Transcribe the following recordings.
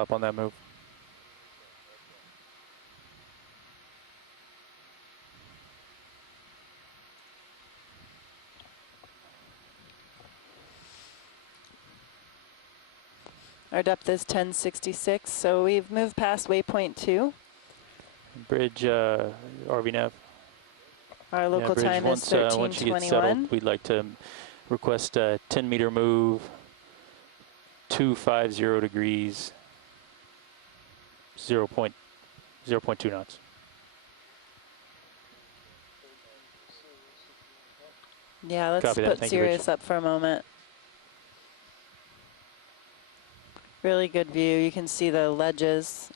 up on that move. Our depth is 1066, so we've moved past waypoint 2. Bridge, RV nav. Our local bridge, time once, is 1321. once you get settled, we'd like to request a 10-meter move, 250 degrees, 0.2 knots. Yeah, let's Copy that. put Thank you, Sirius Rich. up for a moment. Really good view. You can see the ledges,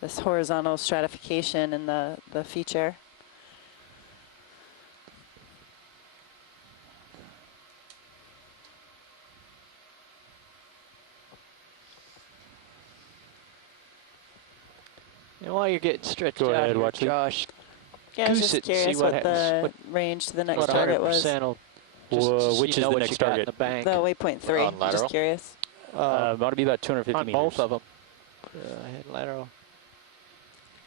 this horizontal stratification in the feature. And while you're getting stretched Go out ahead, here, watch it. Josh, Yeah, I was goose just it and see curious what what happens. the range to the next What target was. 100% will Whoa, just which you is know the what next you got target? in the bank. The waypoint 3, On lateral? just curious. Ought to be about 250 on meters. both of them. Head lateral.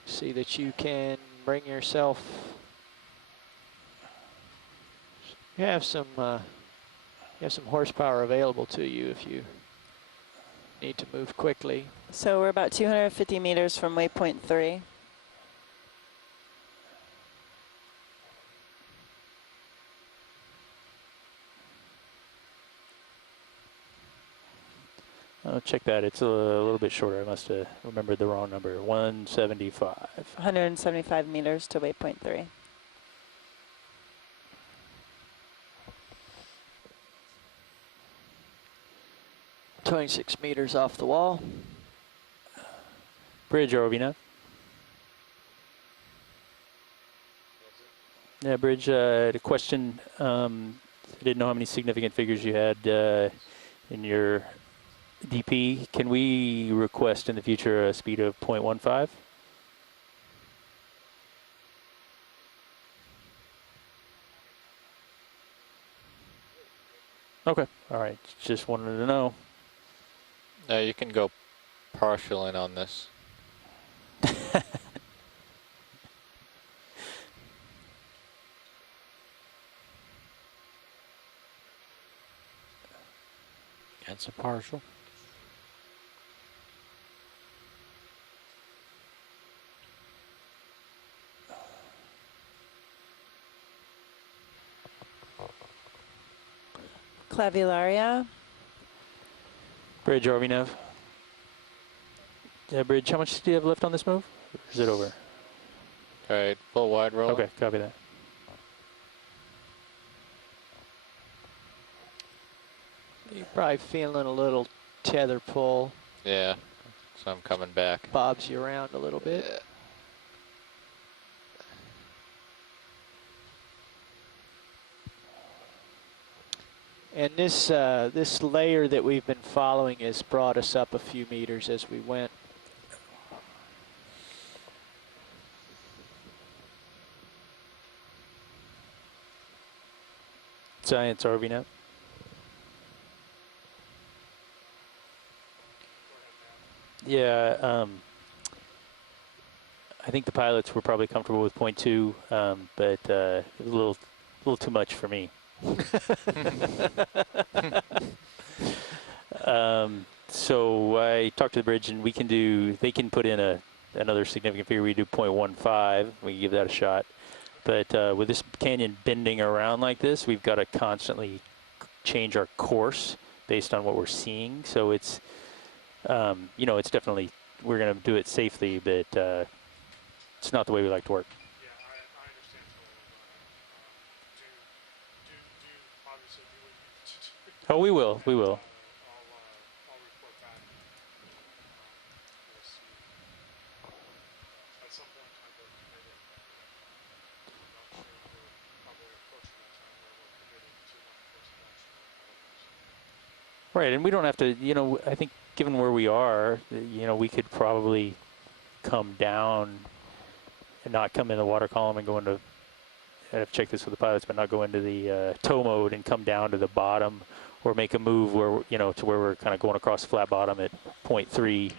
See that you can bring yourself. You have some horsepower available to you if you need to move quickly. So we're about 250 meters from waypoint 3. Oh, check that. It's a little bit shorter. I must have remembered the wrong number. 175. 175 meters to waypoint 3. .26 meters off the wall. Bridge, RV nav. Yeah, Bridge, I had a question. I didn't know how many significant figures you had in your DP. Can we request in the future a speed of 0.15? Okay, all right. Just wanted to know. No, you can go partial in on this. That's a partial. Clavularia. Bridge, RV nav. Yeah, Bridge, how much do you have left on this move? Or is it over? All right, full wide roll. Okay, copy that. You're probably feeling a little tether pull. Yeah, so I'm coming back. Bobs you around a little bit. Yeah. And this layer that we've been following has brought us up a few meters as we went. Science, RV nav. Yeah, I think the pilots were probably comfortable with 0.2, but it was a little too much for me. So I talked to the bridge, and they can put in another significant figure. We do 0.15. We can give that a shot. But with this canyon bending around like this, we've got to constantly change our course based on what we're seeing. So it's, you know, it's definitely, we're going to do it safely, but it's not the way we like to work. Yeah, I understand totally. Obviously do what you need to do. Oh, we will. We will. I'll report back. We'll see. At some point in time, we're committed. I'm not sure we're probably approaching that time where we're committed to one course of action or another. Right, and we don't have to, you know, I think given where we are, you know, we could probably come down and not come in the water column and go into, I'd have to check this with the pilots, but not go into the tow mode and come down to the bottom or make a move where, you know, to where we're kind of going across the flat bottom at 0.3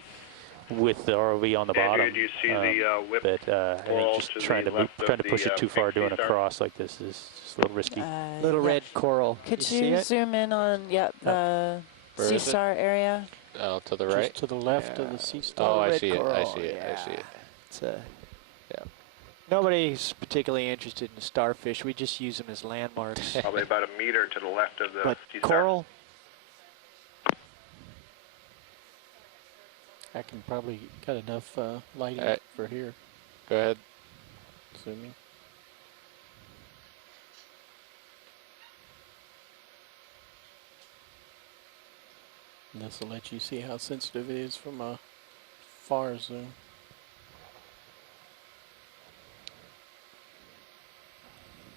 with the ROV on the Andrew, bottom. do you see the whip But I think coral just to trying the to move, left of trying to push the, it too far pink doing sea a star? cross like this is just a little risky. Little yeah. red coral. Could see you it? zoom in on, yep, the Where sea is it? star area? Oh, to the Just right? to the left of Yeah. the sea star. Oh, I red see it. I coral, see it. I see yeah. it. It's a, yeah. Nobody's particularly interested in starfish. We just use them as landmarks. Probably about a meter to the left of the But sea star. coral, I can probably got enough lighting Alright. for here. Go ahead. Zooming. And this will let you see how sensitive it is from a far zoom.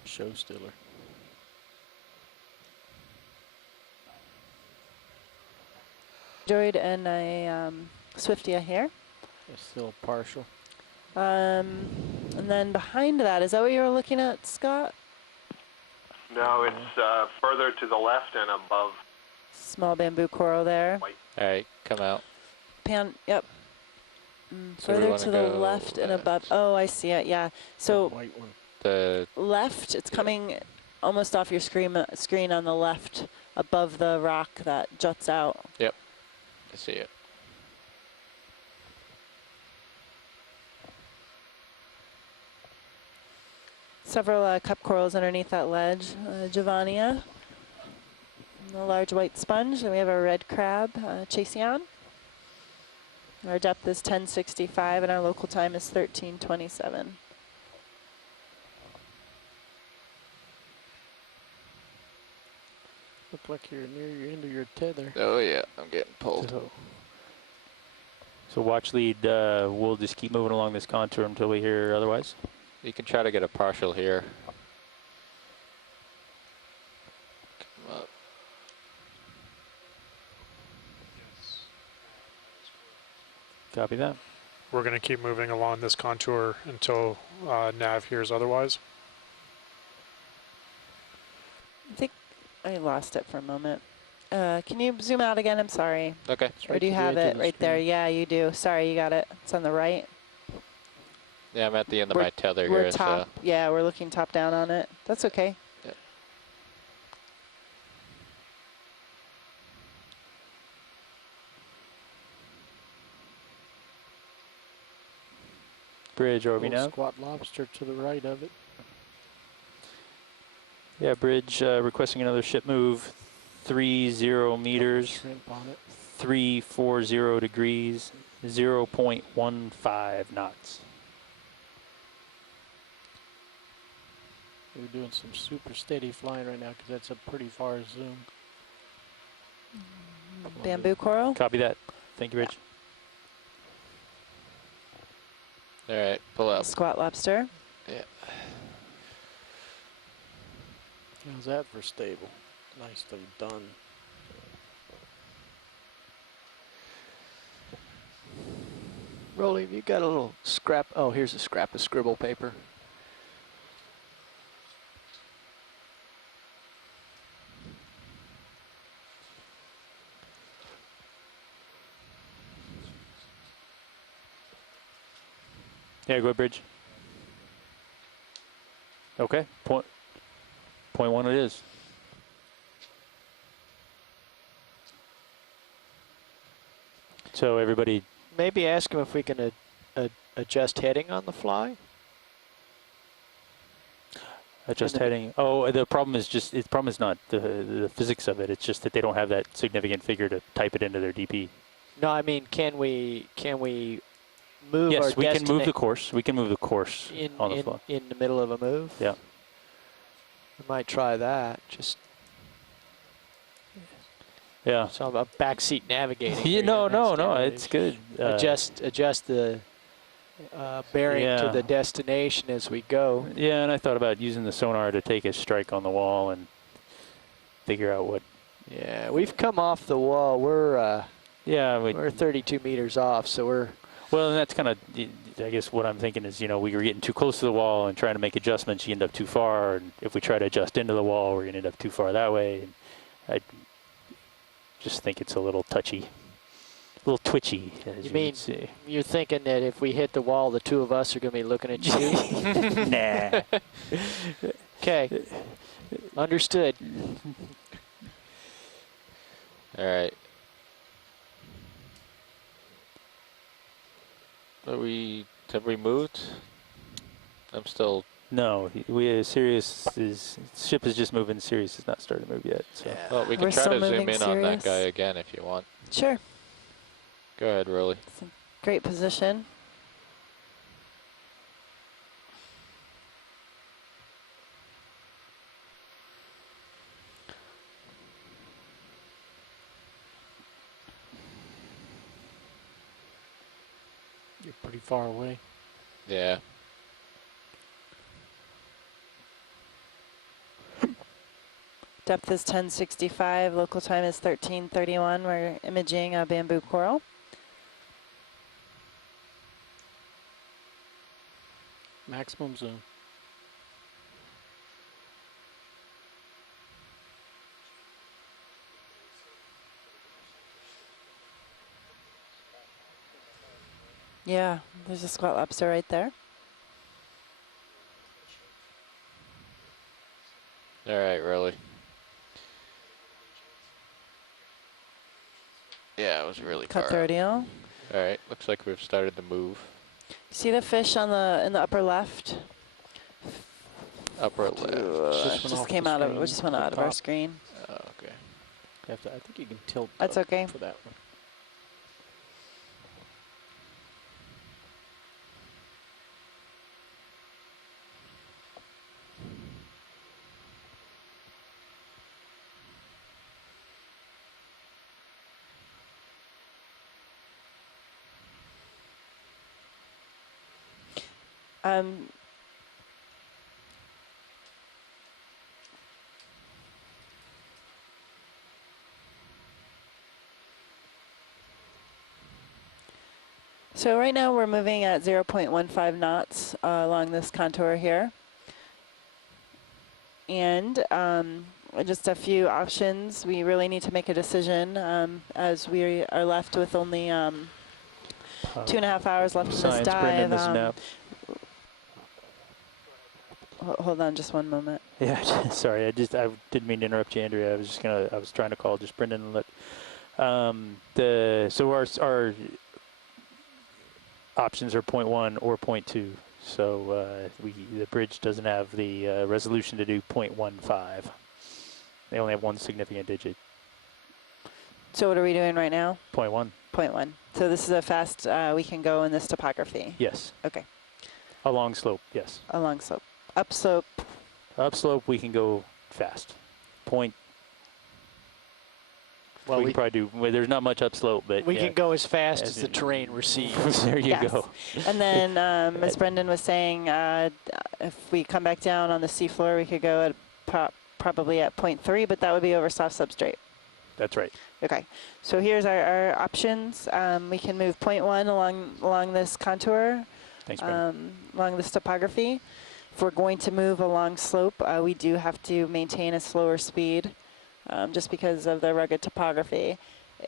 Show stiller. Android and a Swiftia here. It's still partial. And then behind that, is that what you were looking at, Scott? No, it's further to the left and above. Small bamboo coral there. Alright, come out. Yep. So we Further wanna to the go left and left. above. Oh, I see it, yeah. The So white one. The left, it's coming almost off your screen on the left above the rock that juts out. I see it. Several cup corals underneath that ledge. Giovannia, a large white sponge, and we have a red crab chasing on. Our depth is 1065 and our local time is 1327. Look like you're near your end of your tether. Oh yeah, I'm getting pulled. So watch lead, we'll just keep moving along this contour until we hear otherwise. You can try to get a partial here. Come up. Yes. Copy that. We're going to keep moving along this contour until nav hears otherwise. I think I lost it for a moment. Can you zoom out again? I'm sorry. Okay. It's Or right do you to the have edge of it the right there? screen. Yeah, you do. Sorry, you got it. It's on the right. Yeah, I'm at the end of We're- my tether We're here, top. so Yeah, we're looking top down on it. That's okay. Bridge, ROV Little now. squat lobster to the right of it. Yeah, bridge requesting another ship move. 30 meters, Shrimp on it. 340 degrees, 0.15 knots. We're doing some super steady flying right now because that's a pretty far zoom. Bamboo coral. Copy that. Thank you, Bridge. alright, pull up. Squat lobster. How's that for stable? Nicely done. Rolly, have you got a little scrap? Oh, here's a scrap of scribble paper. Yeah, go ahead, Bridge. Okay, point one it is. So everybody, Maybe ask him if we can adjust heading on the fly. adjust And the- heading. Oh, the problem is just, the problem is not the physics of it. It's just that they don't have that significant figure to type it into their DP. No, I mean, can we move our Yes, we can move the destina- course. We can move the course on the fly. in the middle of a move? Yeah. We might try that. Just Yeah. so I'm backseat navigating. Yeah, here, no, that's no, no, damage. it's good. Adjust the bearing to Yeah. the destination as we go. Yeah, and I thought about using the sonar to take a strike on the wall and figure out what. Yeah, we've come off the wall. We're Yeah, we're 32 meters off, so we're well, and that's kind of, I guess what I'm thinking is, you know, we were getting too close to the wall and trying to make adjustments, you end up too far. And if we try to adjust into the wall, we're going to end up too far that way. And just think it's a little touchy, a little twitchy, as You you mean would say. you're thinking that if we hit the wall, the two of us are going to be looking at you? Nah. Okay. Understood. All right. Have we moved? I'm still. No, Sirius ship is just moving. Sirius has not started to move yet. So. Yeah. Well, we can We're try still to zoom moving in on that Sirius. guy again if you want. Sure. Go ahead, Rolly. It's a great position. You're pretty far away. Yeah. Depth is 1065. Local time is 1331. We're imaging a bamboo coral. Maximum zoom. Yeah, there's a squat lobster right there. All right, Rolly. Yeah, it was really far. Cutthroat eel. All right, looks like we've started to move. See the fish on in the upper left? Upper left. Just came out of just went out of our screen. Oh, okay. I think you can tilt. That's okay. For that one. Um, so right now we're moving at 0.15 knots along this contour here. And just a few options. We really need to make a decision as we are left with only 2.5 hours left in this Science, dive. Brendan, this is nap. Hold on just one moment. Yeah, sorry, I didn't mean to interrupt you, Andrea. I was trying to call just Brendan and let, so our options are 0.1 or 0.2. So the bridge doesn't have the resolution to do 0.15. They only have one significant digit. So what are we doing right now? 0.1. 0.1. So this is a fast we can go in this topography. Yes. Okay. Along slope, yes. Along slope. Upslope. Upslope, we can go fast. Well, we can probably do. Well, there's not much upslope, but we yeah. can go as fast as the terrain recedes. There you Yes. go. And then, as Brendan was saying, if we come back down on the seafloor, we could go at probably at 0.3, but that would be over soft substrate. That's right. Okay. So here's our options. We can move 0.1 along this contour, Thanks, Brendan. along this topography. If we're going to move along slope, we do have to maintain a slower speed just because of the rugged topography.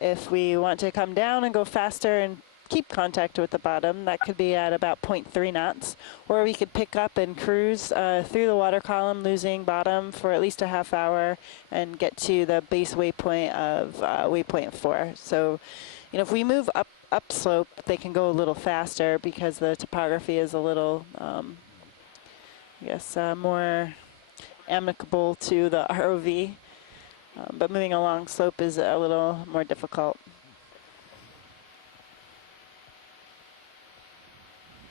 If we want to come down and go faster and keep contact with the bottom, that could be at about 0.3 knots. Or we could pick up and cruise through the water column, losing bottom for at least a half hour and get to the base waypoint of waypoint 4. So, you know, if we move upslope, they can go a little faster because the topography is a little more amicable to the ROV, but moving along slope is a little more difficult.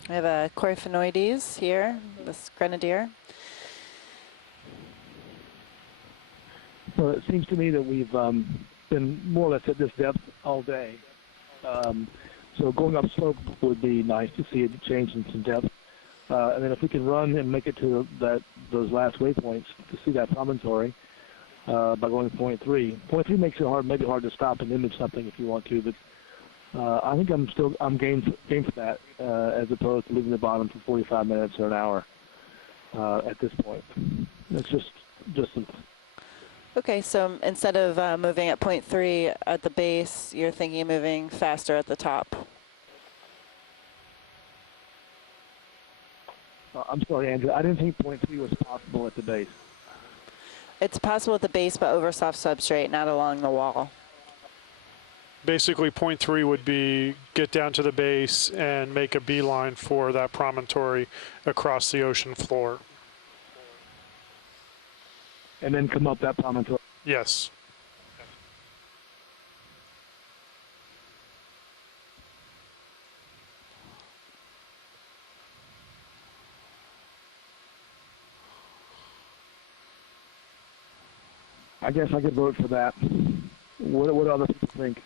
I have a Coryphaenoides here, this grenadier. Well, it seems to me that we've been more or less at this depth all day. So going up slope would be nice to see it change in some depth. And then if we can run and make it to those last waypoints to see that promontory by going to 0.3. 0.3 makes it maybe hard to stop and image something if you want to, but I think I'm game for that as opposed to leaving the bottom for 45 minutes or an hour at this point. It's just Okay, so instead of moving at 0.3 at the base, you're thinking of moving faster at the top. I'm sorry, Andrew. I didn't think 0.3 was possible at the base. It's possible at the base, but over soft substrate, not along the wall. Basically, point 3 would be get down to the base and make a beeline for that promontory across the ocean floor. And then come up that promontory. Yes. I guess I could vote for that. What do other people think?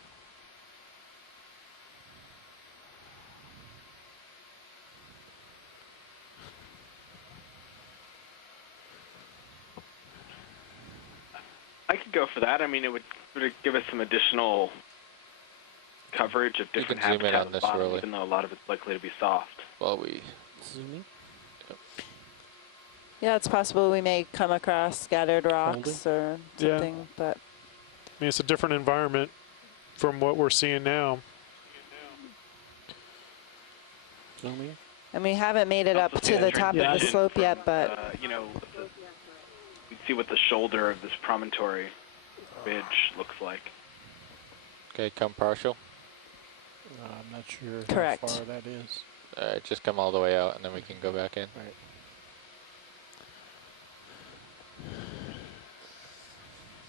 I could go for that. I mean, it would give us some additional coverage of different zoom in habitat on at the this bottom, really. even though a lot of it's likely to be soft. While we Zooming. Yeah, it's possible we may come across scattered rocks or Yeah. something, but I mean, it's a different environment from what we're seeing now. Zooming. and we haven't made it up to the top of the slope yet, but You know, you see what the shoulder of this promontory ridge looks like. okay, come partial. I'm not sure Correct. how far that is. Just come all the way out, and then we can go back in. Right.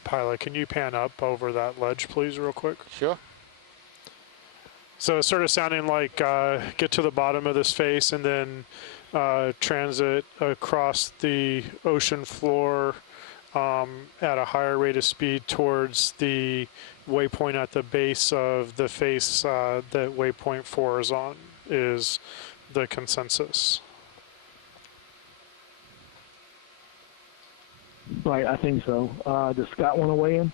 Pilot, can you pan up over that ledge, please, real quick? Sure. So it's sort of sounding like get to the bottom of this face and then transit across the ocean floor at a higher rate of speed towards the waypoint at the base of the face that waypoint 4 is on, is the consensus. Right, I think so. Does Scott want to weigh in?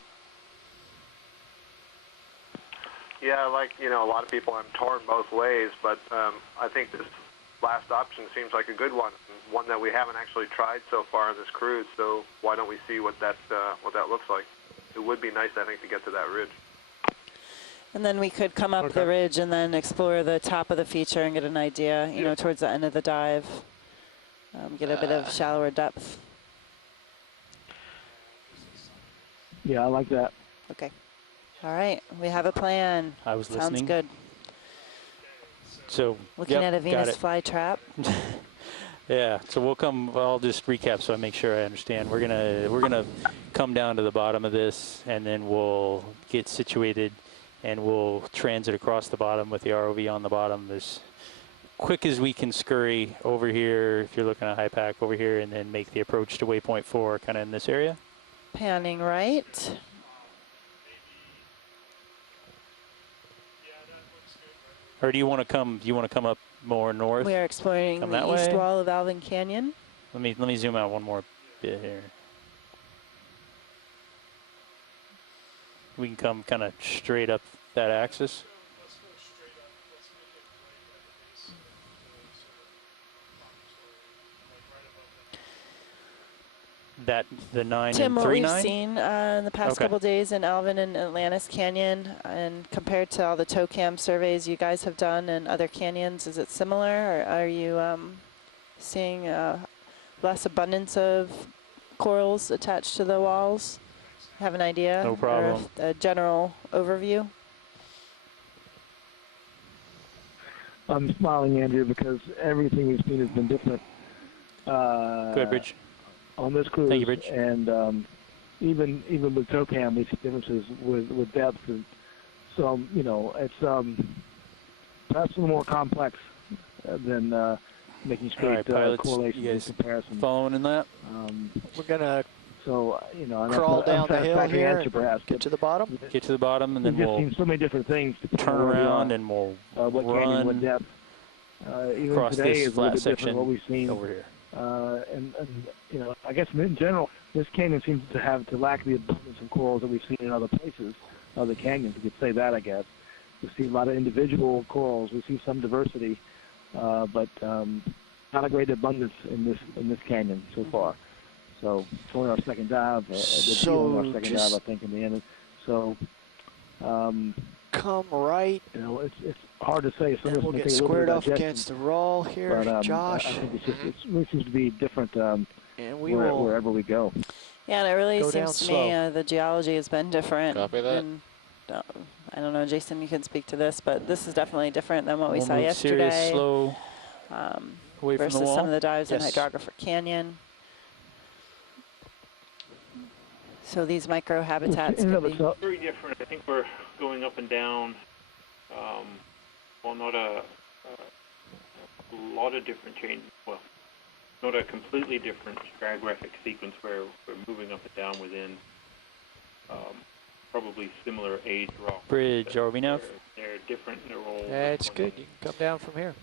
Yeah, like, you know, a lot of people, I'm torn both ways, but I think this last option seems like a good one that we haven't actually tried so far on this cruise, so why don't we see what that looks like? It would be nice, I think, to get to that ridge. and then we could come up Okay. the ridge and then explore the top of the feature and get an idea, you know, towards the end of the dive, get a bit of shallower depth. Yeah, I like that. Okay. All right, we have a plan. I was Sounds listening. good. So Looking yep, at a got Venus it. flytrap. Yeah, so we'll come. I'll just recap so I make sure I understand. We're gonna come down to the bottom of this, and then we'll get situated, and we'll transit across the bottom with the ROV on the bottom as quick as we can scurry over here. If you're looking at high pack over here, and then make the approach to waypoint 4, kind of in this area. Panning right. Or do you want to come? Do you want to come up more north? We are exploring Come the that east way? wall of Alvin Canyon. Let me zoom out one more bit here. We can come kind of straight up that axis. That the 9 Tim, and what 3 we've 9. seen in the past Okay. couple days in Alvin and Atlantis Canyon, and compared to all the tow cam surveys you guys have done in other canyons, is it similar, or are you seeing less abundance of corals attached to the walls? Have an idea? No problem. Or a general overview? I'm smiling, Andrew, because everything we've seen has been different. Go ahead, Bridge. On this cruise, Thank you, Bridge. and even with TowCam, we see differences with depth, and so you know it's perhaps a little more complex than making All right, straight pilots, correlations you and guys comparisons. following in that? We're gonna So you know, and crawl that's not down the hill unsatisfactory here answer, perhaps, get but to the bottom. Get to the bottom, and then we've just we'll seen so many different things. turn around and we'll what canyon, what run depth. Even across today this is a flat little bit different section what we've seen. over here. And you know, I guess in general, this canyon seems to lack the abundance of corals that we've seen in other places, other canyons. We could say that, I guess. We see a lot of individual corals. We see some diversity, but not a great abundance in this canyon so far. So it's only our second dive. It'll be only our second dive, I think, in the end. So, come right. you know, it's hard to say. Some And of we'll it's get take a little squared bit of off digestion, against the roll here, but Josh. I think it's just it really seems to be different and we will wherever we go. Yeah, and it really Go seems down to me slow. the geology has been different. Copy that. And, I don't know, Jason, you can speak to this, but this is definitely different than what we We'll saw move yesterday. serious, slow, away from Versus the wall. some of the dives Yes. in Hydrographer Canyon. So these microhabitats In and can of be itself, Very different. I think we're going up and down. Well, not a lot of different changes. Well, not a completely different stratigraphic sequence where we're moving up and down within probably similar age rock. Bridge, are we now? They're different. They're all. Yeah, it's good. You can come down from here.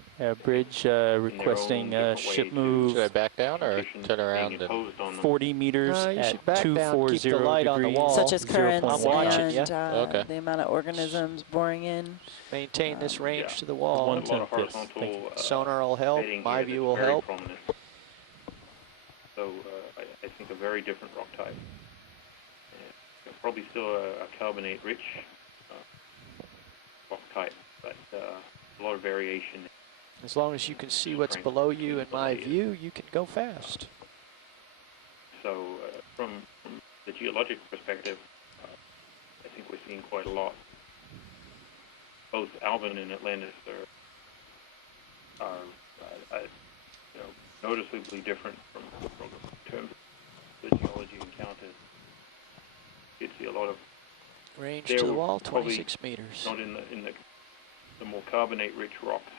Bridge requesting ship move Should I back down or turn around and 40 meters No, you at should back down, keep the 240 light on the degrees, wall. such as currents 0.1. I'm watching, and Okay. the amount of organisms boring in. Maintain this range yeah. to the wall. One A lot tenth, of yes. horizontal Thank you. Sonar will help. bedding My here view that's will very help. prominent. So I think a very different rock type. Probably still a carbonate-rich rock type, but a lot of variation. As long as you can see what's below you in my view, you can go fast. So from the geologic perspective, I think we're seeing quite a lot. Both Alvin and Atlantis are you know, noticeably different from in terms of the geology encounters. You see a lot of Range there to the were wall, probably 26 meters. not in the more carbonate-rich rocks.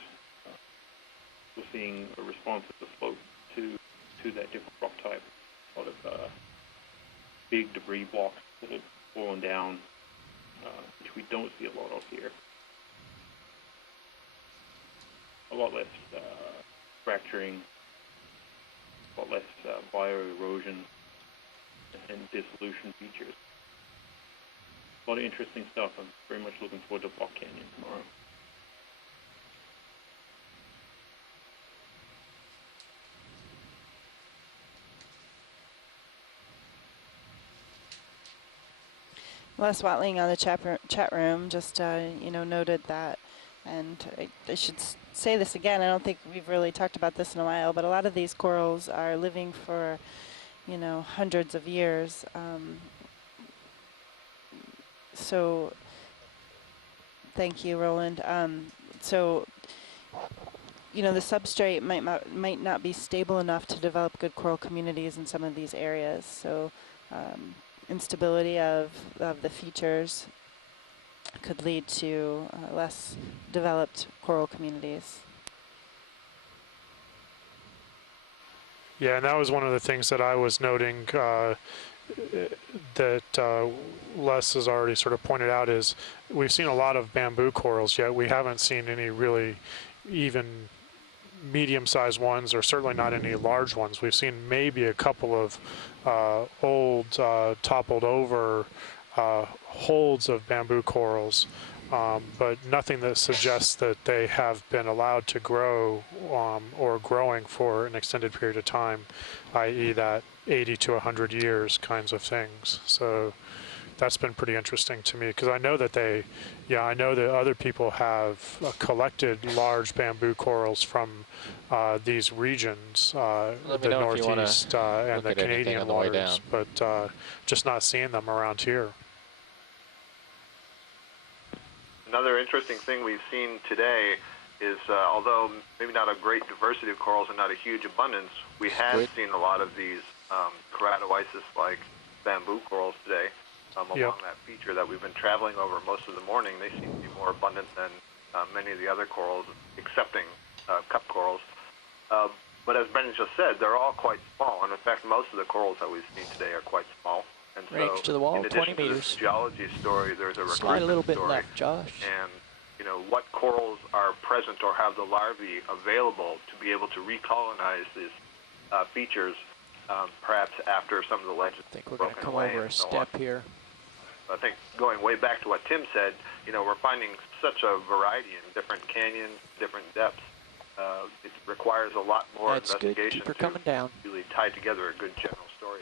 We're seeing a response of the slope to that different rock type. A lot of big debris blocks that have fallen down, which we don't see a lot of here. A lot less fracturing, a lot less bioerosion and dissolution features. A lot of interesting stuff. I'm very much looking forward to Block Canyon tomorrow. Les Watling on the chat room just noted that, and I should say this again. I don't think we've really talked about this in a while, but a lot of these corals are living for hundreds of years. So thank you, Roland. So the substrate might not be stable enough to develop good coral communities in some of these areas. So instability of the features could lead to less developed coral communities. Yeah, and that was one of the things that I was noting that Les has already sort of pointed out is we've seen a lot of bamboo corals, yet we haven't seen any really even medium-sized ones, or certainly not any large ones. We've seen maybe a couple of old toppled over holds of bamboo corals, but nothing that suggests that they have been allowed to grow or growing for an extended period of time, i.e. that 80 to 100 years kinds of things. So that's been pretty interesting to me, because I know that I know that other people have collected large bamboo corals from these regions, the Northeast and the Canadian waters, but just not seeing them around here. Another interesting thing we've seen today is, although maybe not a great diversity of corals and not a huge abundance, we have seen a lot of these keratoisis-like bamboo corals today along that feature that we've been traveling over most of the morning. They seem to be more abundant than many of the other corals, excepting cup corals. But as Brendan just said, they're all quite small, and in fact, most of the corals that we've seen today are quite small. And range to the wall, in 20 addition to meters. this geology story, there's a recruitment Slide a little bit story. left, Josh. And what corals are present or have the larvae available to be able to recolonize these features, perhaps after some of the ledges. I think we're going to come over a step here. I think going way back to what Tim said, we're finding such a variety in different canyons, different depths. It requires a lot more investigation Keep her coming down. to really tie together a good general story.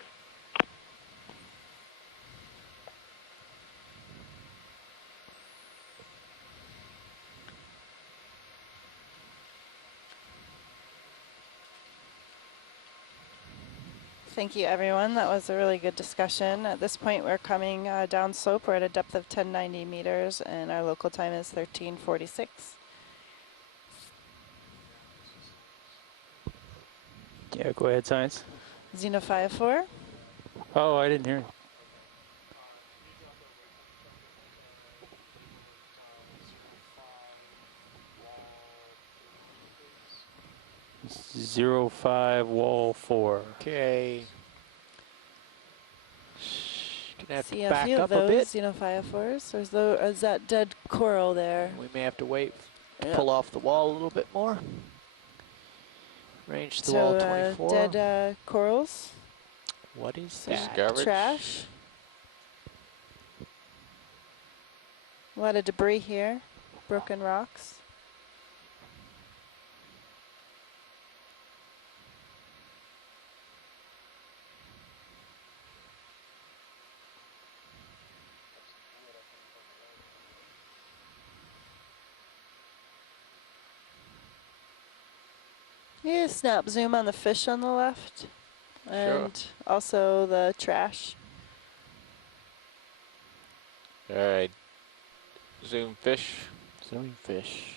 Thank you, everyone. That was a really good discussion. At this point, we're coming down slope. We're at a depth of 1090 meters, and our local time is 13:46. Yeah, go ahead, Science. Xeno 5-4. Oh, I didn't hear it. Zero 05 wall 4. Okay. Gonna have See to a back few up of a bit. those Xeno 5-4s. Is that dead coral there? We may have to wait, Yeah. pull off the wall a little bit more. Range to the wall So 24. dead corals. What is This is that? garbage. Trash. A lot of debris here. Broken rocks. Yeah, snap zoom on the fish on the left. And also the trash. All right. Zoom fish. Zooming fish.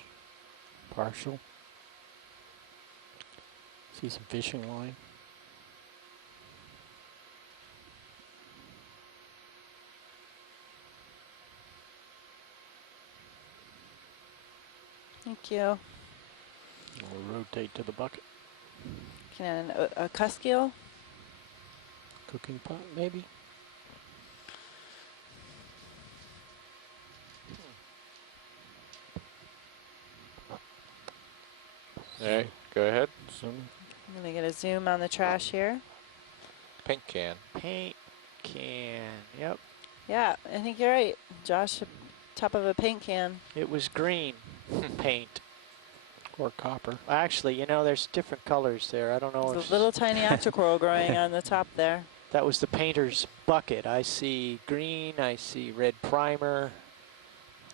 Partial. See some fishing line. Thank you. We'll rotate to the bucket. Can a cuskeel? Cooking pot, maybe? All right, go ahead. Zoom. I'm gonna get a zoom on the trash here. Paint can. Paint can. Yep. Yeah, I think you're right, Josh. Top of a paint can. It was green paint. Or copper. Actually, you know, there's different colors there. I don't know There's if a little tiny octocoral growing on the top there. that was the painter's bucket. I see green, I see red primer,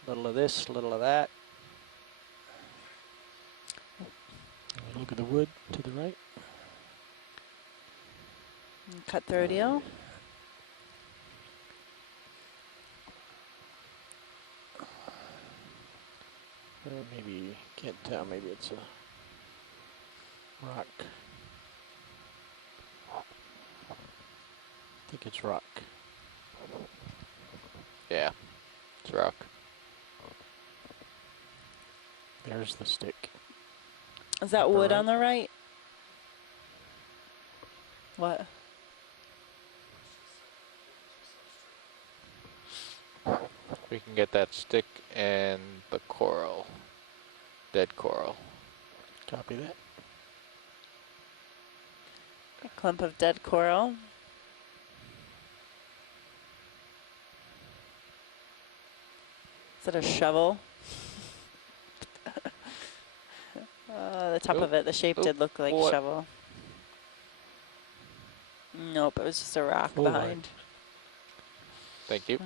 little of this, little of that. Look at the wood to the right. And cut throat eel. Maybe, can't tell, maybe it's a rock. I think it's rock. Yeah, it's rock. There's the stick. Is that Upper wood right. on the right? What? We can get that stick and the coral. Dead coral. Copy that. A clump of dead coral. Is that a shovel? The top of it, the shape did look like what? shovel. Nope, it was just a rock Full behind. Thank you.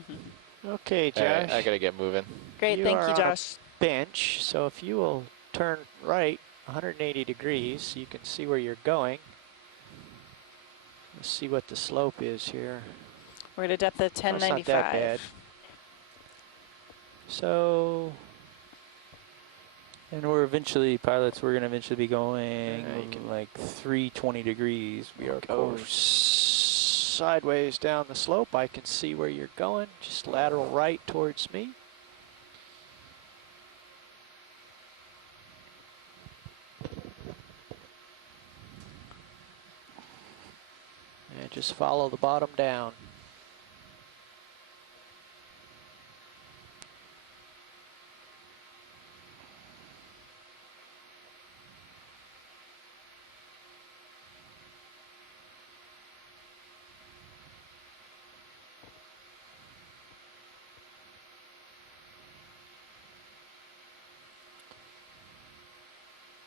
Okay, All right, Josh. I gotta get moving. Great, You thank are you, on a Josh. bench, so if you will turn right 180 degrees, you can see where you're going. Let's see what the slope is here. We're at a depth of Oh, it's not 1095. that bad. So, And we're pilots, we're going to eventually be going you can like 320 degrees. We are go course. sideways down the slope. I can see where you're going. Just lateral right towards me. And just follow the bottom down.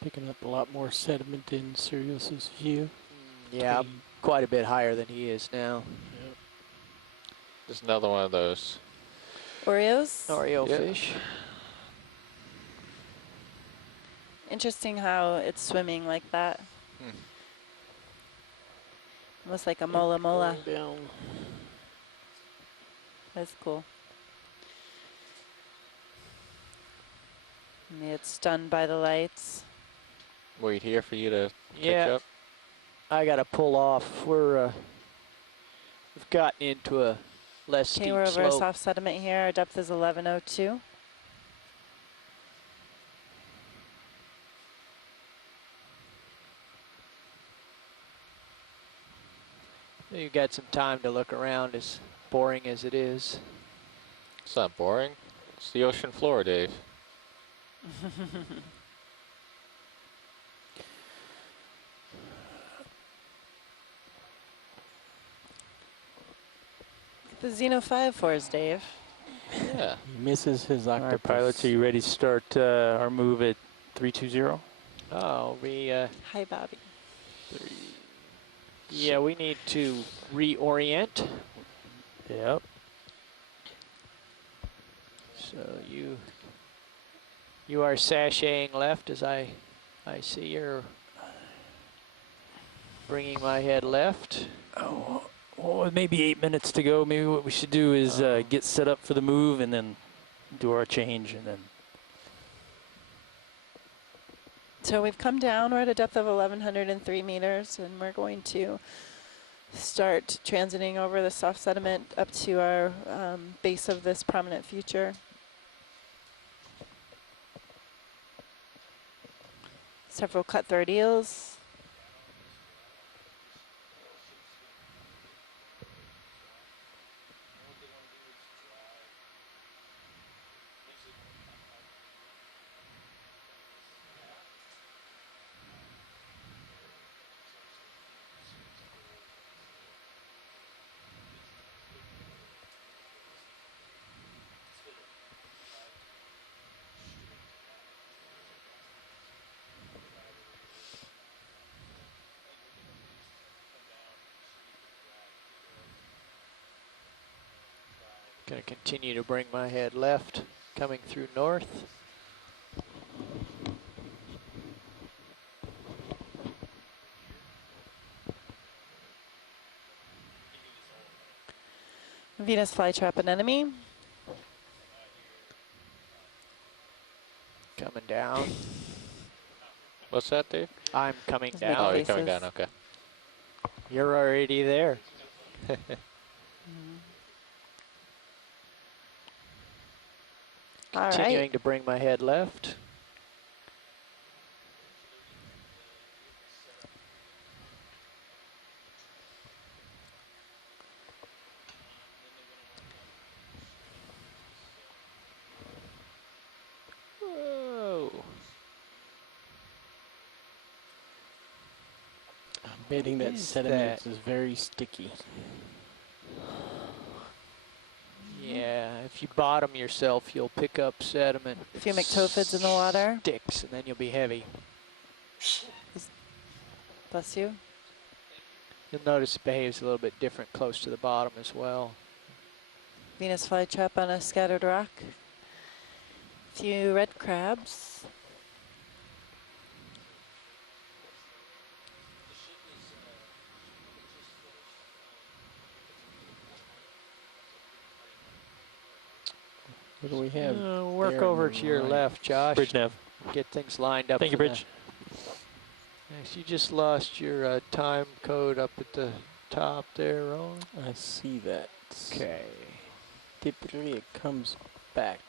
Picking up a lot more sediment in Sirius's view. Yeah, I'm quite a bit higher than he is now. Yep. Just another one of those. Oreos? Oreo Yep. fish. Interesting how it's swimming like that. Almost like a mola mola. Going down. That's cool. And it's stunned by the lights. Wait here for you to catch Yeah, up. I got to pull off. We've gotten into a less Okay, steep we're over a slope. soft sediment here. Our depth is 1102. You've got some time to look around, as boring as it is. It's not boring. It's the ocean floor, Dave. The Xeno 5 for us, Dave. Yeah. He misses his All right, octopus. pilots, are you ready to start our move at 320? Oh, Hi, Bobby. yeah, we need to reorient. Yep. So you are sashaying left as I see you're bringing my head left. Oh, well, with maybe 8 minutes to go. Maybe what we should do is get set up for the move and then do our change and then. So we've come down. We're at a depth of 1,103 meters, and we're going to start transiting over the soft sediment up to our base of this prominent future. Several cutthroat eels. Going to continue to bring my head left, coming through north. Venus flytrap anemone. Coming down. What's that, Dave? I'm coming He's making Oh, down. you're coming faces. down. Okay. You're already there. All Continuing right. to bring my head left. Whoa. I'm betting that is sediment that? is very sticky. Yeah, if you bottom yourself, you'll pick up sediment. A few myctophids in the water. Sticks, and then you'll be heavy. Bless you. You'll notice it behaves a little bit different close to the bottom as well. Venus flytrap on a scattered rock. A few red crabs. What do we have? Work there over on the to your right? left, Josh. Bridge nav. Get things lined up. Thank you, for the- Bridge. Yes, you just lost your time code up at the top there, Roland. I see that. Okay. Typically it comes back.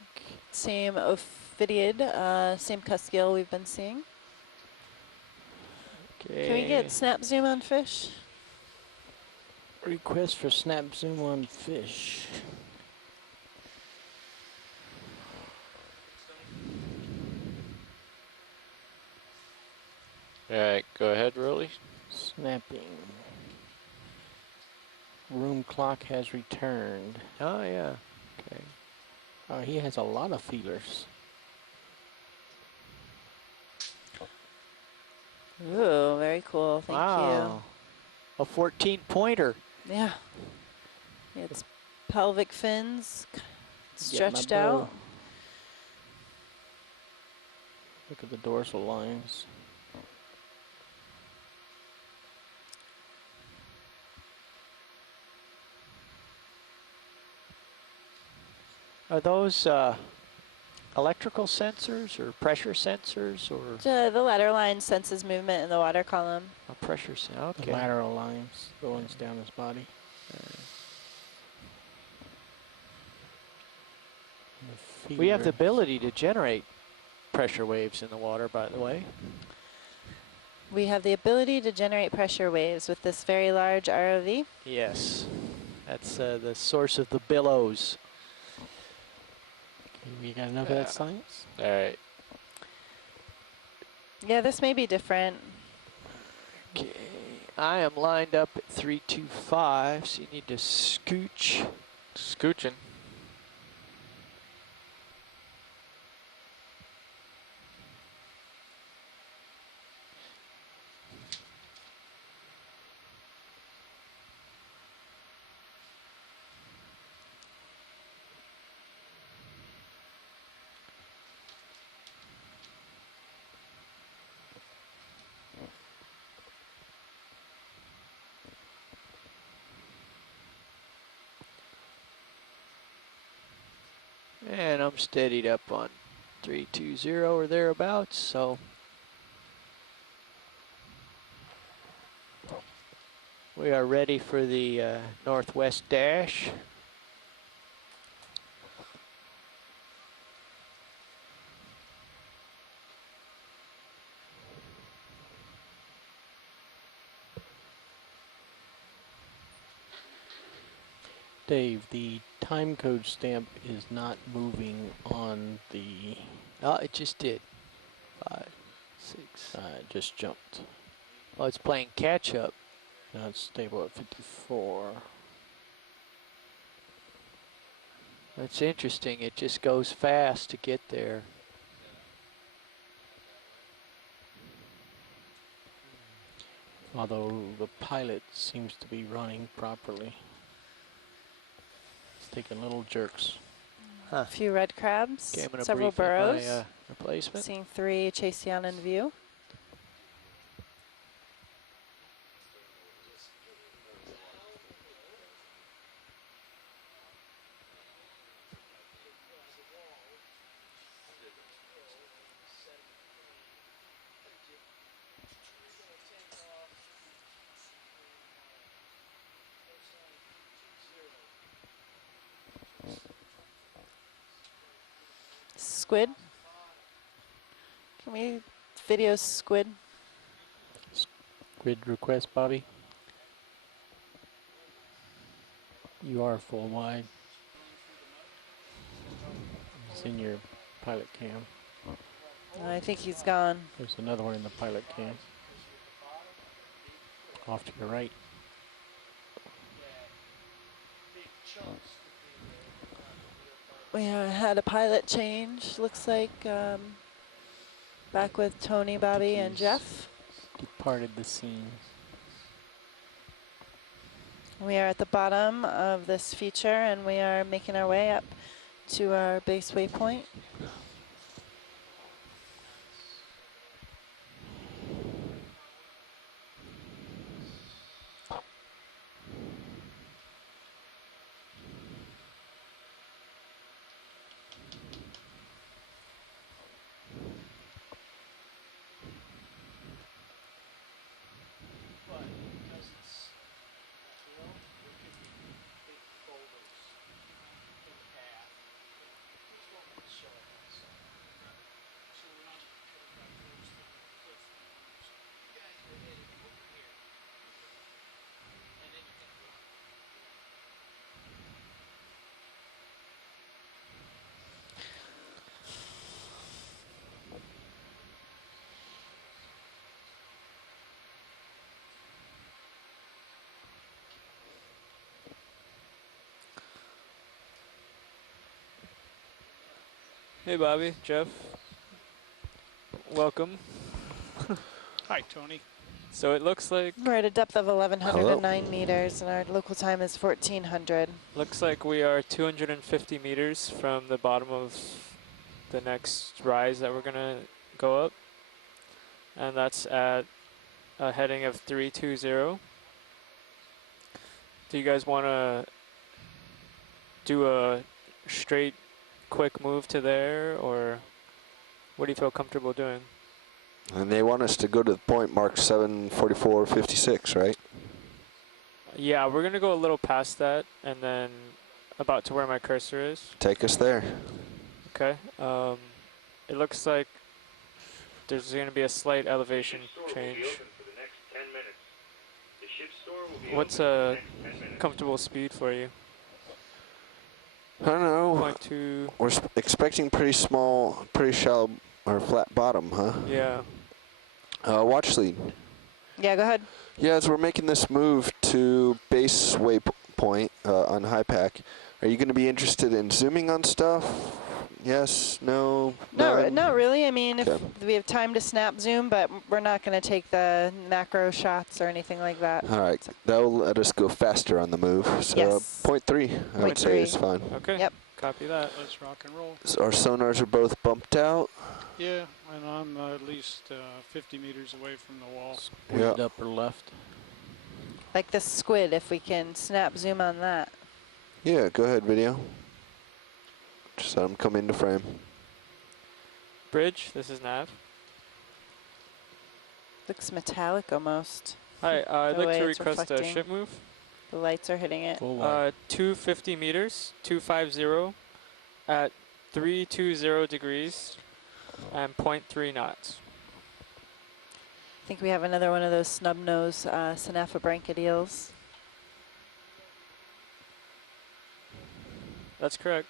Same ophidiid, same cuskeel we've been seeing. Okay. Can we get snap zoom on fish? Request for snap zoom on fish. All right, go ahead, Rolly. Snapping. Room clock has returned. Oh, yeah. Okay. Oh, he has a lot of feelers. Ooh, very cool. Thank Wow. A 14-pointer. you. Yeah. It's pelvic fins Get my stretched bow. out. Look at the dorsal lines. Are those electrical sensors or pressure sensors or The ladder line senses movement in the water column. a pressure sensor? The Okay. lateral lines, the ones down his body. The We have the feelers. ability to generate pressure waves in the water, by the way. We have the ability to generate pressure waves with this very large ROV. Yes. That's the source of the billows. Okay, we got enough of that science? All right. Yeah, this may be different. Okay. I am lined up at 325, so you need to scooch. Scooching. And I'm steadied up on 320 or thereabouts, so we are ready for the northwest dash. Dave, the time code stamp is not moving on the, Oh, it just did. 5, 6. it just jumped. Oh, it's playing catch up. Now it's stable at 54. That's interesting. It just goes fast to get there. Although the pilot seems to be running properly. It's taking little jerks. A few red crabs, Okay, I'm going to several brief in burrows. my replacement. Seeing 3 Chaseon in view. Squid. Can we video squid? Grid request, Bobby. You are full wide. It's in your pilot cam. I think he's gone. There's another one in the pilot cam. Off to your right. We had a pilot change, looks like. Back with Tony, Bobby, and Jeff. Departed the scene. We are at the bottom of this feature, and we are making our way up to our base waypoint. Hey Bobby, Jeff. Welcome. Hi, Tony. So it looks like We're at a depth of 1,109 meters, and our local time is 1,400. we are 250 meters from the bottom of the next rise that we're gonna go up, and that's at a heading of 320. Do you guys want to do a straight quick move to there, or what do you feel comfortable doing? And they want us to go to the point marked 7:44:56, right? Yeah, we're going to go a little past that, and then about to where my cursor is. Take us there. Okay. It looks like there's going to be a slight elevation change. What's a comfortable speed for you? I don't know. 0.2. We're expecting pretty small, pretty shallow or flat bottom, huh? Yeah. Watch lead. Yeah, go ahead. Yeah, as we're making this move to base waypoint on high pack, are you going to be interested in zooming on stuff? Yes, no, none? Not really. I mean, Okay. if we have time to snap zoom, but we're not going to take the macro shots or anything like that. All right, that will let us go faster on the move. So Yes. 0.3, I would say is fine. Okay. Yep. Copy that. Let's rock and roll. So our sonars are both bumped out. Yeah, and I'm at least 50 meters away from the wall. Yeah. Squid upper left. Like the squid, if we can snap zoom on that. Yeah, go ahead, video. Just let them come into frame. Bridge, this is Nav. Looks metallic almost. Hi, I'd The like way to it's request a reflecting. ship move. The lights are hitting it. Full wide. 250 meters, 250 at 320 degrees and 0.3 knots. I think we have another one of those snub nose Synaphobranchid eels. That's correct.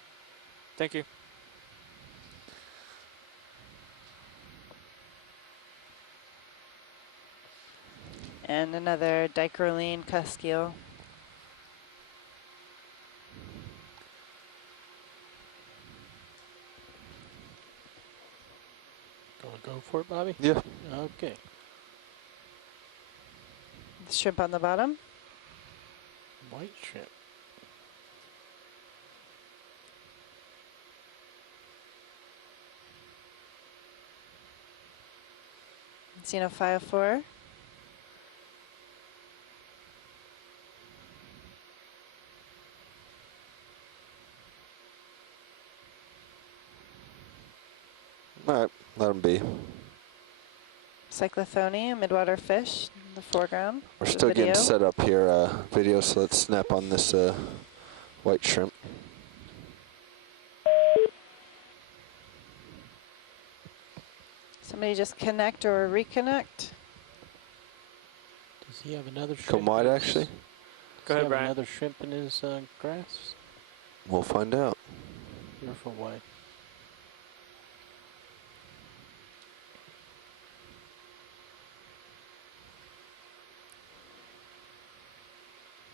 Thank you. And another Dichroline cusk eel. Gonna go for it, Bobby? Yeah. Okay. The shrimp on the bottom. White shrimp. Xenophile 4. All right, let them be. Cyclothonia, midwater fish in the foreground. We're The still video. getting set up here, video, so let's snap on this white shrimp. Somebody just connect or reconnect. Does he have another shrimp? Come wide, in his- actually. Does Go he ahead, have Brian. another shrimp in his grass? We'll find out. You're full wide.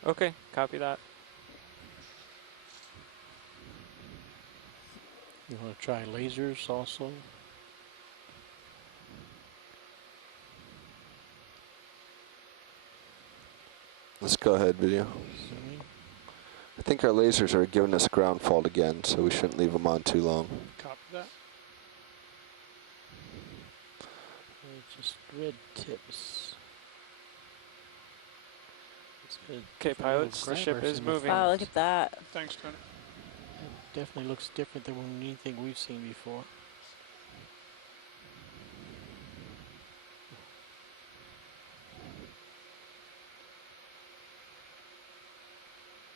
Okay, copy that. You want to try lasers also? Let's go ahead, video. Zooming. I think our lasers are giving us ground fault again, so we shouldn't leave them on too long. Copy that. Just red tips. It's good. Okay, Different little pilots, the ship grabbers is in the moving. Wow, look at that. Thanks, Tony. It definitely looks different than anything we've seen before.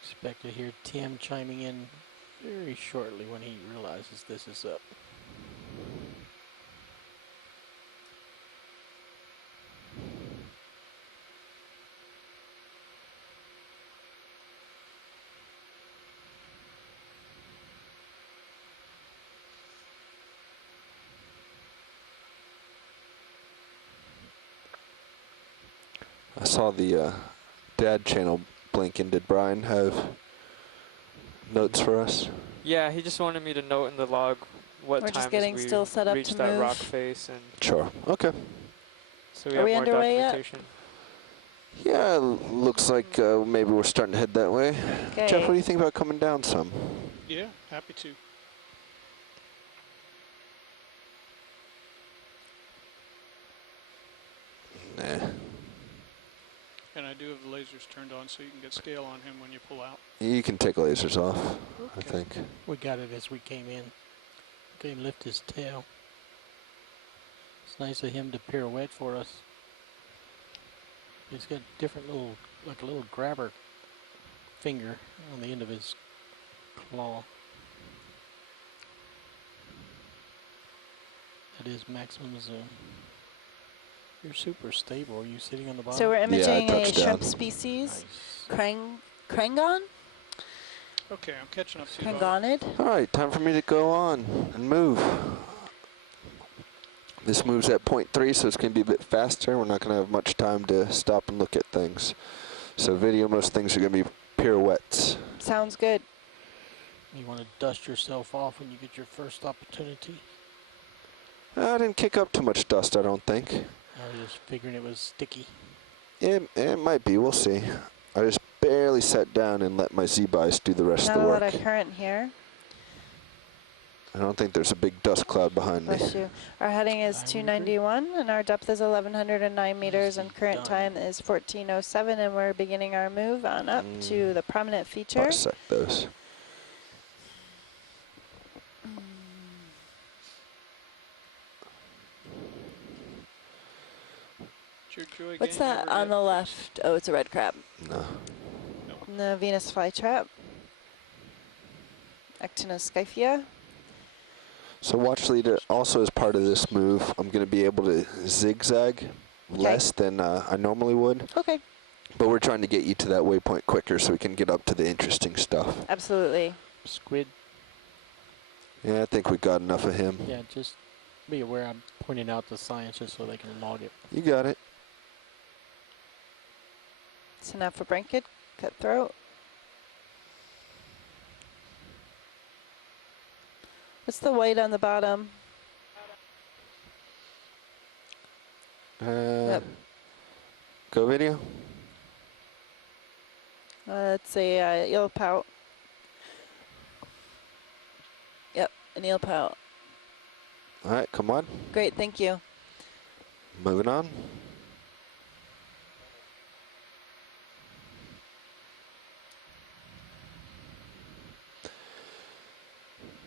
Expect to hear Tim chiming in very shortly when he realizes this is up. I saw the dad channel blinking. Did Brian have notes for us? Yeah, he just wanted me to note in the log what We're just times getting we still set up reached to that move. rock face, and Sure. Okay. so we Are have we more underway yet? documentation. Yeah, looks like maybe we're starting to head that way. Okay. Jeff, what do you think about coming down some? Yeah, happy to. Nah. And I do have the lasers turned on so you can get scale on him when you pull out. You can take lasers off, I Okay. think. We got it as we came in. Look at him lift his tail. It's nice of him to pirouette for us. He's got different little, like a little grabber finger on the end of his claw. That is maximum zoom. You're super stable. Are you sitting on the bottom? So we're imaging a touched down. shrimp species, Krangon? Okay, I'm catching up to you. Krangonid? All right, time for me to go on and move. This moves at 0.3, so it's going to be a bit faster. We're not going to have much time to stop and look at things. So video, most things are going to be pirouettes. Sounds good. You want to dust yourself off when you get your first opportunity? I didn't kick up too much dust, I don't think. I was just figuring it was sticky. It might be, we'll see. I just barely sat down and let my Z-Bias do the rest Not of the a work. lot of current here. I don't think there's a big dust cloud behind me. Bless you. Our heading is 291, and our depth is 1,109 meters, and current time is 14:07, and we're beginning our move on up to the prominent feature. Bisect those. What's that on the left? Oh, it's a red crab. No. The Venus flytrap. Actinoscyphia. So watch leader, also as part of this move, I'm going to be able to zigzag less than I normally would. Okay. But we're trying to get you to that waypoint quicker so we can get up to the interesting stuff. Absolutely. Squid. Yeah, I think we got enough of him. Yeah, just be aware I'm pointing out the science just so they can log it. You got it. Synaphobranchid, cutthroat. What's the white on the bottom? Yep. Go video. It's a eel pout. Yep, an eel pout. All right, come on. Great, thank you. Moving on.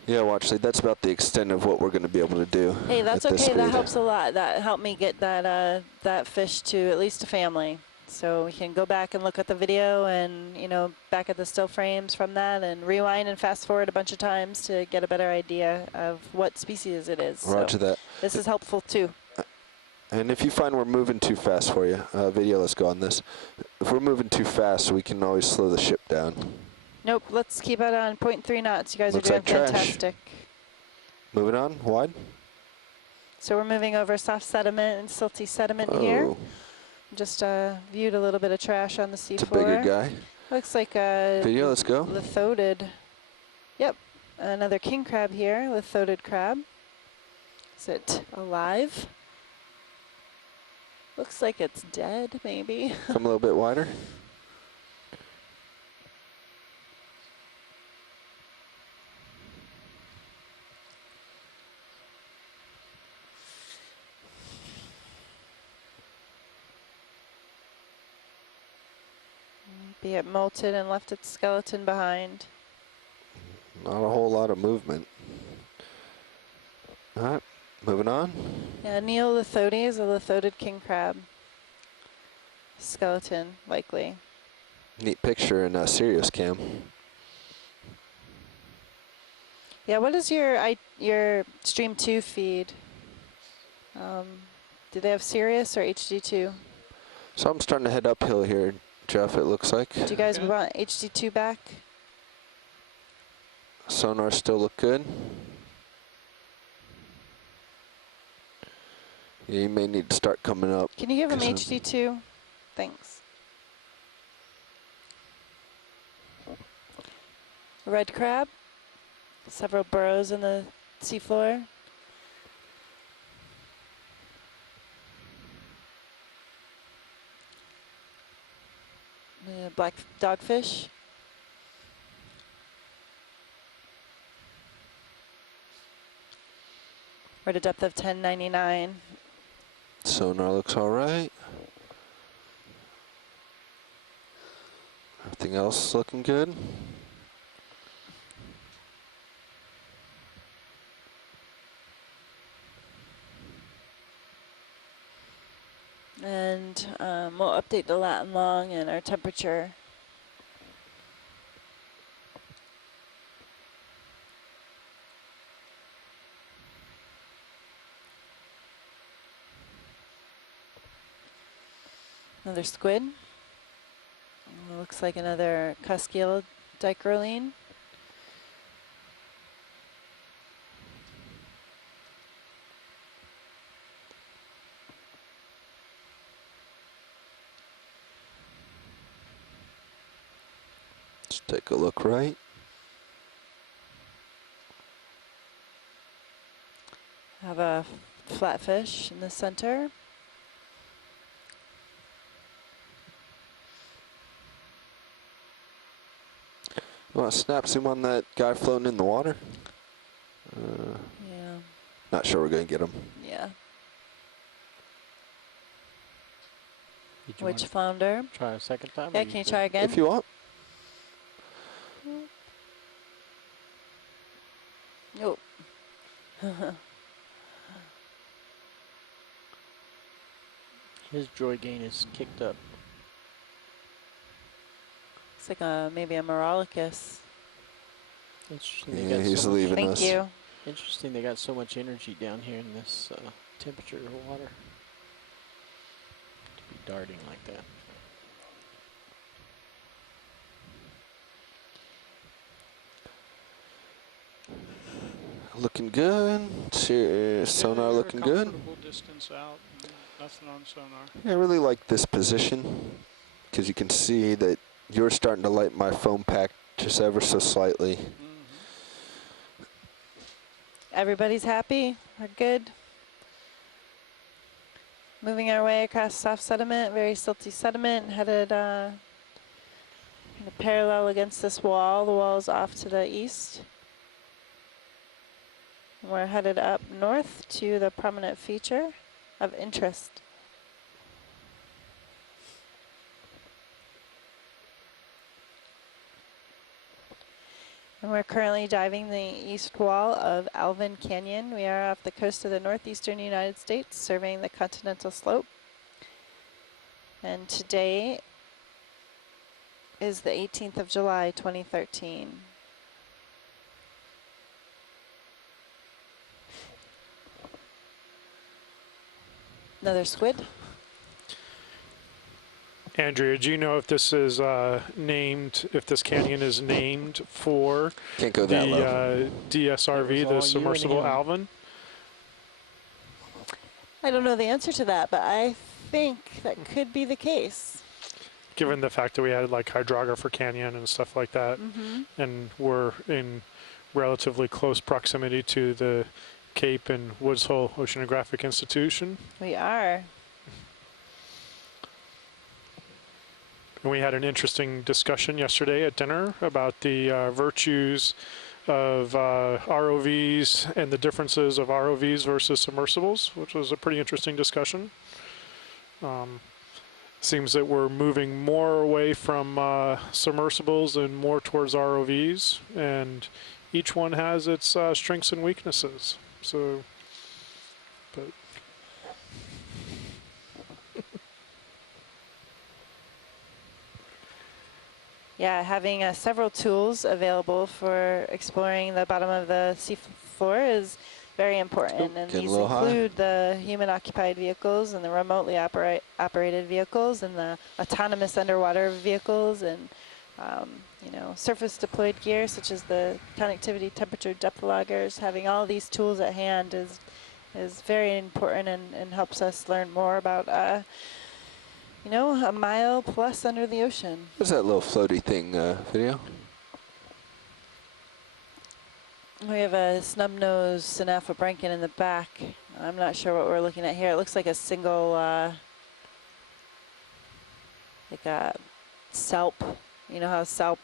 Yeah, watch, that's about the extent of what we're going to be able to do. Hey, that's at this okay. That speed. helps a lot. That helped me get that that fish to at least a family. So we can go back and look at the video and, you know, back at the still frames from that and rewind and fast forward a bunch of times to get a better idea of what species it is. Roger that. This is helpful too. And if you find we're moving too fast for you, video, let's go on this. If we're moving too fast, we can always slow the ship down. Nope, let's keep it on 0.3 knots. You guys Looks are doing like trash. fantastic. Moving on, wide. So we're moving over soft sediment and silty sediment here. Just viewed a little bit of trash on the seafloor. It's a bigger guy. Looks like Video, let's go. lithodid. Yep, another king crab here, lithodid crab. Is it alive? Looks like it's dead, maybe. Come a little bit wider. Be it molted and left its skeleton behind. Not a whole lot of movement. All right, moving on. Yeah, Neolithode is a lithodid king crab. Skeleton, likely. Neat picture in Sirius Cam. Yeah, what is your Stream 2 feed? Do they have Sirius or HD2? So I'm starting to head uphill here, Jeff, it looks like. Do you guys want HD2 back? Sonar still look good. Yeah, you may need to start coming up. Can you give them HD2? Thanks. Red crab. Several burrows in the seafloor. Black dogfish. We're at a depth of 1099. Sonar looks all right. Everything else looking good. And we'll update the lat and long and our temperature. Another squid. Looks like another Cuskiel dicroline. Let's take a look right. Have a flatfish in the center. You want to snap zoom on that guy floating in the water? Yeah. Not sure we're going to get him. Yeah. Did you Which wanna flounder? try a second time? Yeah, or can you good? try again? If you want. Nope. His joy gain is kicked up. It's like maybe a Morolicus. Interesting. Yeah, They got he's so much, leaving Thank us. you. interesting. They got so much energy down here in this temperature of water to be darting like that. Looking good. Sonar looking good. Comfortable distance out. Nothing on sonar. Yeah, I really like this position because you can see that you're starting to light my foam pack just ever so slightly. Everybody's happy. We're good. Moving our way across soft sediment, very silty sediment, headed in a parallel against this wall. The wall is off to the east. We're headed up north to the prominent feature of interest. And we're currently diving the east wall of Alvin Canyon. We are off the coast of the northeastern United States, surveying the continental slope. And today is the 18th of July, 2013. Another squid. Andrea, do you know if this is named, if this canyon is named for Can't go the that low. DSRV, It was all the you submersible and him. Alvin? I don't know the answer to that, but I think that could be the case. Given the fact that we had like Hydrographer Canyon and stuff like that, and we're in relatively close proximity to the Cape and Woods Hole Oceanographic Institution. We are. And we had an interesting discussion yesterday at dinner about the virtues of ROVs and the differences of ROVs versus submersibles, which was a pretty interesting discussion. Seems that we're moving more away from submersibles and more towards ROVs, and each one has its strengths and weaknesses. So, but Yeah, having several tools available for exploring the bottom of the sea floor is very important. And getting a these little high. include the human-occupied vehicles and the remotely operated vehicles and the autonomous underwater vehicles and you know, surface-deployed gear such as the connectivity temperature depth loggers. Having all these tools at hand is very important and helps us learn more about you know, a mile plus under the ocean. What's that little floaty thing video? We have a snub-nosed Synaphobranchian in the back. I'm not sure what we're looking at here. It looks like a single, like a salp. You know how salp,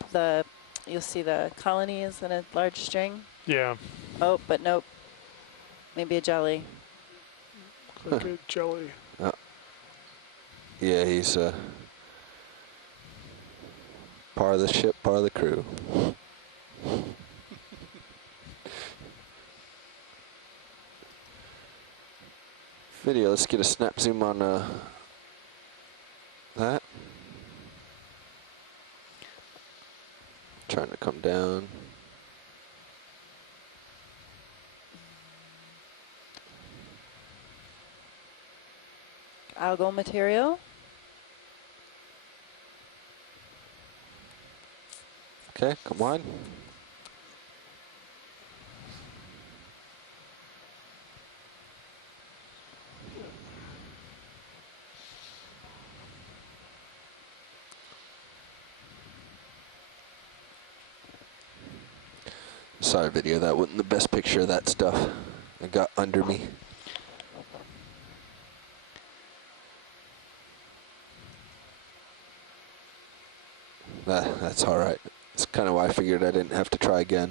you'll see the colonies in a large string? yeah, Oh, but nope. Maybe a jelly. like a jelly. Yeah, he's part of the ship, part of the crew. Video, let's get a snap zoom on That. Trying to come down. Algal material. Okay, come on. Sorry, video, that wasn't the best picture of that stuff. It got under me. That's all right. That's kind of why I figured I didn't have to try again.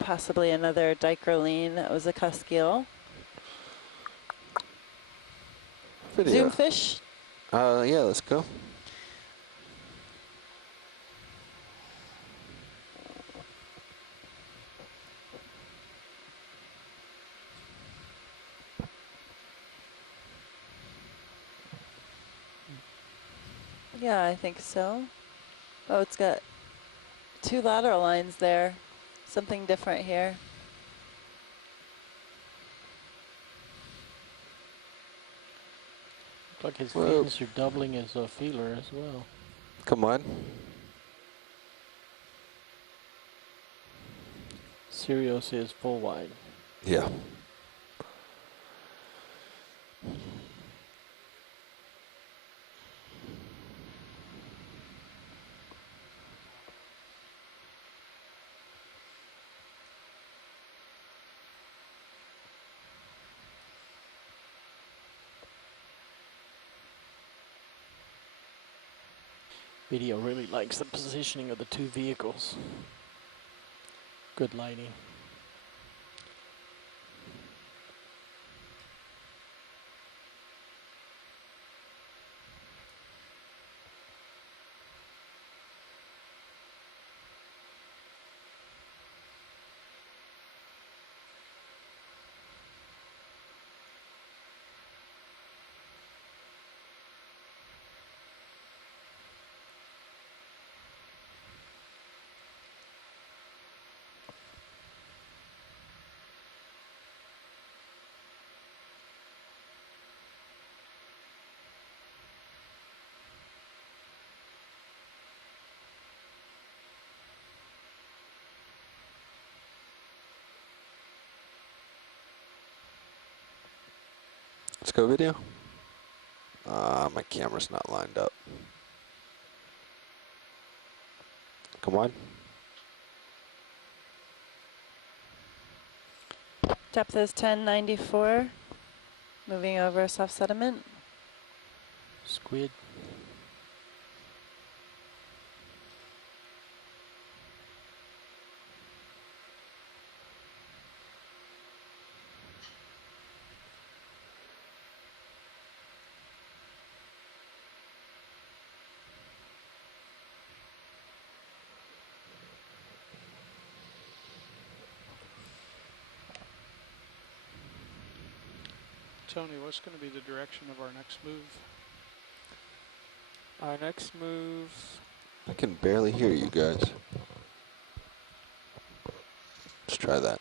Possibly another dicroline that was a cuskeel. Video. Zoomfish. Yeah, let's go. Yeah, I think so. Oh, it's got 2 lateral lines there. Something different here. Looks like his Whoa. fins are doubling as a feeler as well. Come on. Sirius is full wide. Yeah. Video really likes the positioning of the 2 vehicles. Good lighting. Let's go, video. My camera's not lined up. Come on. Depth is 1094. Moving over soft sediment. Squid. Tony, what's going to be the direction of our next move? Our next move. I can barely hear you guys. Let's try that.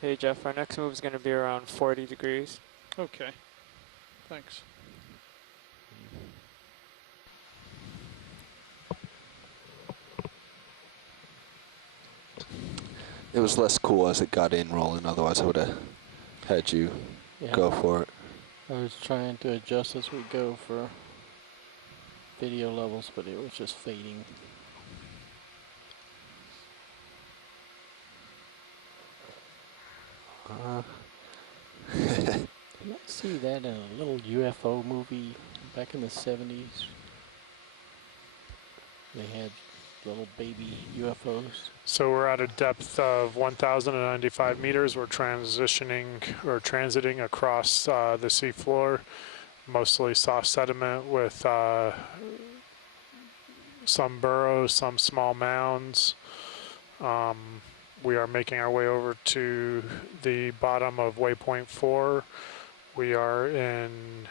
Hey Jeff, our next move is going to be around 40 degrees. Okay. Thanks. It was less cool as it got in rolling. Otherwise, I would have had you go for it. I was trying to adjust as we go for video levels, but it was just fading. You might see that in a little UFO movie back in the 70s. They had little baby UFOs. So we're at a depth of 1,095 meters. We're transitioning or transiting across the seafloor, mostly soft sediment with some burrows, some small mounds. We are making our way over to the bottom of waypoint 4. We are in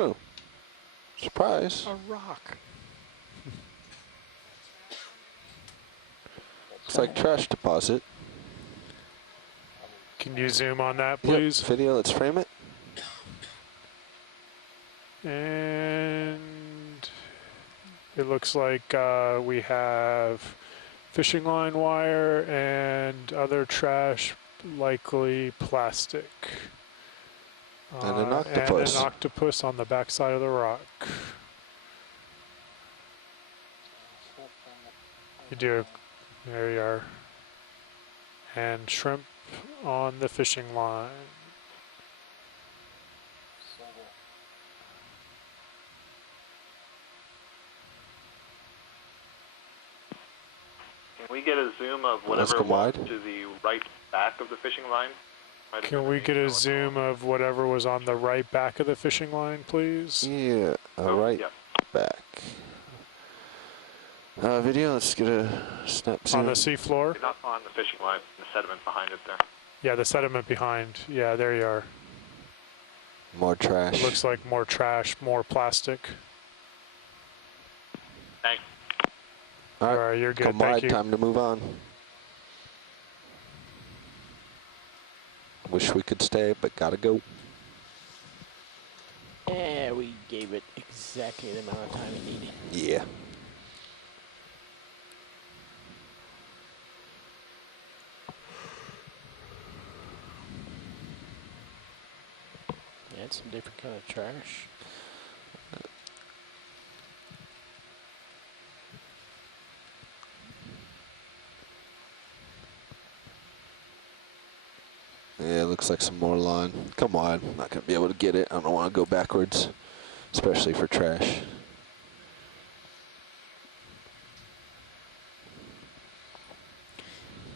Oh, surprise. A rock. Looks like trash deposit. Can you zoom on that, please? Yep, video, let's frame it. And it looks like we have fishing line wire and other trash, likely plastic. And an octopus. And an octopus on the backside of the rock. You do. There you are. And shrimp on the fishing line. Can we get a zoom of whatever was to the right back of the fishing line? Can we get a zoom of whatever was on the right back of the fishing line, please? Yeah, right back. Video, let's get a snap zoom. On the seafloor? Not on the fishing line, the sediment behind it there. Yeah, the sediment behind. Yeah, there you are. More trash. Looks like more trash, more plastic. Thanks. All right, you're good. Come Thank wide, you. time to move on. Wish we could stay, but gotta go. Yeah, we gave it exactly the amount of time it needed. Yeah. Yeah, it's some different kind of trash. Yeah, looks like some more line. Come on, I'm not gonna be able to get it. I don't want to go backwards, especially for trash.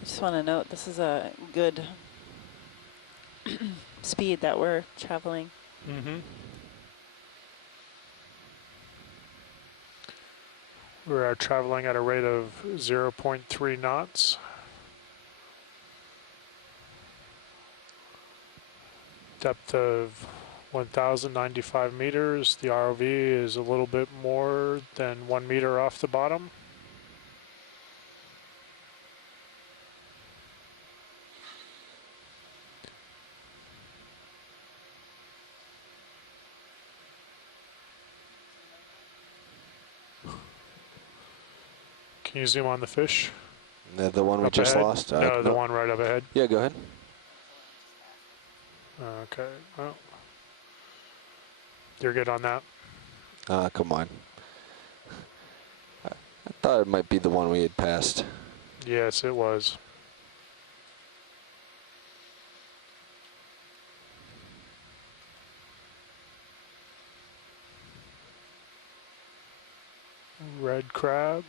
I just want to note this is a good speed that we're traveling. Mm-hmm. We are traveling at a rate of 0.3 knots. Depth of 1,095 meters. The ROV is a little bit more than 1 meter off the bottom. Can you zoom on the fish? The one we just ahead? lost? No, the one right up ahead. Yeah, go ahead. Okay, well, you're good on that. Come on. I thought it might be the one we had passed. Yes, it was. Red crab.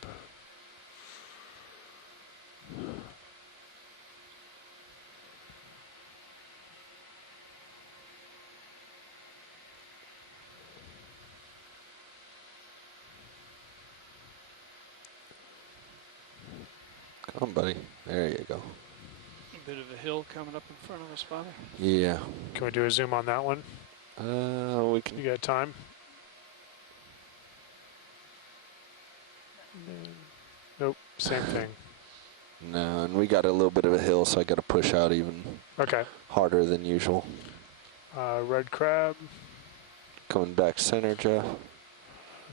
Come on, buddy. There you go. A bit of a hill coming up in front of us, Father. Yeah. Can we do a zoom on that one? We can. You got time? Nope, same thing. No, and we got a little bit of a hill, so I got to push out even Okay. harder than usual. Red crab. Coming back center, Jeff.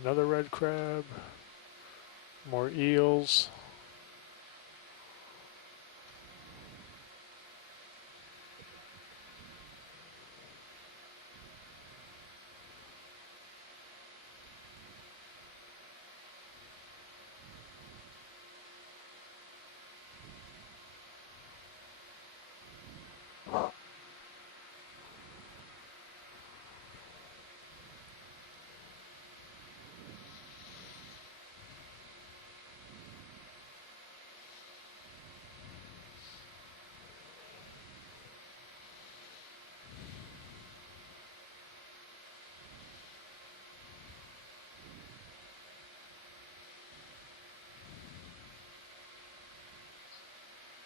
Another red crab. More eels.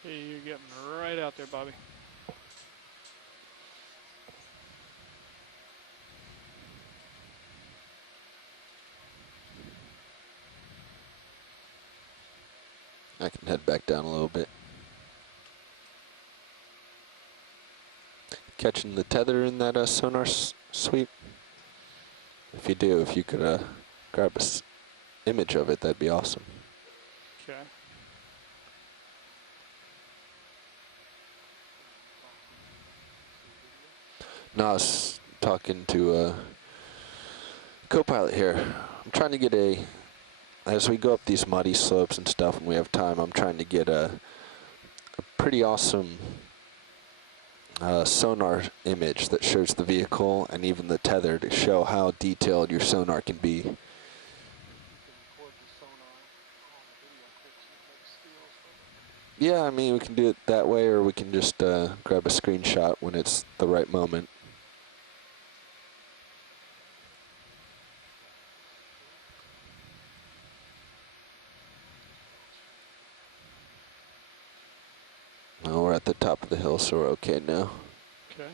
Hey, you're getting right out there, Bobby. I can head back down a little bit. Catching the tether in that sonar sweep? If you do, if you could grab a image of it, that'd be awesome. Okay. No, I was talking to a co-pilot here. I'm trying to get as we go up these muddy slopes and stuff and we have time, I'm trying to get a pretty awesome sonar image that shows the vehicle and even the tether to show how detailed your sonar can be. Yeah, I mean, we can do it that way, or we can just grab a screenshot when it's the right moment. Well, we're at the top of the hill, so we're okay now. Okay.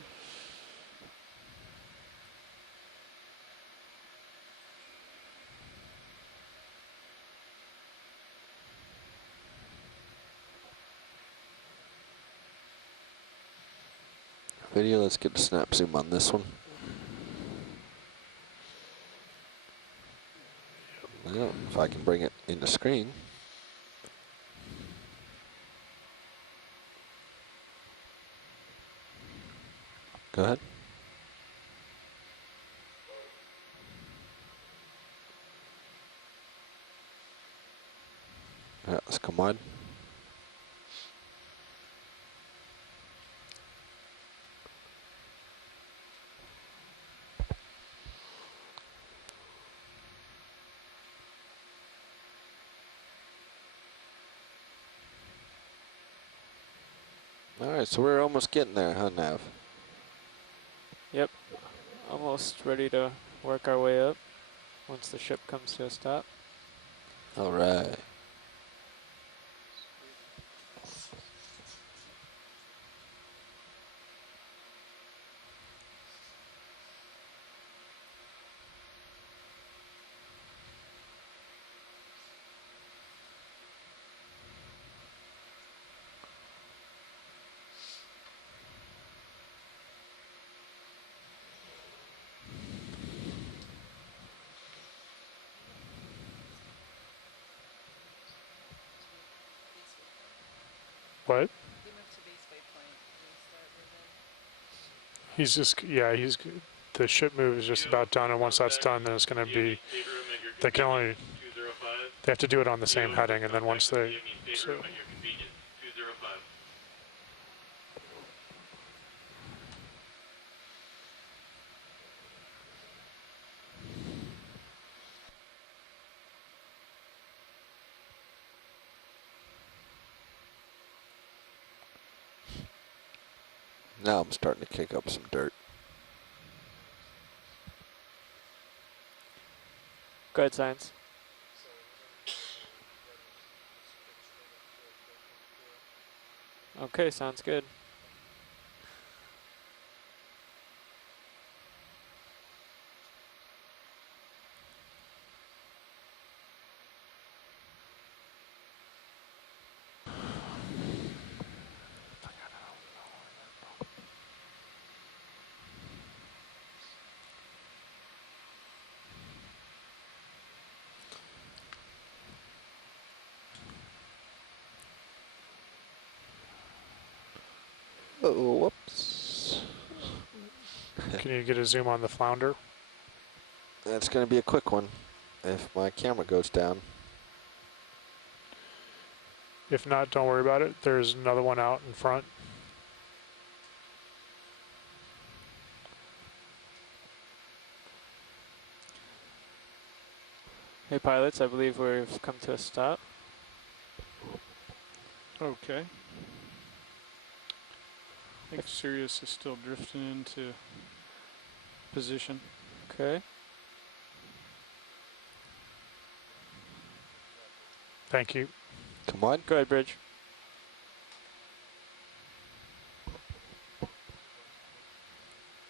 Video, let's get a snap zoom on this one. Well, if I can bring it into screen. Go ahead. Yeah, let's come wide. All right, so we're almost getting there, huh, Nav? Yep. Almost ready to work our way up once the ship comes to a stop. All right. What? The ship move is just about done, and once that's done, then it's going to be, they have to do it on the same heading, and then once they, so. Now I'm starting to kick up some dirt. Go ahead, Science. Okay, sounds good. Oh, whoops. Can you get a zoom on the flounder? That's going to be a quick one if my camera goes down. If not, don't worry about it. There's another one out in front. Hey pilots, I believe we've come to a stop. Okay. I think Sirius is still drifting into position. Okay. Thank you. Come on. Go ahead, Bridge.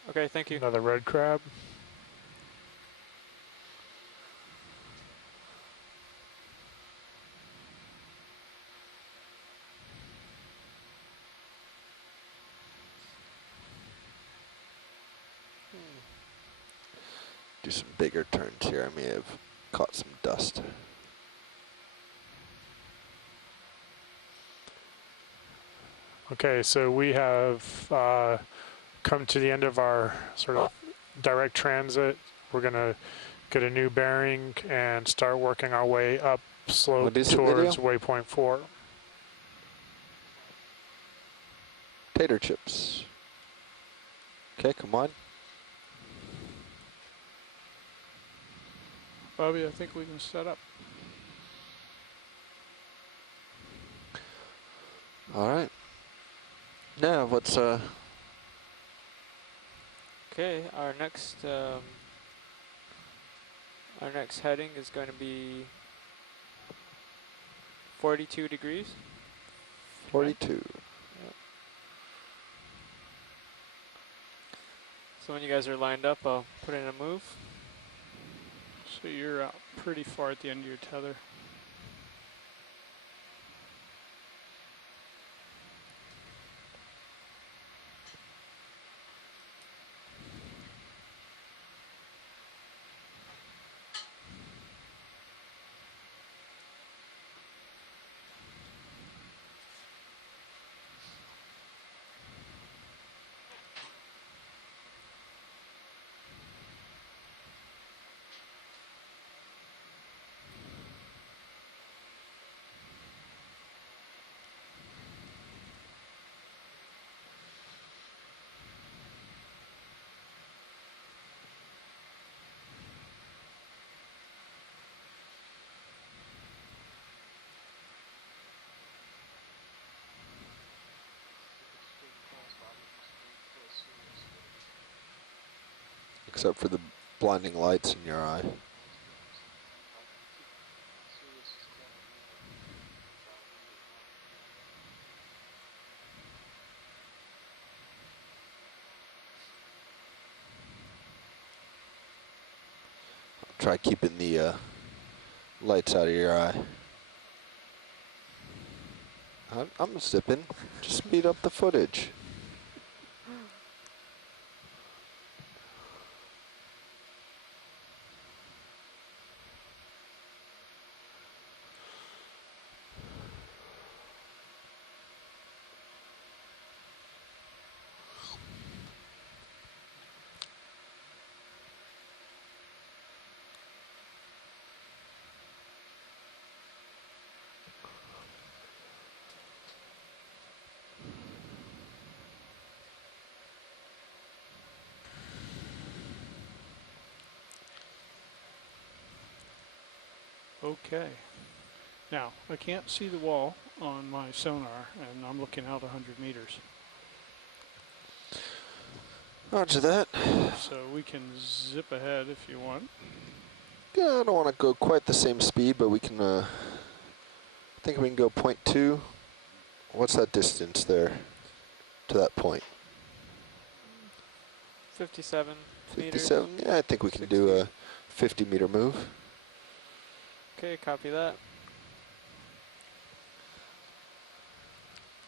Okay, thank you. Another red crab. Do some bigger turns here. I may have caught some dust. Okay, so we have come to the end of our sort of direct transit. We're going to get a new bearing and start working our way up slope What is it, towards video? waypoint 4. Tater chips. Okay, come on. Bobby, I think we can set up. All right. Now, what's Okay, our next heading is going to be 42 degrees. 42? Yep. So when you guys are lined up, I'll put in a move. So you're out pretty far at the end of your tether. except for the blinding lights in your eye? Try keeping the lights out of your eye. I'm zipping. Just speed up the footage. Okay. Now, I can't see the wall on my sonar, and I'm looking out 100 meters. Roger that. So we can zip ahead if you want. Yeah, I don't want to go quite the same speed, but we can, I think we can go 0.2. What's that distance there to that point? 57 meters. 57? Yeah, I think we can do a 50-meter move. Okay, copy that.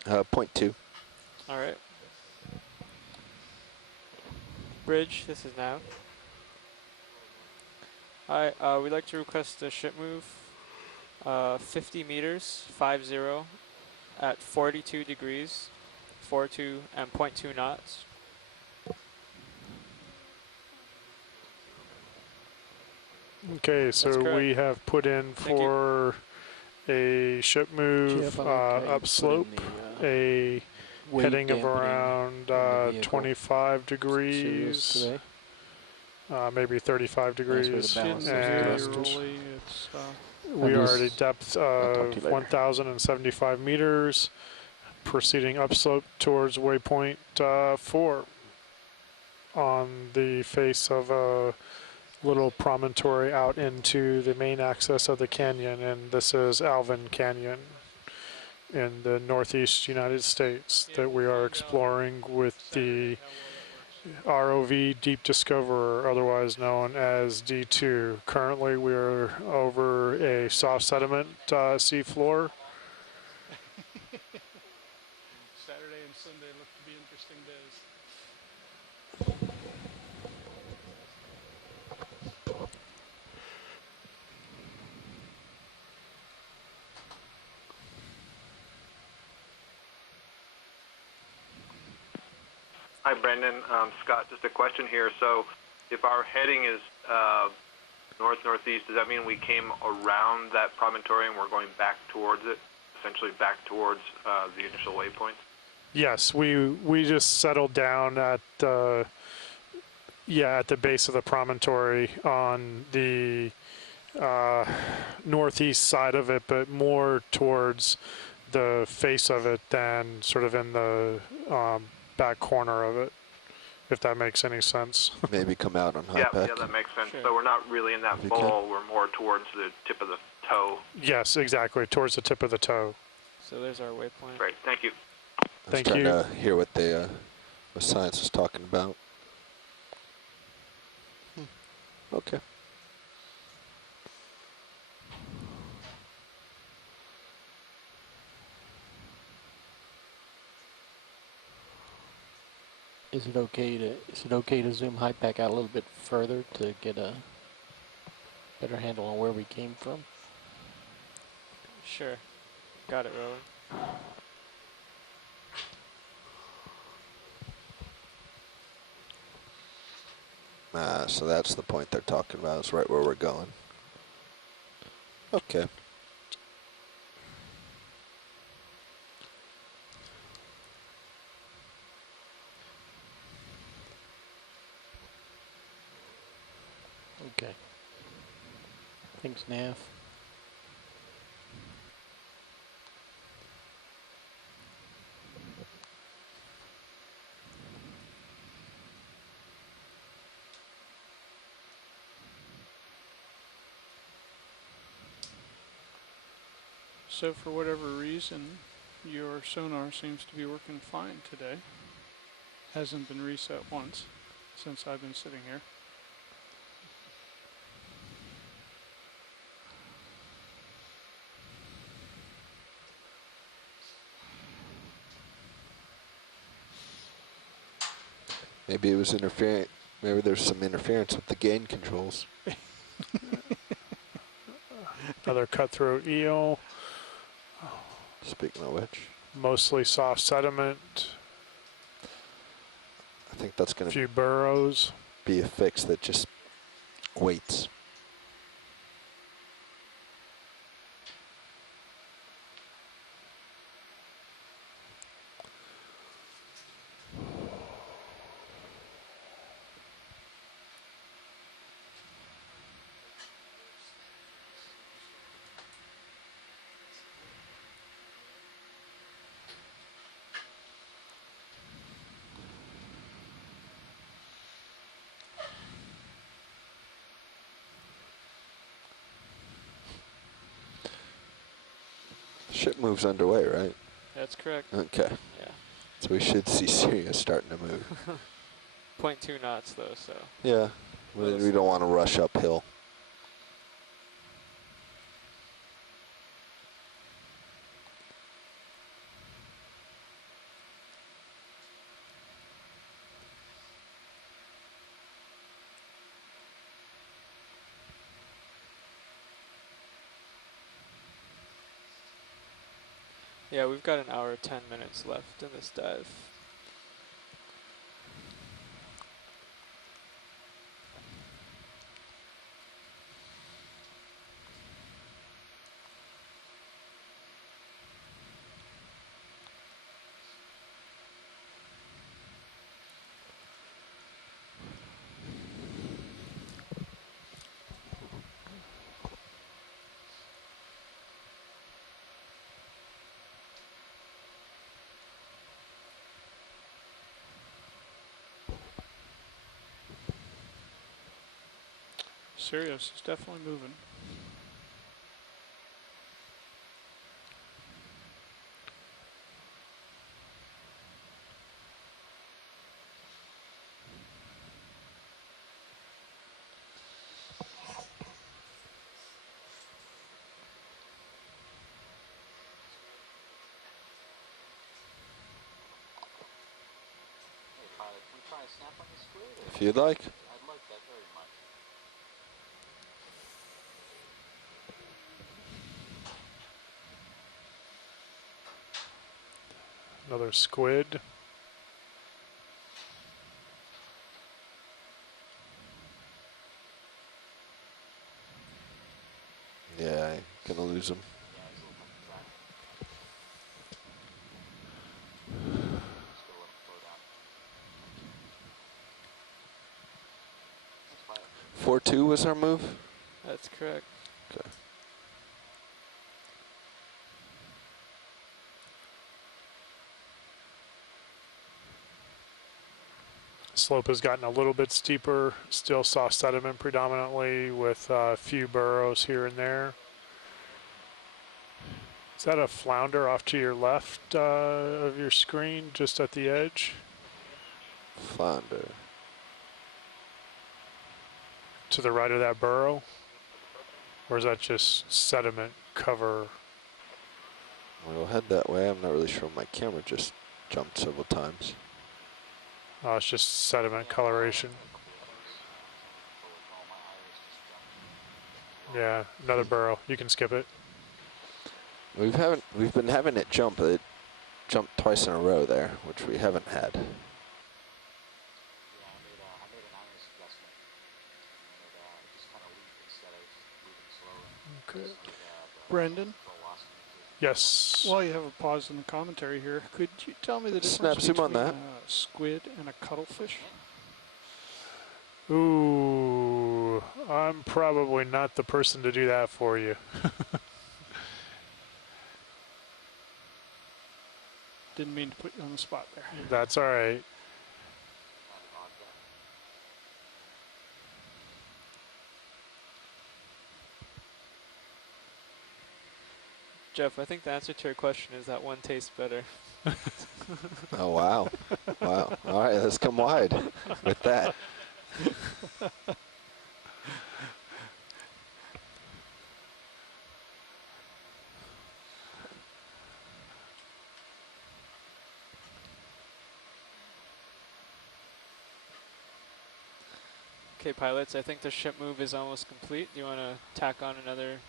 0.2. All right. Bridge, this is now. Hi, we'd like to request a ship move 50 meters, 50, at 42 degrees, 42 and 0.2 knots. Okay, That's so correct. we have put in Thank you. for a ship move Jeff, I like how you put in upslope, the, a weight heading of dampening around in the vehicle 25 serials degrees, today. maybe 35 Nice way to degrees, balance and those and thrusters. we It's, are at a depth I'll talk to of you later. 1,075 meters, proceeding upslope towards waypoint 4 on the face of a little promontory out into the main axis of the canyon, and this is Alvin Canyon in the northeast United States that we are exploring with the ROV Deep Discoverer, otherwise known as D2. Currently we are over a soft sediment seafloor. Saturday and Sunday look to be interesting days. Hi, Brendan. Scott, just a question here. So if our heading is north-northeast, does that mean we came around that promontory and we're going back towards it, essentially back towards the initial waypoint? Yes, we just settled down at at the base of the promontory on the northeast side of it, but more towards the face of it than sort of in the back corner of it, if that makes any sense. Maybe come out on high Yeah, pack. yeah, that makes sense. Sure. So we're not really in that If you bowl. We're more towards the tip of the toe. Yes, exactly, towards the tip of the toe. So there's our waypoint. Great, thank you. I was Thank trying you. to hear what the what science was talking about. Okay. Is it okay to zoom high pack out a little bit further to get a better handle on where we came from? Sure. Got it, Rowan. So that's the point they're talking about. It's right where we're going. Okay. Okay. Thanks, Nav. So for whatever reason, your sonar seems to be working fine today. Hasn't been reset once since I've been sitting here. Maybe it was interfering. Maybe there's some interference with the gain controls. Another cutthroat eel, Speaking of which, mostly soft sediment, I think that's a going to few burrows. be a fix that just waits. Ship moves underway, right? That's correct. Okay. Yeah. So we should see Sirius starting to move. 0.2 knots though, so. Yeah. We don't want to rush uphill. Yeah, we've got an hour, 10 minutes left in this dive. Sirius is definitely moving. If you'd like. Another squid. Yeah, I'm gonna lose him. Four two was our move. That's correct. Okay. Slope has gotten a little bit steeper. Still soft sediment predominantly with a few burrows here and there. Is that a flounder off to your left of your screen, just at the edge? Flounder. To the right of that burrow? Or is that just sediment cover? We'll head that way. I'm not really sure. My camera just jumped several times. Oh, it's just sediment coloration. Yeah, another burrow. You can skip it. We've been having it jump. It jumped twice in a row there, which we haven't had. Okay. Brendan, Yes. while you have a pause in the commentary here, could you tell me the difference Snap zoom between on that. a squid and a cuttlefish? Ooh, I'm probably not the person to do that for you. Didn't mean to put you on the spot there. That's all right. Jeff, I think the answer to your question is that one tastes better. Oh, wow. Wow. All right, let's come wide with that. Okay, pilots, I think the ship move is almost complete. Do you want to tack on another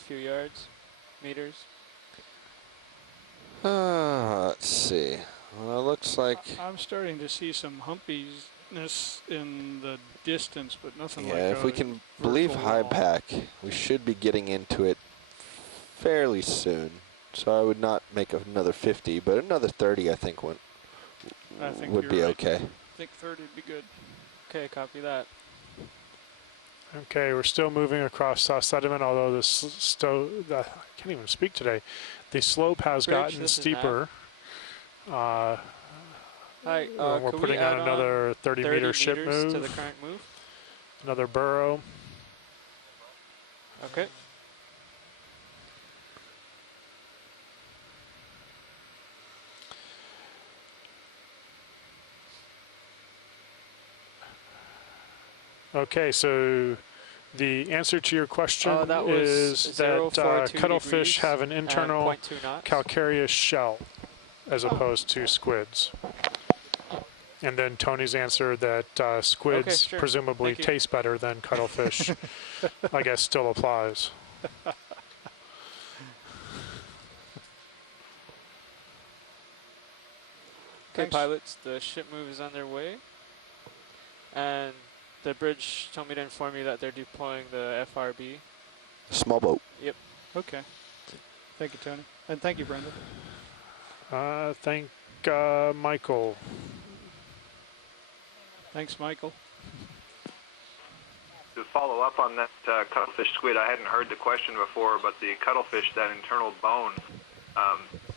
few yards, meters? Let's see. Well, it looks like... I'm starting to see some humpiness in the distance, but nothing like Yeah, if we can believe high pack, we should be getting into it fairly soon. So I would not make another 50, but another 30 I think would be right. okay. I think 30 would be good. Okay, copy that. Okay, we're still moving across sediment, although I can't even speak today. The slope has gotten steeper. Hi, we're putting on another 30-meter ship move. To the current move. Another burrow. Okay. Okay, so the answer to your question is that cuttlefish have an internal calcareous shell as opposed to squids. And then Tony's answer that squids presumably taste better than cuttlefish, I guess, still applies. Okay, Thanks. pilots, the ship move is underway. And the bridge told me to inform you that they're deploying the FRB. Small boat. Yep. Okay. Thank you, Tony. And thank you, Brendan. Thank Michael. Thanks, Michael. To follow up on that cuttlefish squid, I hadn't heard the question before, but the cuttlefish, that internal bone,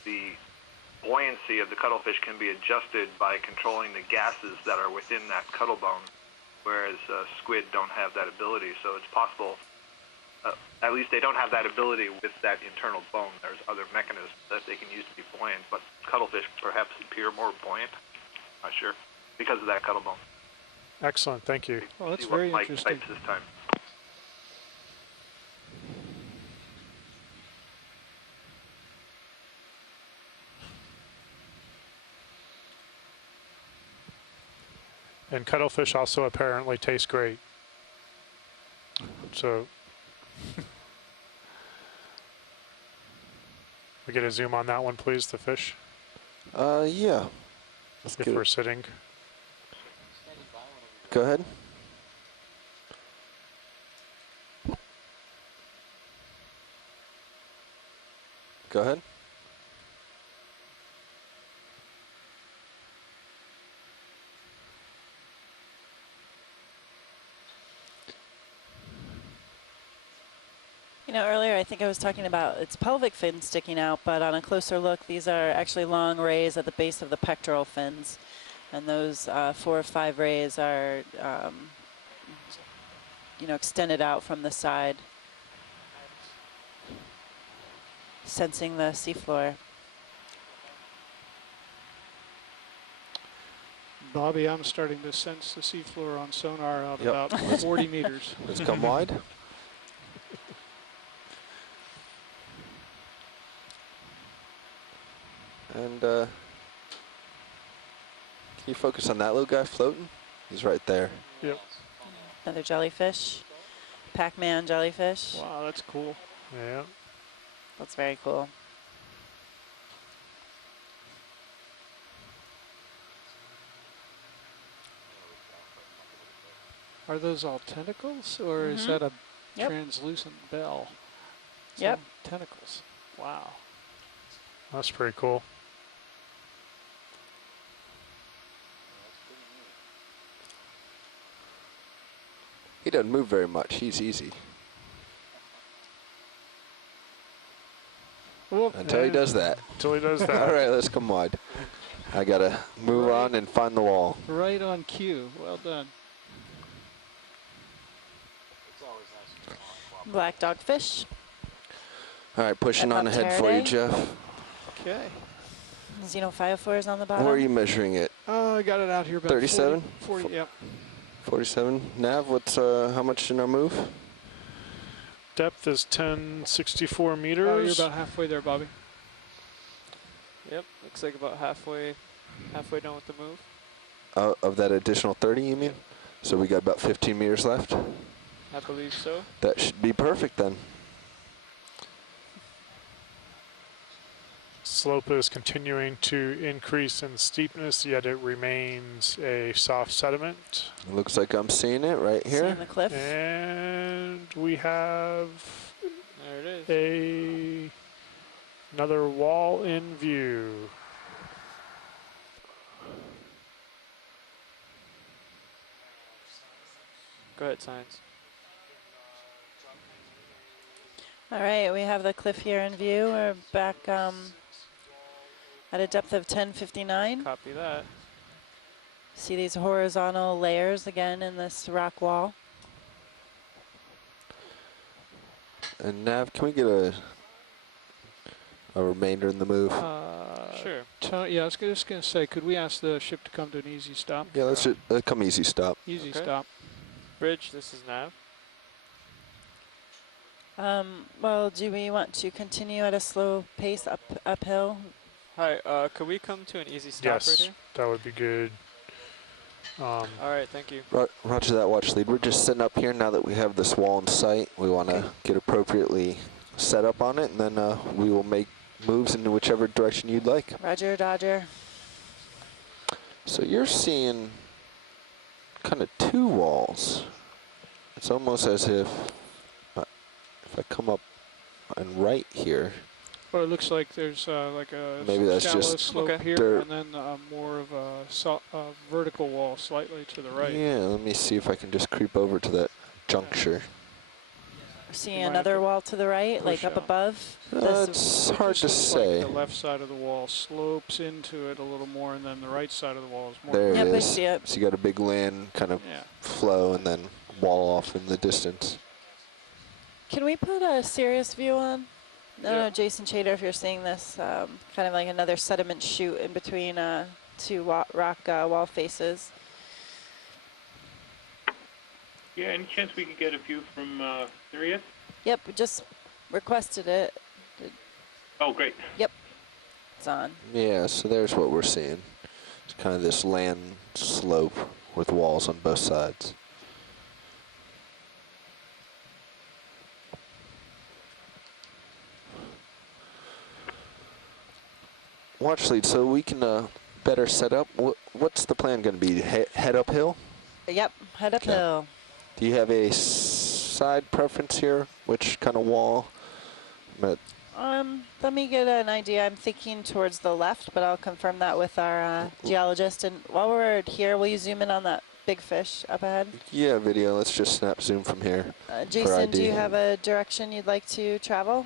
the buoyancy of the cuttlefish can be adjusted by controlling the gases that are within that cuttle bone, whereas squid don't have that ability. So it's possible, at least they don't have that ability with that internal bone. There's other mechanisms that they can use to be buoyant, but cuttlefish perhaps appear more buoyant. Not sure, because of that cuttle bone. Excellent, thank you. Well, that's See what very Mike interesting. types this time. And cuttlefish also apparently taste great. So we get a zoom on that one, please, the fish, Yeah. if we're sitting. Go ahead. Go ahead. You know, earlier I think I was talking about its pelvic fin sticking out, but on a closer look, these are actually long rays at the base of the pectoral fins. And those 4 or 5 rays are, you know, extended out from the side, sensing the seafloor. Bobby, I'm starting to sense the seafloor on sonar out Yep. about 40 meters. Let's come wide. And can you focus on that little guy floating? He's right there. Yep. Another jellyfish, Pac-Man jellyfish. Wow, that's cool. Yeah. That's very cool. Are those all tentacles, or is that a translucent bell? Yep. Tentacles. Wow. That's pretty cool. He doesn't move very much. He's easy. Whoop. Until he does that. Until he does that. All right, let's come wide. I got to move on and find the wall. Right on cue. Well done. Black dogfish. All right, pushing on ahead for you, Jeff. Okay. Xenophytophores on the bottom. Where are you measuring it? Oh, I got it out here about 37? 40, yep. 47. Nav, what's how much in our move? Depth is 1064 meters. Oh, you're about halfway there, Bobby. Yep, looks like about halfway done with the move. Of that additional 30, you mean? So we got about 15 meters left? I believe so. That should be perfect then. Slope is continuing to increase in steepness, yet it remains a soft sediment. It looks like I'm seeing it right here. Seeing the cliff. And we have There it is. another wall in view. Go ahead, Science. All right, we have the cliff here in view. We're back at a depth of 1059. Copy that. See these horizontal layers again in this rock wall. And Nav, can we get a remainder in the move? Sure. Yeah, I was just going to say, could we ask the ship to come to an easy stop? Yeah, let's come easy stop. Easy Okay. stop. Bridge, this is Nav. Well, do we want to continue at a slow pace uphill? Hi, could we come to an easy stop right Yes, here? that would be good. All right, thank you. Roger that, watch lead. We're just sitting up here now that we have this wall in sight. We want to get appropriately set up on it, and then we will make moves in whichever direction you'd like. Roger, Dodger. So you're seeing kind of two walls. It's almost as if I come up and right here. Well, it looks like there's like a Maybe that's shallow just slope here, dirt. and then more of a vertical wall slightly to the right. Yeah, let me see if I can just creep over to that juncture. We're seeing another wall to the right, like up above. It's hard to say. Like the left side of the wall slopes into it a little more, and then the right side of the wall is more. There Yep, it I is. see it. So you got a big land kind of flow and then wall off in the distance. Can we put a serious view on? I don't know, Jason Chater, if you're seeing this, kind of like another sediment chute in between two rock wall faces. Yeah, any chance we could get a view from Sirius? Yep, we just requested it. Oh, great. Yep, it's on. Yeah, so there's what we're seeing. It's kind of this land slope with walls on both sides. Watch lead, so we can better set up. What's the plan going to be? Head uphill? Yep, head uphill. Do you have a side preference here? Which kind of wall? Let me get an idea. I'm thinking towards the left, but I'll confirm that with our geologist. And while we're here, will you zoom in on that big fish up ahead? Yeah, video. Let's just snap zoom from here. Jason, do you have a direction you'd like to travel?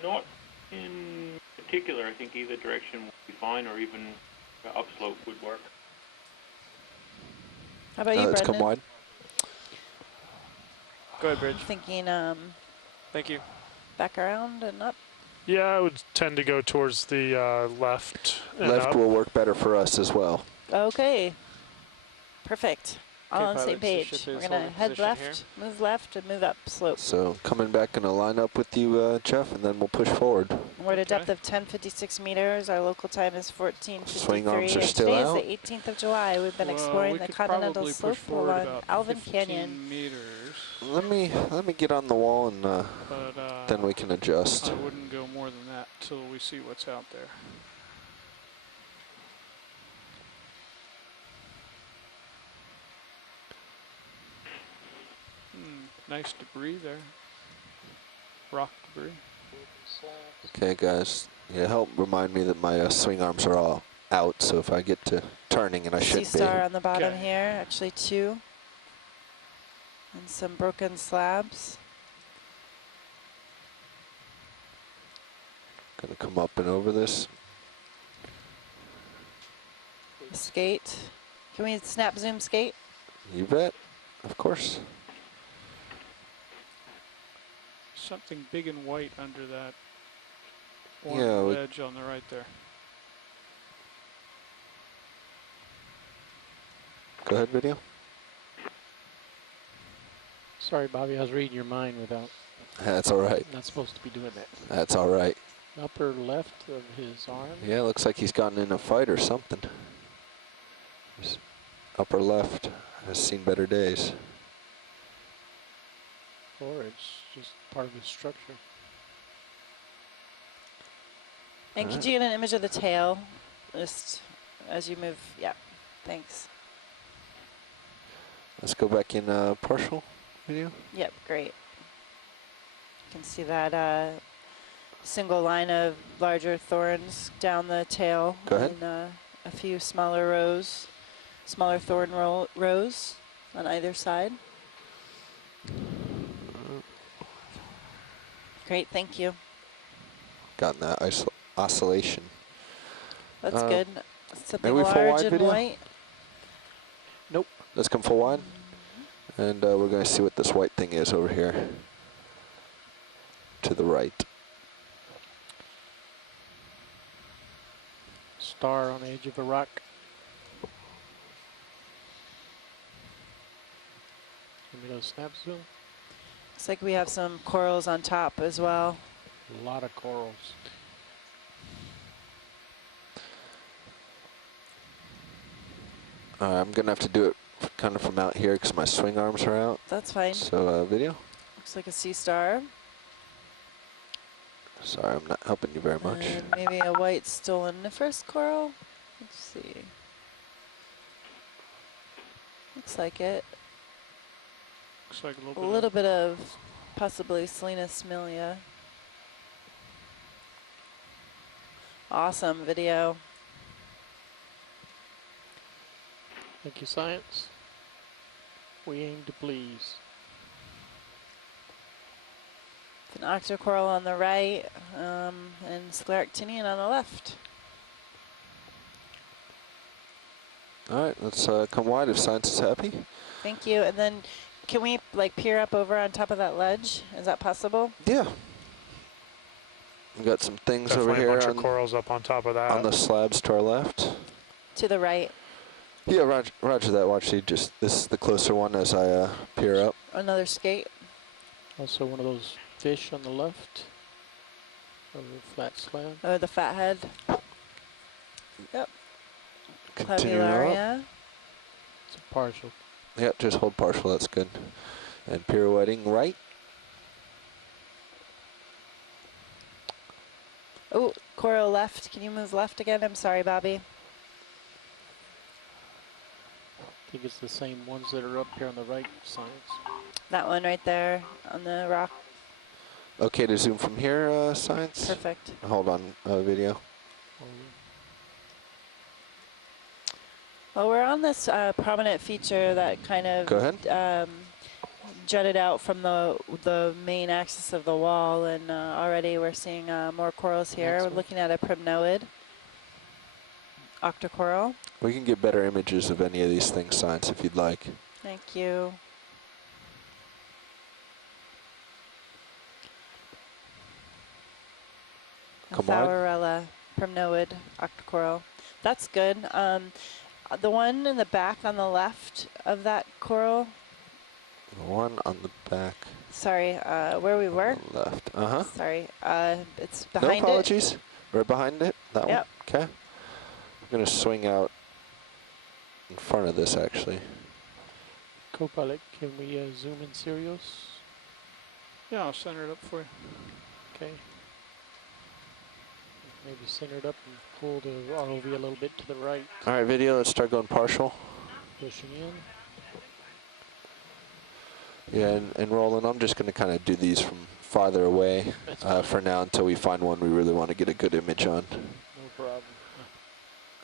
Not in particular. I think either direction would be fine, or even upslope would work. How about you, Let's Brendan? come wide. Go ahead, Bridge. Thinking Thank you. back around and up. Yeah, I would tend to go towards the left. And Left up. will work better for us as well. Okay. Perfect. All on the same pilot, page. ship We're is going to holding head position left, move left, and move up slope. So coming back and line up with you, Jeff, and then we'll push forward. We're at a depth of 1056 meters. Our local time is 14:53. Swing arms are and still today out. is the 18th of July. We've been exploring the continental slope along Alvin Canyon. Meters. Let me get on the wall and then we can adjust. I wouldn't go more than that till we see what's out there. Nice debris there. Rock debris. Okay, guys. Yeah, help remind me that my swing arms are all out. So if I get to turning, and I should be. C-star on the bottom here, actually 2. And some broken slabs. Gonna come up and over this. Skate. Can we snap zoom skate? You bet. Of course. Something big and white under that Yeah, ledge on the right there. Go ahead, video. Sorry, Bobby, I was reading your mind without. That's all right. Not supposed to be doing that. That's all right. Upper left of his arm. Yeah, looks like he's gotten in a fight or something. His upper left has seen better days. Or it's just part of his structure. And could you get an image of the tail, just as you move? Yeah, thanks. Let's go back in partial video. Yep, great. You can see that single line of larger thorns down the tail. Go ahead. And a few smaller rows, smaller thorn rows on either side. Great, thank you. Gotten that oscillation. That's good. Something maybe full large wide and video? white. Nope. Let's come full wide. And we're going to see what this white thing is over here. To the right. Star on the edge of a rock. Let me know snap zoom. Looks like we have some corals on top as well. A lot of corals. I'm going to have to do it kind of from out here because my swing arms are out. That's fine. So video. Looks like a sea star. Sorry, I'm not helping you very much. And maybe a white stoloniferous coral. Let's see. Looks like it. Looks like A little bit of possibly Selena smilia. Awesome video. Thank you, science. We aim to please. An octocoral on the right, and scleractinian on the left. All right, let's come wide if science is happy. Thank you. And then can we like peer up over on top of that ledge? Is that possible? Yeah. We got some things Definitely over here a bunch of corals up on top of that. on the slabs to our left. To the right. Yeah, roger that. Watch, this is the closer one as I peer up. Another skate. Also one of those fish on the left. Of the flat slab. Oh, the fathead. Yep. Continue up. Clavularia. It's a partial. Yep, just hold partial, that's good. And pirouetting right. Oh, coral left. Can you move left again? I'm sorry, Bobby. I think it's the same ones that are up here on the right, science. That one right there on the rock. Okay to zoom from here, science? Perfect. Hold on, video. Well, we're on this prominent feature that kind of Go ahead. jutted out from the main axis of the wall, and already we're seeing more corals here. Excellent. We're looking at a primnoid octocoral. We can get better images of any of these things, science, if you'd like. Thank you. Faurella primnoid octocoral. That's good. The one in the back on the left of that coral. The one on the back. Sorry, where we were. Left. Uh-huh. Sorry, it's behind it. No apologies. Right behind it. That Yep. one. Okay. I'm gonna swing out in front of this actually. Co-pilot, can we zoom in Sirius? Yeah, I'll center it up for you. Okay. Maybe center it up and pull the ROV a little bit to the right. All right, video. Let's start going partial. Pushing in. Yeah, and Roland, I'm just gonna kind of do these from farther away for now until we find one we really want to get a good image on. No problem.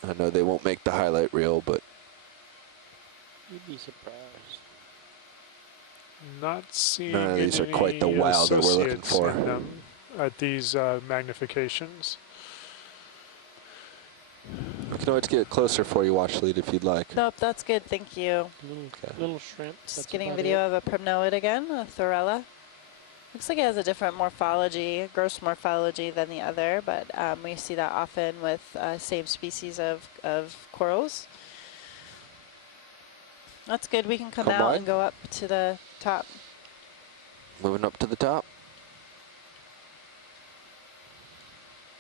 I know they won't make the highlight reel, but You'd be surprised. Not seeing none of these are any quite the wow that we're looking associates for. in them at these magnifications. We can always get it closer for you, watch lead, if you'd like. Nope, that's good. Thank you. Little shrimp. Just getting a video of a primnoid again, a Thorella. Looks like it has a different morphology, gross morphology than the other, but we see that often with same species of corals. That's good. We can come out wide. and go up to the top. Moving up to the top.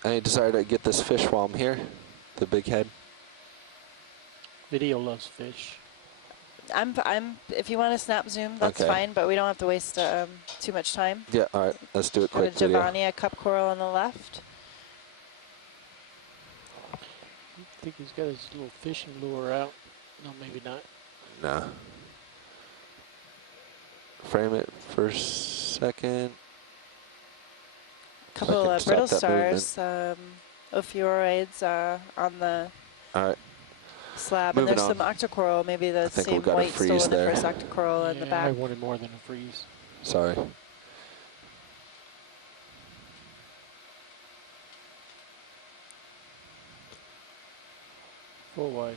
Any desire to get this fish while I'm here? The big head? Video loves fish. If you want to snap zoom, that's Okay. fine, but we don't have to waste too much time. Yeah, all right. Let's do it Got a quick video. Giovannia cup coral on the left. I think he's got his little fishing lure out. No, maybe not. No. Frame it for a second. Couple I of can brittle stop that stars, ophiuroids on the All right. slab, Moving and there's on. some octocoral, maybe the I think same we got a white freeze there. stoloniferous octocoral in the Yeah, I back. wanted more than a freeze. Sorry. Full wide.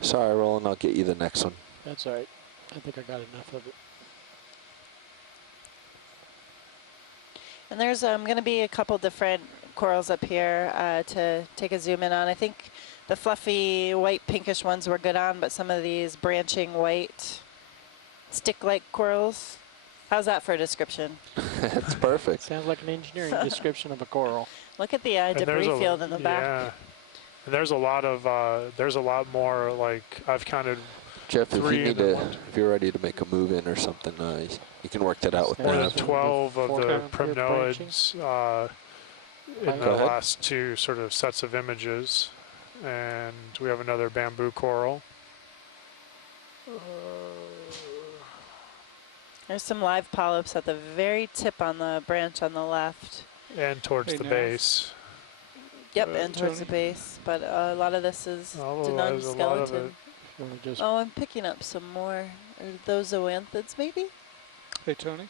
Sorry, Roland. I'll get you the next one. That's all right. I think I got enough of it. And there's going to be a couple different corals up here to take a zoom in on. I think the fluffy white pinkish ones were good on, but some of these branching white stick-like corals. How's that for a description? That's perfect. Sounds like an engineering description of a coral. Look at the And debris field in the back. Yeah. And there's a lot of there's a lot more, like I've counted Jeff, if you 3 need in the to, if you're ready to make a move in or something, you can work that out with More than Brad. 12 of the Foreground here primnoids in Go the ahead. last 2 sort of sets of images. And we have another bamboo coral. There's some live polyps at the very tip on the branch on the left. And towards the base. Yep, and towards the base. But a lot of this is denuded skeleton. Oh, I'm picking up some more. Are those zoanthids, maybe? Hey, Tony.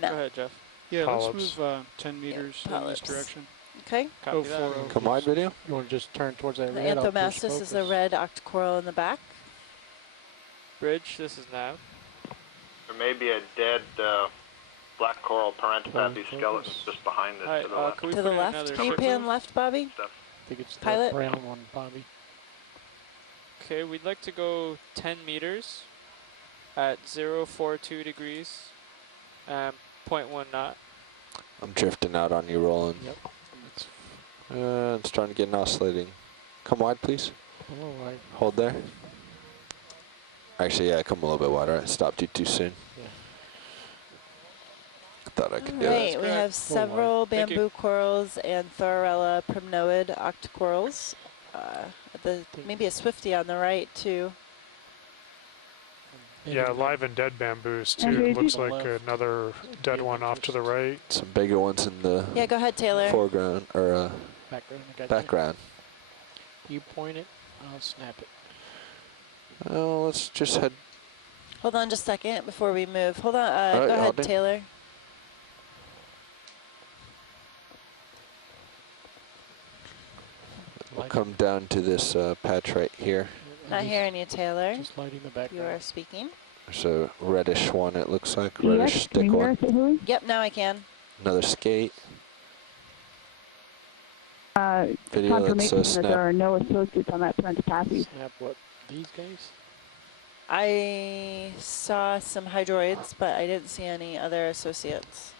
No. Go ahead, Jeff. Yeah, Polyps. let's move 10 meters in this direction. Okay. Copy that. Come wide video? You want to just turn towards that The red? I'll push Anthomastus is a focus. red octocoral in the back. Bridge, this is Nav. There may be a dead black coral parentopathy skeleton just behind this Hi, to the left. can we To put the in left. another Can you ship pan move? left, Bobby? I think it's the Pilot? brown one, Bobby. Okay, we'd like to go 10 meters at 042 degrees and 0.1 knot. I'm drifting out on you, Roland. Yep. It's starting to get oscillating. Come wide, please. Oh, I Hold there. Actually, yeah, come a little bit wider. I stopped you too soon. Yeah. Thought I could do Right, it. we have several Thank you. bamboo corals and Thorarella primnoid octocorals. Maybe a swifty on the right too. Yeah, live and dead bamboos too. Okay, It looks to the like left. another dead one off to the right. Some bigger ones in the Yeah, go ahead, Taylor. foreground or background. I got background. You point it, I'll snap it. Oh, let's just head. Hold on just a second before we move. Hold on, All right, go ahead, Alvin. Taylor. We'll come down to this patch right here. Not hearing you, Taylor. Just lighting the You background. are speaking. There's a reddish one, it looks like. Reddish stick one. Yep, now I can. Another skate. Video that's Confirmation that snap. there are no associates on that parentopathy. Snap what? These guys? I saw some hydroids, but I didn't see any other associates.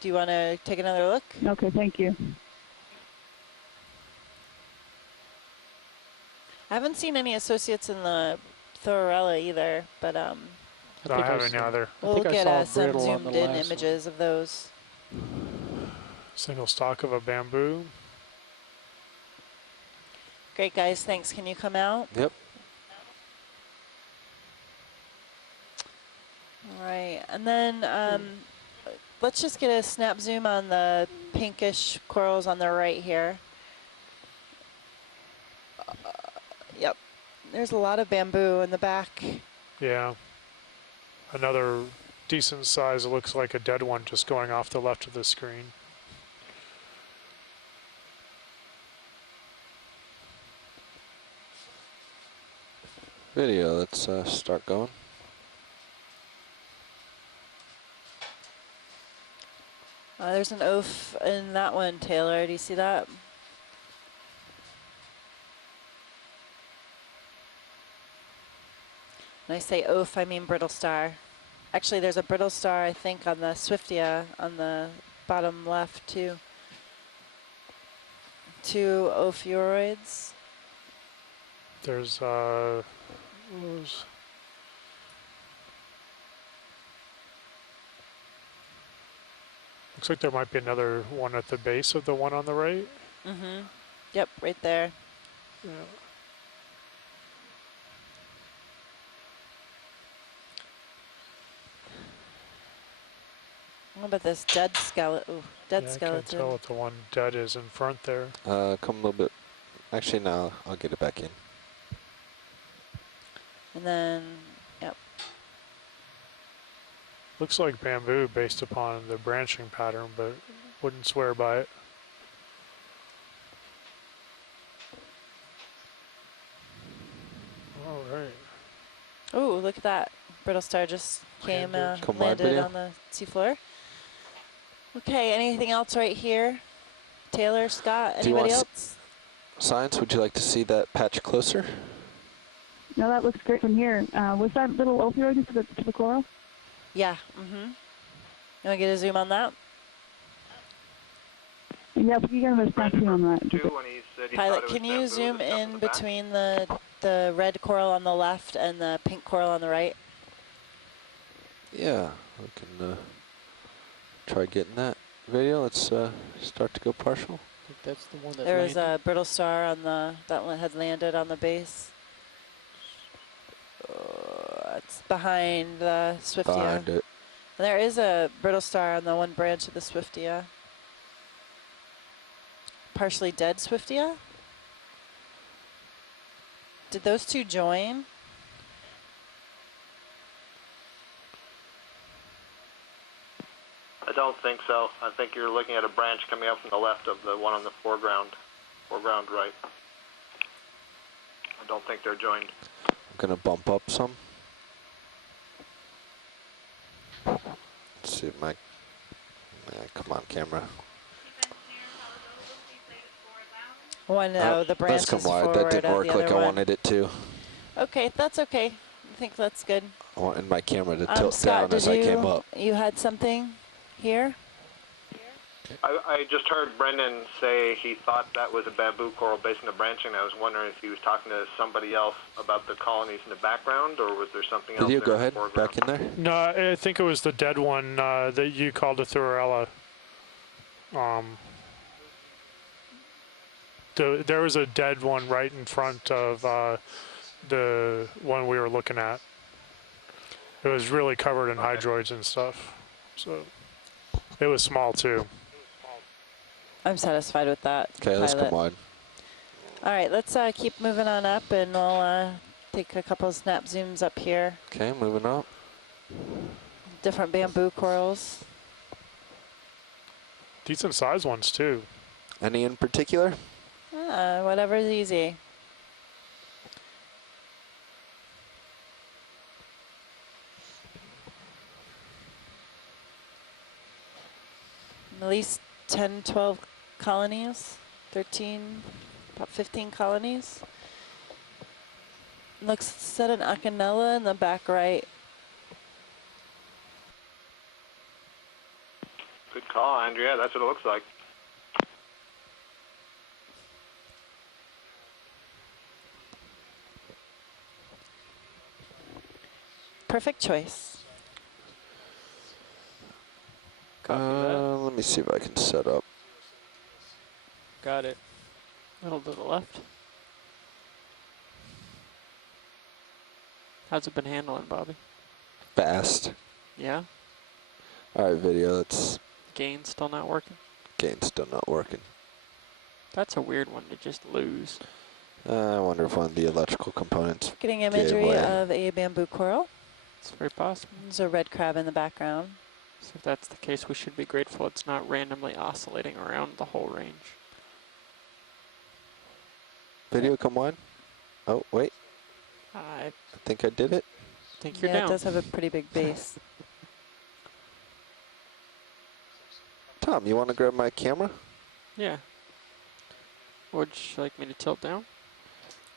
Do you want to take another look? Okay, thank you. I haven't seen any associates in the Thorarella either, but I don't have any other. we'll get some brittle on zoomed the in last images of those. Single stalk of a bamboo. Great, guys. Thanks. Can you come out? Yep. All right. And then let's just get a snap zoom on the pinkish corals on the right here. Yep. There's a lot of bamboo in the back. Yeah. Another decent size, looks like a dead one just going off the left of the screen. Video, let's start going. There's an oaf in that one, Taylor. Do you see that? When I say oaf, I mean brittle star. Actually, there's a brittle star, I think, on the Swiftia on the bottom left, too. 2 ophiuroids. There's looks like there might be another one at the base of the one on the right. Mm-hmm. Yep, right there. Yeah. What about this dead skeleton? Ooh, dead Yeah, I skeleton. can't tell what the one dead is in front there. Come a little bit. Actually, no, I'll get it back in. And then, yep. Looks like bamboo based upon the branching pattern, but wouldn't swear by it. All right. Oh, look at that. Brittle star just came, Come wide landed video. on the seafloor. Okay, anything else right here? Taylor, Scott, Do you want anybody else? Science, would you like to see that patch closer? No, that looks great from here. Was that little opioid to the coral? Yeah, mm-hmm. You want to get a zoom on that? Yeah, you got a snap zoom on that. When he said he thought Pilot, it was can you bamboo, zoom the stuff in the back. between the the red coral on the left and the pink coral on the right? Yeah, we can try getting that video. Let's start to go partial. I think that's the one that There was landed. a brittle star on the that one had landed on the base. It's behind the Swiftia. Behind it. And there is a brittle star on the one branch of the Swiftia. Partially dead Swiftia. Did those two join? I don't think so. I think you're looking at a branch coming up from the left of the one on the foreground right. I don't think they're joined. I'm gonna bump up some. Let's see if my, come on camera. One, the branch Let's come is wide. forward That didn't of work the other like I one. wanted it to. Okay, that's okay. I think that's good. I wanted my camera to tilt Scott, down as I came up. You had something here? I just heard Brendan say he thought that was a bamboo coral based on the branching. I was wondering if he was talking to somebody else about the colonies in the background, or was there something else? Video, there go in the ahead. foreground? Back in there. No, I think it was the dead one that you called a Thurella. There was a dead one right in front of the one we were looking at. It was really covered in hydroids and stuff. So it was small too. I'm satisfied with that. Okay, let's come wide. All right, let's keep moving on up, and we'll take a couple of snap zooms up here. Okay, moving up. Different bamboo corals. Decent sized ones too. Any in particular? Whatever's easy. At least 10, 12 colonies, 13, about 15 colonies. Looks set an Okeanos in the back right. Good call, Andrea. That's what it looks like. Perfect choice. Let me see if I can set up. Got it. Little to the left. How's it been handling, Bobby? Fast. Yeah? All right, video. Let's. Gain still not working? Gain still not working. That's a weird one to just lose. I wonder if one of the electrical components. Getting gave imagery way. of a bamboo coral. It's very possible. There's a red crab in the background. So if that's the case, we should be grateful it's not randomly oscillating around the whole range. Video, come wide. Oh, wait. I think I did it. think you're Yeah, down. it does have a pretty big base. Tom, you want to grab my camera? Yeah. Would you like me to tilt down?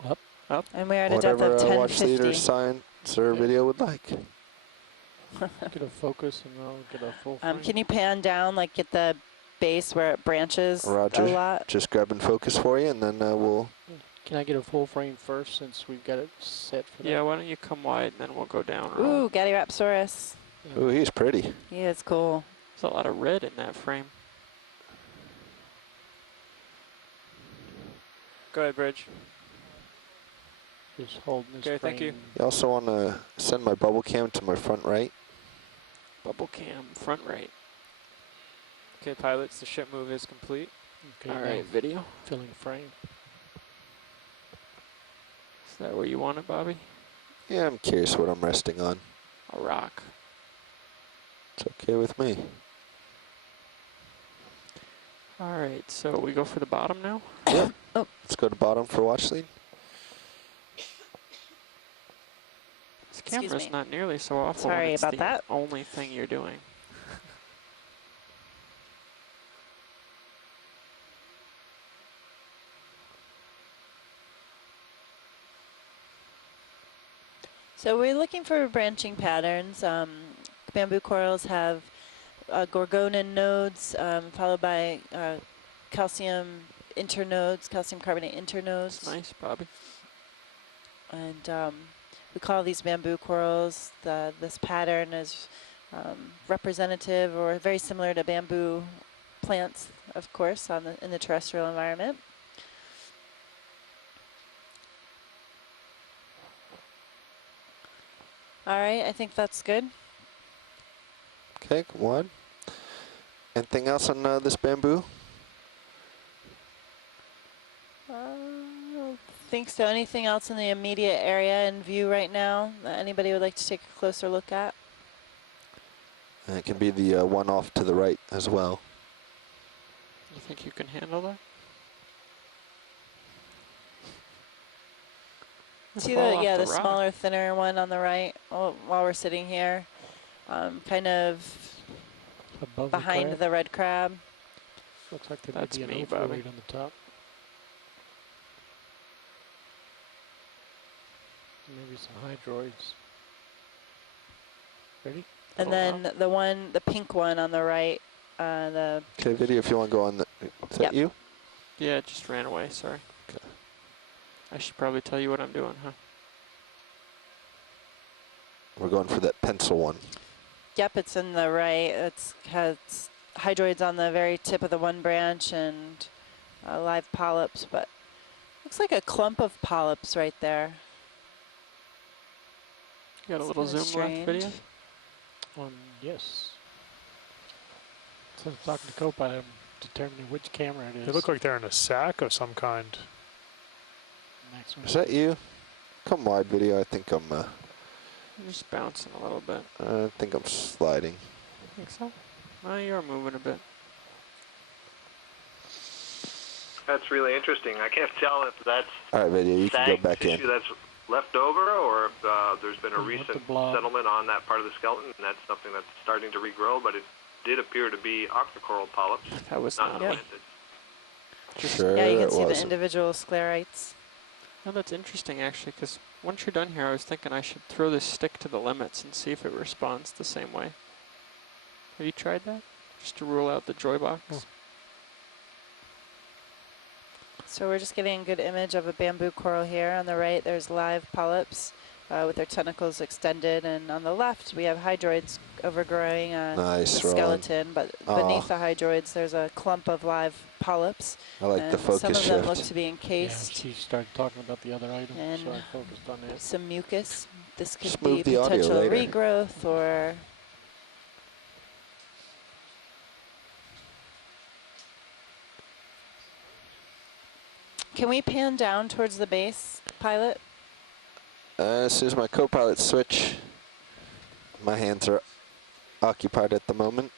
Up. Up. And we're at a Whatever depth of watch leader 1050. science or video would like. Get a focus and I'll get a full frame. Can you pan down, like get the base where it branches Roger. a lot? Just grab and focus for you, and then we'll. Can I get a full frame first since we've got it set for that? Yeah, why don't you come wide and then we'll go down. Ooh, Gattyrapsaurus. Ooh, he's pretty. He is cool. There's a lot of red in that frame. Go ahead, Bridge. Just holding this Okay, frame. thank you. You also want to send my bubble cam to my front right. Bubble cam, front right. Okay, pilots, the ship move is complete. Okay, All now right, video. filling frame. Is that where you want it, Bobby? Yeah, I'm curious what I'm resting on. A rock. It's okay with me. All right, so we go for the bottom now? Yeah. Let's go to bottom for watch lead. This Excuse camera's me. not nearly so awful. Sorry when it's about the that. only thing you're doing. So we're looking for branching patterns. Bamboo corals have gorgonin nodes followed by calcium internodes, calcium carbonate internodes. Nice, Bobby. And we call these bamboo corals, this pattern is representative or very similar to bamboo plants, of course, in the terrestrial environment. All right, I think that's good. Okay, come on. Anything else on this bamboo? I don't think so. Anything else in the immediate area in view right now that anybody would like to take a closer look at? And it can be the one off to the right as well. You think you can handle that? See the smaller, thinner one on the right while we're sitting here, kind of above behind the red crab. Looks like there That's may be an me, ophiuroid Bobby. on the top. Maybe some hydroids. Ready? And then the pink one on the right, the... Okay, video, if you want to go on the... Is that you? Yeah, it just ran away, sorry. Okay. I should probably tell you what I'm doing, huh? We're going for that pencil one. Yep, it's in the right. It has hydroids on the very tip of the one branch and live polyps, but looks like a clump of polyps right there. You got a little zoom left video? Yes. So I'm talking to Copilot, I'm determining which camera it is. They look like they're in a sack of some kind. Is that you? Come wide, video. I think I'm just bouncing a little bit. I think I'm sliding. I think so. Well, you're moving a bit. That's really interesting. I can't tell if that's All right, video. You can go back in. tissue that's left over, or if there's been a recent settlement on that part of the skeleton, and that's something that's starting to regrow. But it did appear to be octocoral polyps. That was not planted. Sure, yeah, you can see the individual sclerites. No, that's interesting actually, because once you're done here, I was thinking I should throw this stick to the limits and see if it responds the same way. Have you tried that? Just to rule out the joy box? Oh. So we're just getting a good image of a bamboo coral here. On the right, there's live polyps with their tentacles extended, and on the left, we have hydroids overgrowing the skeleton. But beneath the hydroids, there's a clump of live polyps. I like the focus Some of them look shift. to be encased. Yeah, she started talking about the other item, And so I focused on that. some mucus. This could Just be move the audio potential later. regrowth or... Can we pan down towards the base, pilot? As soon as my co-pilot switch, my hands are occupied at the moment.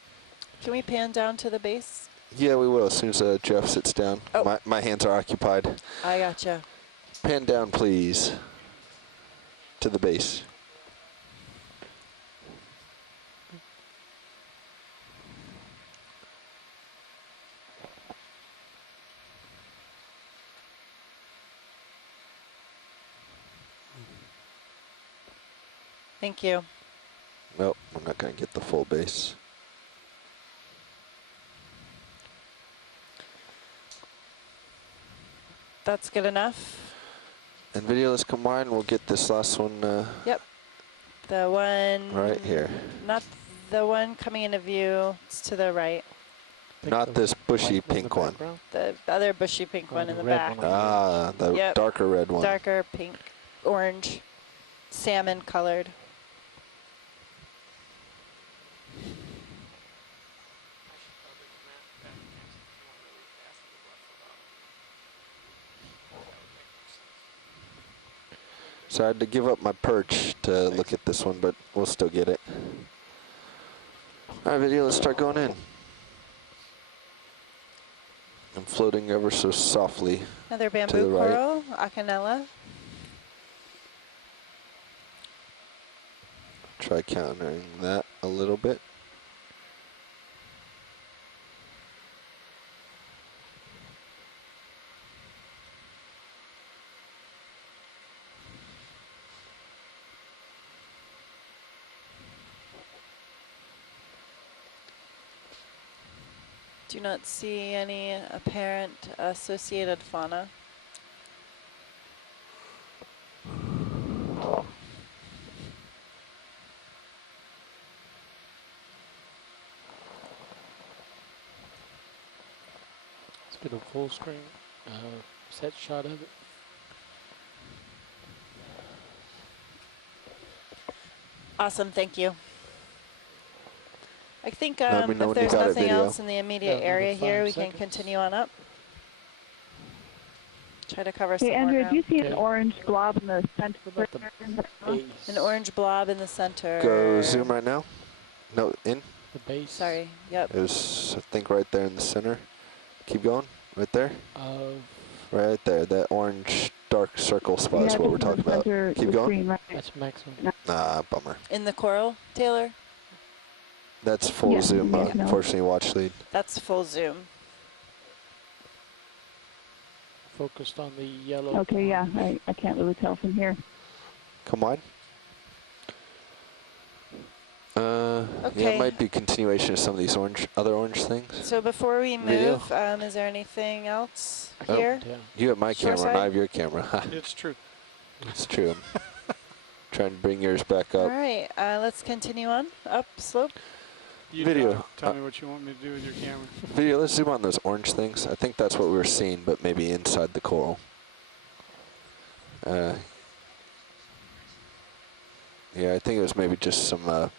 Can we pan down to the base? Yeah, we will as soon as Jeff sits down. Oh. My hands are occupied. I gotcha. Pan down, please, to the base. Thank you. Nope, I'm not going to get the full base. That's good enough. And video, let's come wide and we'll get this last one Yep. The one... right here. Not the one coming into view. It's to the right. Not this bushy pink one. The other bushy pink one in the back. Ah, the Yep. darker red one. Darker pink, orange, salmon colored. So I had to give up my perch to look at this one, but we'll still get it. All right, video, let's start going in. I'm floating ever so softly. Another to the bamboo right. coral, Okeanos. Try countering that a little bit. Do not see any apparent associated fauna. Get a full screen set shot of it. Awesome, thank you. I think Let me know if when you there's got it, nothing video. else in the immediate area here, we can continue on up. Try to cover some Hey, more Andrew, ground. do you see an orange blob in the center? An orange blob in the center. Go zoom right now. No, in. The base. Sorry, yep. It was, I think, right there in the center. Keep going. Right there. Right there. That orange dark circle spot is what we're talking about. Keep going. Right. That's maximum. Nah, bummer. In the coral, Taylor? That's full zoom, unfortunately, watch lead. That's full zoom. Focused on the yellow. Okay, yeah, I can't really tell from here. Come wide. Yeah, it might be continuation of some of these other orange things. So before we move, is there anything else here? You have my camera and I have your camera. It's true. It's true. Trying to bring yours back up. All right, let's continue on. Up slope. Video. Tell me what you want me to do with your camera. Video, let's zoom on those orange things. I think that's what we were seeing, but maybe inside the coral. Yeah, I think it was maybe just some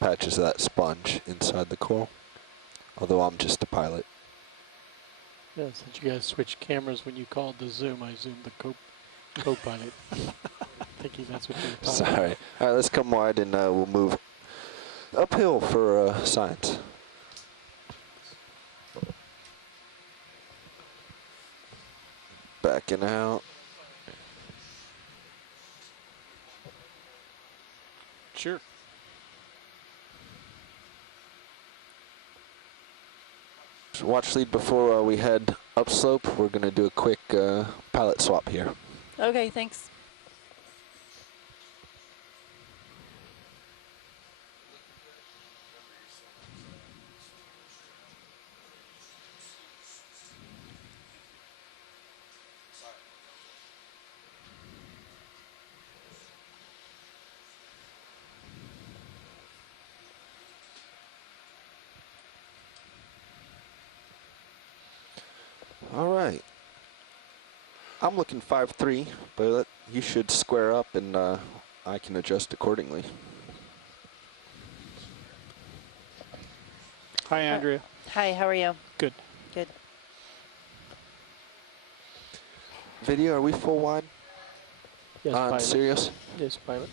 patches of that sponge inside the coral. Although I'm just a pilot. Yeah, since you guys switched cameras when you called the zoom, I zoomed the co-pilot. Thinking that's what you were talking about. Sorry. All right, let's come wide and we'll move uphill for science. Backing out. Sure. Watch lead before we head upslope. We're going to do a quick pilot swap here. Okay, thanks. All right. I'm looking 5'3", but you should square up and I can adjust accordingly. Hi, Andrea. Hi, how are you? Good. Good. Video, are we full wide? Yes, on pilot. Sirius? Yes, pilot.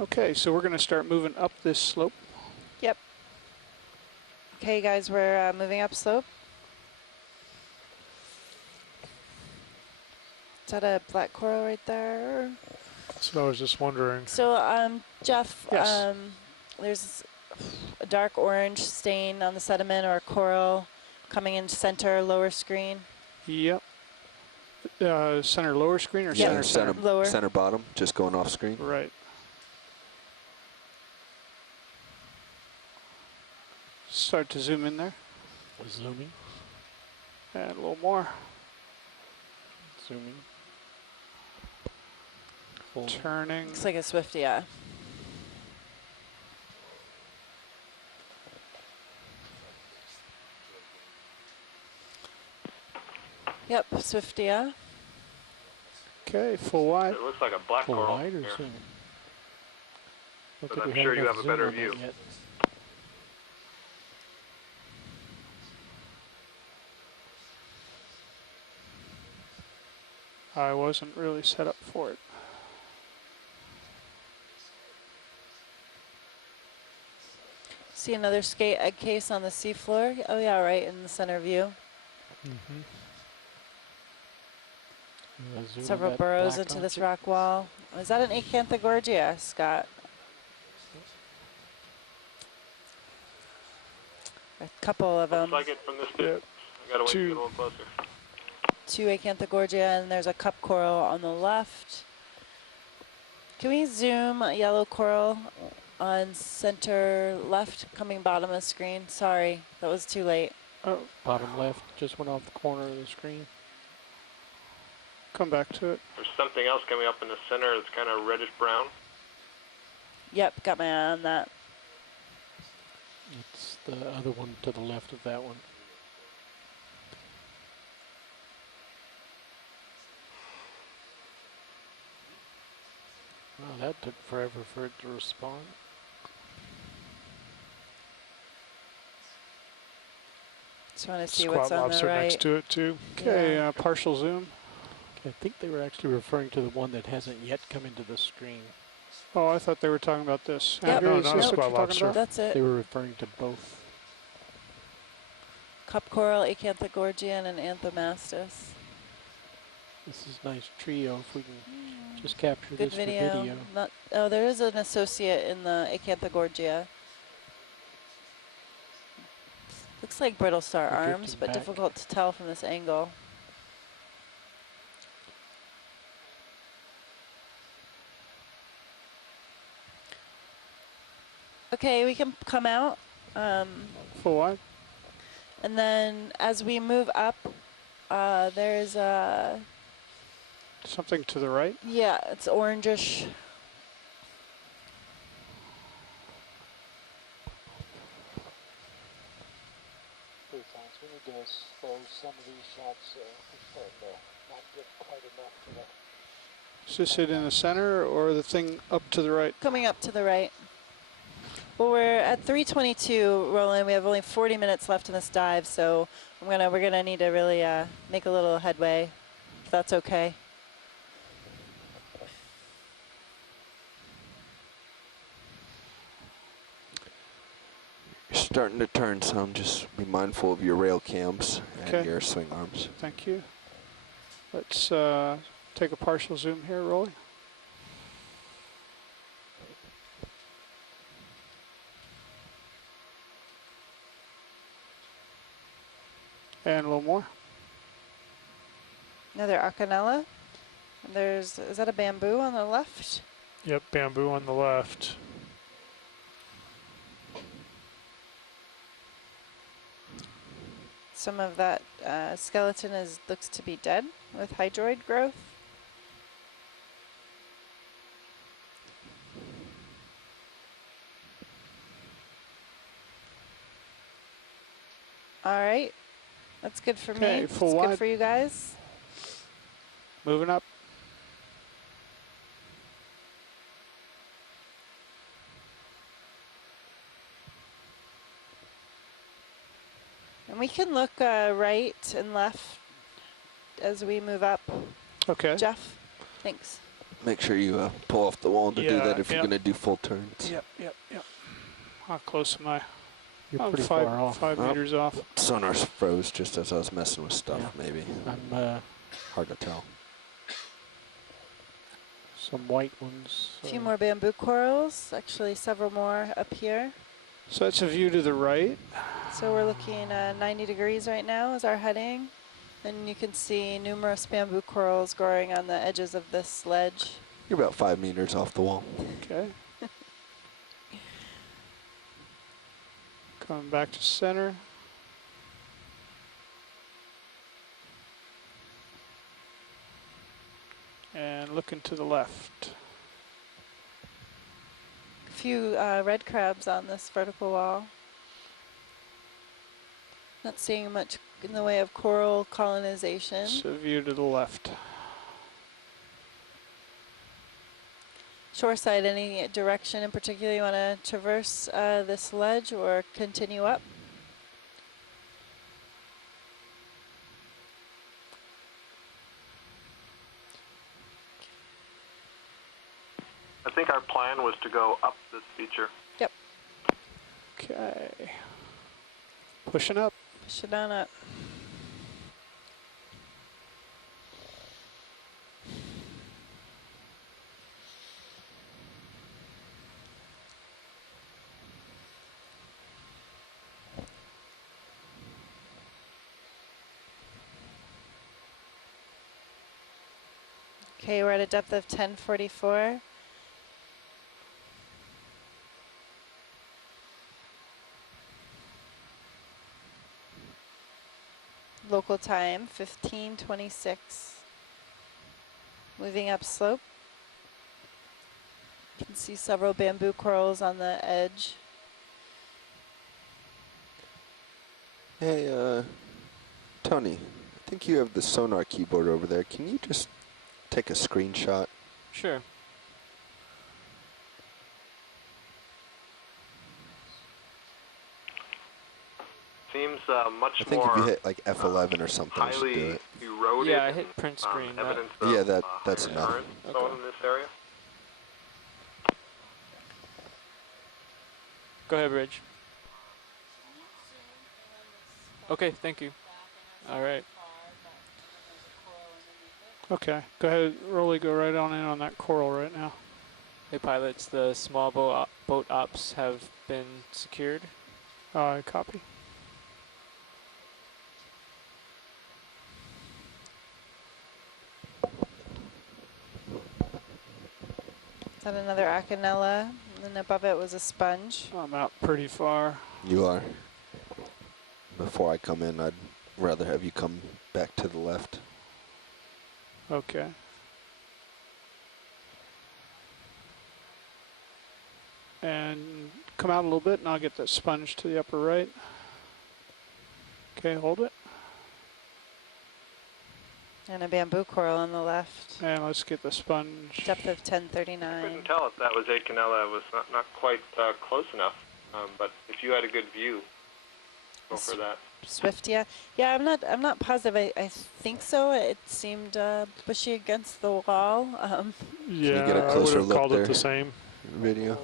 Okay, so we're going to start moving up this slope. Yep. Okay, guys, we're moving up slope. Is that a black coral right there? That's what I was just wondering. So, Jeff, Yes. there's a dark orange stain on the sediment or coral coming in center lower screen. Yep. Center lower screen or center lower? Center bottom, just going off screen. Right. Start to zoom in there. Zooming. And a little more. Zooming. Turning. Looks like a Swifty, yeah. Yep, Swifty, yeah. Okay, full wide. It looks like a black Full coral wide or here. zoom? But I'm sure you have a better view. Yet. I wasn't really set up for it. See another skate egg case on the seafloor. Oh yeah, right in the center view. Mm-hmm. Several burrows into this rock wall. Is that an Acanthogorgia, Scott? A couple of them. Looks like it from this bit. I gotta wait to get a little closer. Two Acanthogorgia, and there's a cup coral on the left. Can we zoom yellow coral on center left, coming bottom of the screen? Sorry, that was too late. Oh, bottom left, just went off the corner of the screen. Come back to it. There's something else coming up in the center that's kind of reddish brown. Yep, got my eye on that. It's the other one to the left of that one. Wow, that took forever for it to respond. Just want to see Squat what's on the lobster right. next to it too. Okay, Yeah. partial zoom. I think they were actually referring to the one that hasn't yet come into the screen. Oh, I thought they were talking about this. Yep. Andrew, No, is not this a what squat you're talking lobster. about? That's it. They were referring to both. Cup coral, Acanthogorgian, and Anthomastus. This is a nice trio. If we can just capture Good this video. for video. Not, oh, there is an associate in the Acanthogorgia. Looks like brittle star We're arms, drifting but back. difficult to tell from this angle. Okay, we can come out. For what? And then as we move up, there's a... Something to the right? Yeah, it's orangish. We need to slow some of these shots. We're starting to not get quite enough to the... Is this it in the center or the thing up to the right? Coming up to the right. Well, we're at 322, Roland. We have only 40 minutes left in this dive, so we're gonna need to really make a little headway, if that's okay. You're starting to turn some. Just be mindful of your rail cams and Okay. your swing arms. Thank you. Let's take a partial zoom here, Rolly. And a little more. Another Acanella. And is that a bamboo on the left? Yep, bamboo on the left. Some of that skeleton looks to be dead with hydroid growth. All right, that's good for me. It's full good wide. for you guys. Moving up. And we can look right and left as we move up. Okay. Jeff, thanks. Make sure you pull off the wall to do that if you're yep. going to do full turns. Yep. How close am I? You're I'm pretty five, far off. 5 meters off. Sonar's froze just as I was messing with stuff, maybe. I'm hard to tell. some white ones. A few more bamboo corals, actually several more up here. So that's a view to the right. So we're looking 90 degrees right now is our heading. And you can see numerous bamboo corals growing on the edges of this ledge. You're about 5 meters off the wall. Okay. Coming back to center. And looking to the left. A few red crabs on this vertical wall. Not seeing much in the way of coral colonization. So view to the left. Shoreside, any direction in particular you want to traverse this ledge or continue up? I think our plan was to go up this feature. Yep. Okay. Pushing up. Push it on up. Okay, we're at a depth of 1044. Local time, 1526. Moving up slope. You can see several bamboo corals on the edge. Hey, Tony, I think you have the sonar keyboard over there. Can you just take a screenshot? Sure. Seems much I think more if you hit like F11 or something, it should do highly it. eroded. Yeah, I hit print screen. Evidence Yeah, of that's higher enough. current zone in this area. Go ahead, Bridge. Okay, thank you. All right. Okay, go ahead, Rolly, go right on in on that coral right now. Hey, pilots, the small boat ops have been secured. Copy. Is that another Okeanos? And above it was a sponge. I'm out pretty far. You are. Before I come in, I'd rather have you come back to the left. Okay. And come out a little bit and I'll get that sponge to the upper right. Okay, hold it. And a bamboo coral on the left. And let's get the sponge. Depth of 1039. Couldn't tell if that was a canella. It was not quite close enough. But if you had a good view, go for that. Swift, yeah. Yeah, I'm not positive. I think so. It seemed bushy against the wall. Yeah, Can you get a closer I would have look called there? it the same. Video?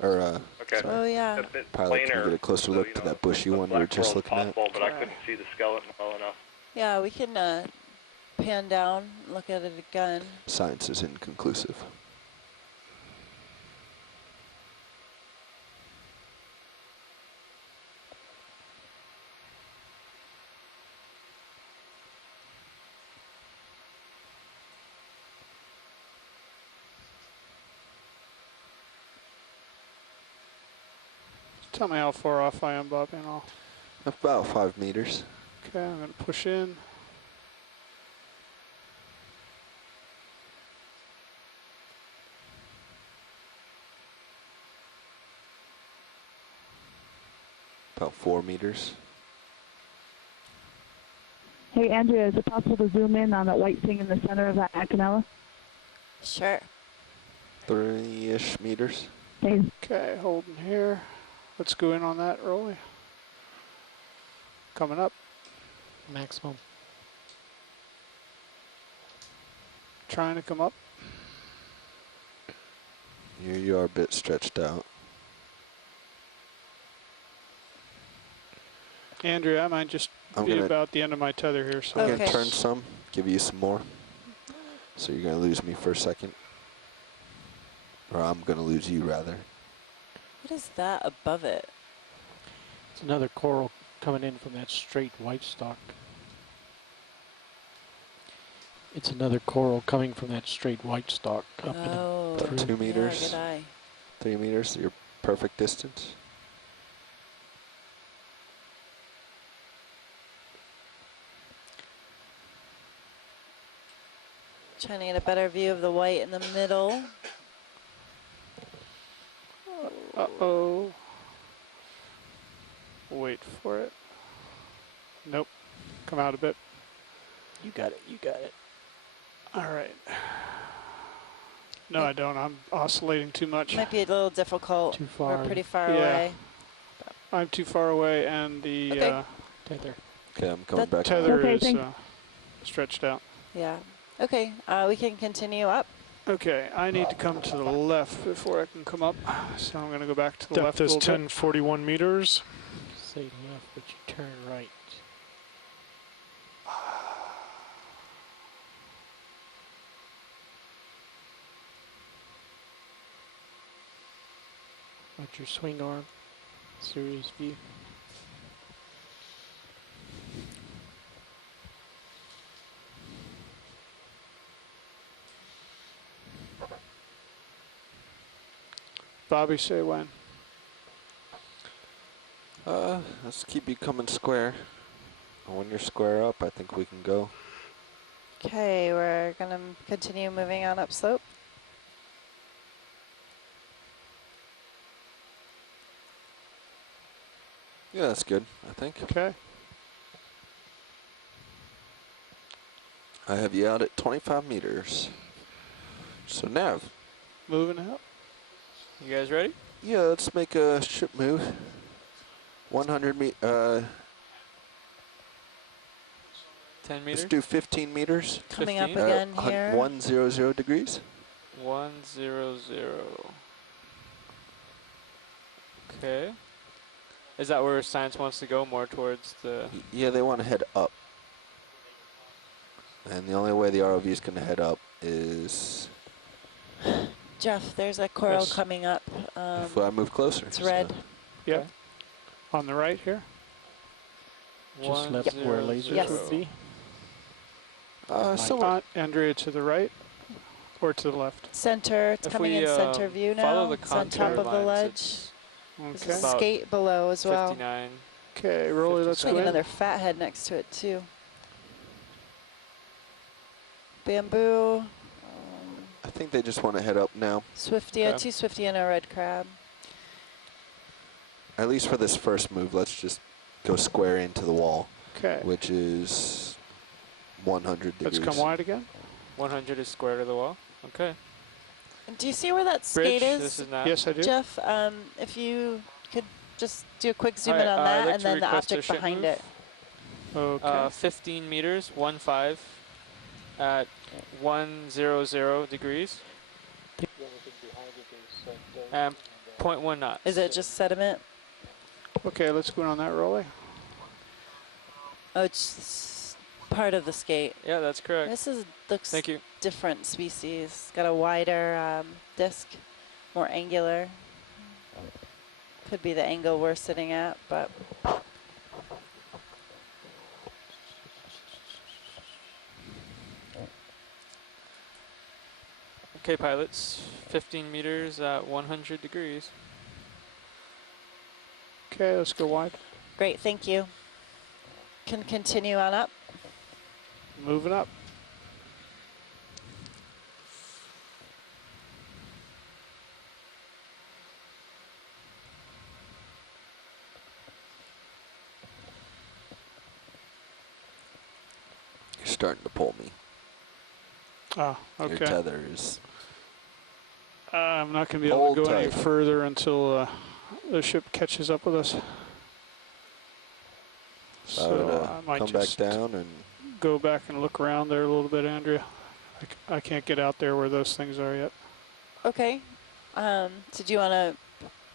Or, Okay. sorry. Oh, yeah. A bit Pilot, can you plainer, get a closer so, look you to know, that bushy the one we were black just coral looking at? possible, but I couldn't see the skeleton well enough. Yeah, we can pan down, look at it again. Science is inconclusive. Tell me how far off I am, Bobby, and I'll... About 5 meters. Okay, I'm going to push in. About 4 meters. Hey, Andrea, is it possible to zoom in on that white thing in the center of that Okeanos? Sure. 3-ish meters. Hey. Okay, holding here. Let's go in on that, Rolly. Coming up. Maximum. Trying to come up. You are a bit stretched out. Andrea, I might just be about the end of my tether here. So I'm going to turn some, give you some more. So you're going to lose me for a second. Or I'm going to lose you, rather. What is that above it? It's another coral coming in from that straight white stalk. It's another coral coming from that straight white stalk up Oh, about 2 meters. Yeah, good eye. 3 meters, your perfect distance. Trying to get a better view of the white in the middle. Uh-oh. Wait for it. Nope. Come out a bit. You got it, you got it. All right. No, I don't. I'm oscillating too much. Might be a little difficult. Too far. We're pretty far Yeah. away. I'm too far away, and the tether. Okay, I'm coming back. Tether is stretched out. Yeah. Okay, we can continue up. Okay, I need to come to the left before I can come up, so I'm going to go back to the left Depth a is little bit. 1041 meters. Say left, but you turn right. Watch your swing arm. Serious view. Bobby, say when. Let's keep you coming square. And when you're square up, I think we can go. Okay, we're going to continue moving on upslope. Yeah, that's good, I think. Okay. I have you out at 25 meters. So Nav. Moving out. You guys ready? Yeah, let's make a ship move. 100 10 let's meters? do 15 meters. Coming up 15? again here. 100 degrees. 100. Okay. Is that where science wants to go, more towards the... Yeah, they want to head up. And the only way the ROV is going to head up is Jeff, there's a coral Yes. coming up. if I move closer. It's red. Yep. On the right here. Just left where lasers Yes. would be. Somewhat. Andrea, to the right or to the left? Center. It's If coming we, in center view follow now. the It's on top contour of the lines, ledge. it's There's Okay. a About skate below as well. 59. Okay, Rolly, let's Like go in. another fathead next to it too. Bamboo. I think they just want to head up now. Swifty, Okay. 2 Swifty and a red crab. At least for this first move, let's just go square into the wall, Okay. which is 100 degrees. Let's come wide again. 100 is square to the wall. Okay. Do you see where that Bridge, skate is? this is not. Yes, I do. Jeff, if you could just do a quick zoom Alright, in on I'd that like and to then the request a object ship behind move. it. Okay. 15 meters, 15, at 100 degrees. And 0.1 knots. Is it just sediment? Okay, let's go in on that, Rolly. Oh, it's part of the skate. Yeah, that's correct. This looks Thank you. different species. Got a wider disc, more angular. Could be the angle we're sitting at, but Okay, pilots, 15 meters at 100 degrees. Okay, let's go wide. great, thank you. Can continue on up. Moving up. You're starting to pull me. Ah, Your okay. tether is... I'm not going to be able to Hold go any tight. further until the ship catches up with us. I would So I might come back just down and... go back and look around there a little bit, Andrea. I can't get out there where those things are yet. Okay. So do you want to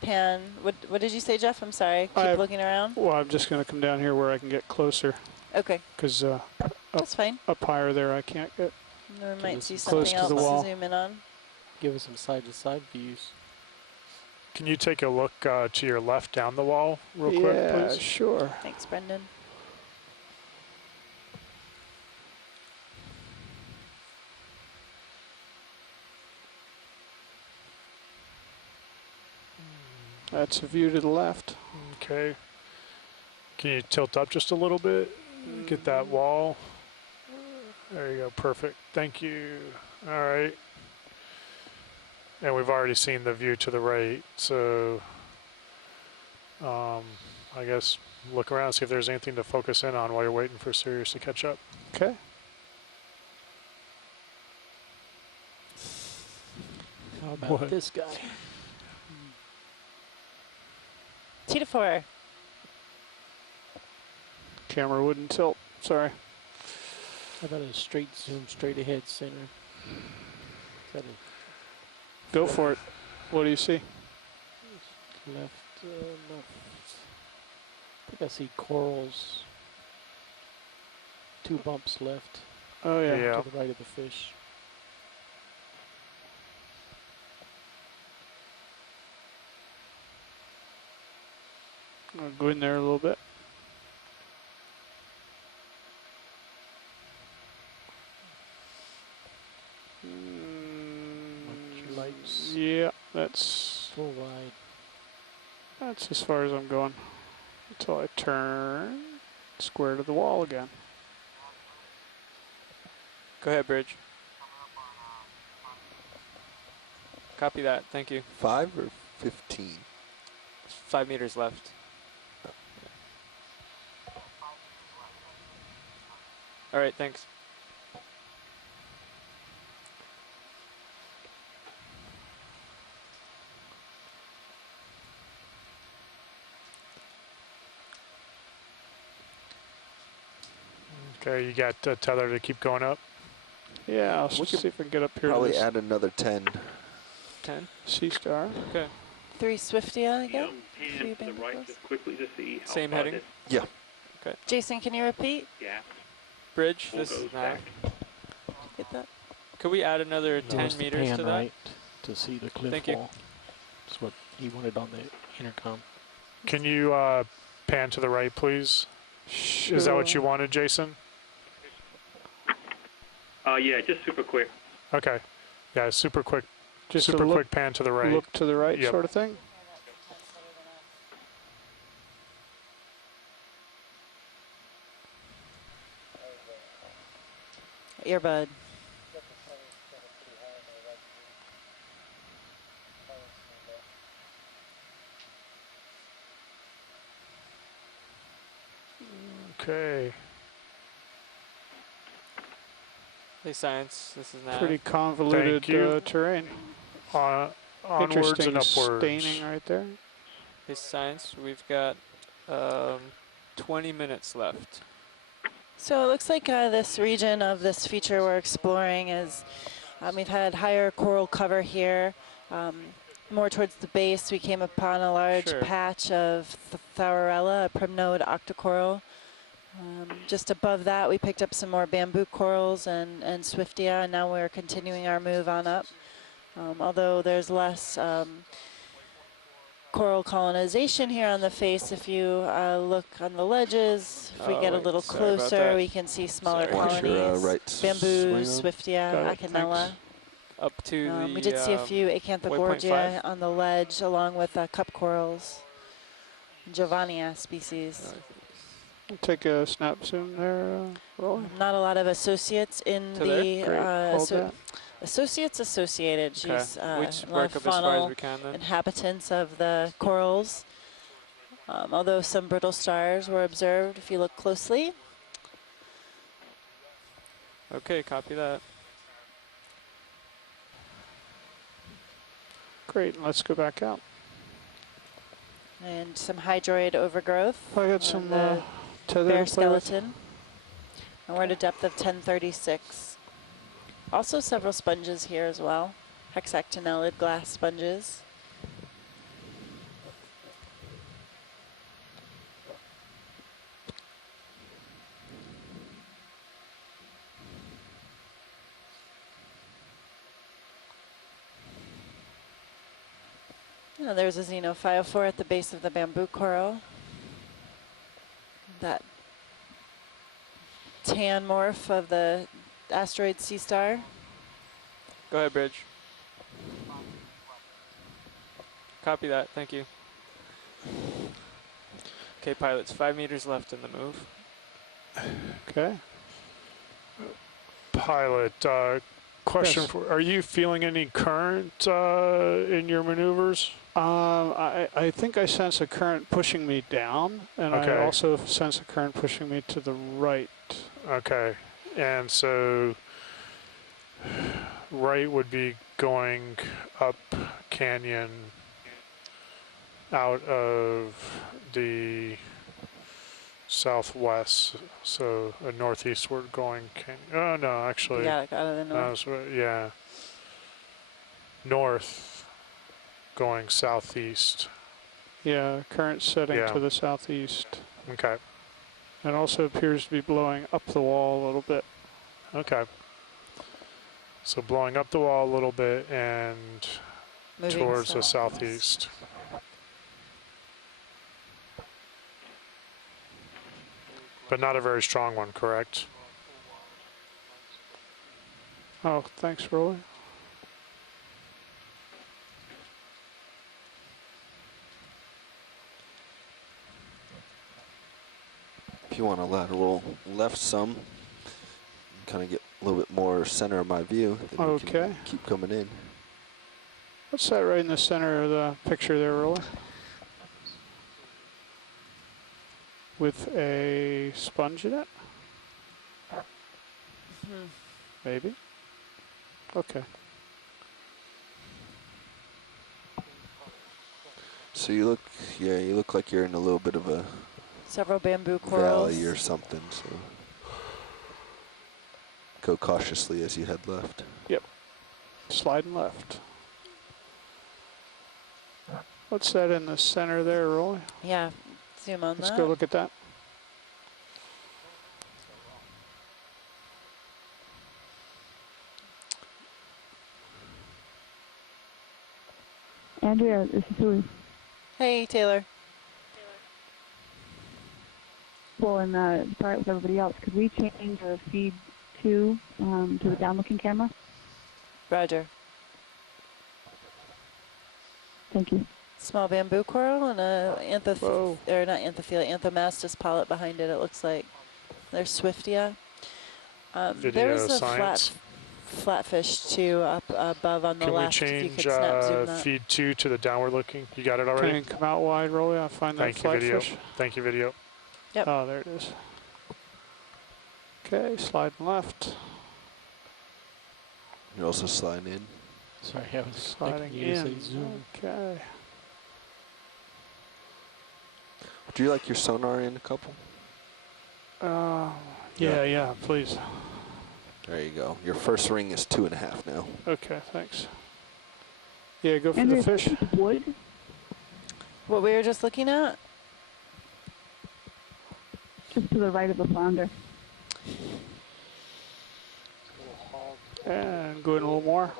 pan? What did you say, Jeff? I'm sorry. Keep looking around. Well, I'm just going to come down here where I can get closer. Okay. Because That's fine. up higher there I can't get. We might see close something to else the wall. to zoom in on. Give us some side-to-side views. Can you take a look to your left down the wall real quick, Yeah, please? sure. Thanks, Brendan. That's a view to the left. Okay. Can you tilt up just a little bit? Get that wall. There you go. Perfect. Thank you. All right. And we've already seen the view to the right, so I guess look around, see if there's anything to focus in on while you're waiting for Sirius to catch up. Okay. How about What? this guy? 2 to 4. Camera wouldn't tilt. Sorry. How about a straight zoom, straight ahead center? Is that Go for it. What do you see? left? Left. I think I see corals. 2 bumps left. Oh, yeah. Yeah. To the right of the fish. I'll go in there a little bit. Watch your lights. Yeah, that's Full wide. that's as far as I'm going until I turn square to the wall again. Go ahead, Bridge. Copy that. Thank you. 5 or 15? 5 meters left. All right, thanks. Okay, you got a tether to keep going up? Yeah, I'll We see if I can get up here to Probably this add another 10. 10? Sea Star. Okay. 3 Swiftia again. Pan Few to the bamboo right coils. just quickly to see how Same far heading? this Yeah. Okay. Jason, can you repeat? gap Bridge, pull this is goes nav. back. Get that? Could we add another That 10 was the meters pan, to that? right? To see the cliff Thank you. wall. That's what he wanted on the intercom. Can you pan to the right, please? Is that what you wanted, Jason? Yeah, just super quick. Okay. Yeah, super quick. Just super a look, quick pan to the right. Look to the right, Yep. sort of thing. Earbud. Okay. Hey, science, this is nav. Pretty convoluted Thank you. terrain. Onwards Interesting and upwards. staining right there. Hey, science, we've got 20 minutes left. So it looks like this region of this feature we're exploring is, we've had higher coral cover here. More towards the base, we came upon a large patch of Thorarella, a primnode octocoral. Just above that, we picked up some more bamboo corals and Swiftia, and now we're continuing our move on up. Although there's less coral colonization here on the face, if you look on the ledges, if we get a little closer, we can see smaller colonies. Bamboo, Swiftia, Acanella. Up to the we did see a few Acanthogorgia on the ledge, along with cup corals, Giovannia species. Take a snap zoom there, Roy. Not a lot of associates in To the there? associates associated. Okay. She's Which a lot work of up as far as faunal we can then. inhabitants of the corals. Although some brittle stars were observed, if you look closely. Okay, copy that. Great, let's go back out. And some hydroid overgrowth. I got some the tether bear to play with. skeleton. And we're at a depth of 1036. Also several sponges here as well. Hexactinellid glass sponges. Oh, there's a xenophyophore at the base of the bamboo coral. That tan morph of the asteroid sea star. Go ahead, Bridge. Copy that, thank you. Okay, pilots, 5 meters left in the move. Okay. Pilot, question Yes. for, are you feeling any current in your maneuvers? I think I sense a current pushing me down, and Okay. I also sense a current pushing me to the right. Okay, and so right would be going up canyon out of the southwest, so a northeastward going canyon. Oh no, actually, Yeah, out of the no, north. yeah, north going southeast. Yeah, current setting Yeah. to the southeast. Okay. And also appears to be blowing up the wall a little bit. Okay. So blowing up the wall a little bit and Moving towards the southwest. southeast. But not a very strong one, correct? Oh, thanks, Roy. If you want to lateral left some, kind of get a little bit more center of my view, then we can Okay. keep coming in. What's that right in the center of the picture there, Roy? With a sponge in it? Maybe. Okay. So you look, yeah, you look like you're in a little bit of a Several bamboo corals. valley or something. So go cautiously as you head left. Yep. Sliding left. What's that in the center there, Roy? Yeah, zoom on Let's that. go look at that. Andrea, this is Louis. Hey, Taylor. Well, and start with everybody else. Could we change our feed 2 to the down-looking camera? Roger. Thank you. Small bamboo coral and a anthomastus pollet behind it. It looks like there's Swiftia. There was a flatfish too up above on the Can left. we If you could change snap zoom that. feed 2 to the downward looking? You got it already? Can you come out wide, Rolly? I find that Thank you, video. flatfish. Thank you, video. Yep. Oh, there it is. Okay, sliding left. You're also sliding in. Sorry, I was Sliding expecting you to say in. zoom. Okay. Would you like your sonar in a couple? Yeah, please. There you go. Your first ring is 2.5 now. Okay, thanks. Yeah, go for Andrea, the fish. wood? What we were just looking at? Just to the right of the flounder. And go in a little more.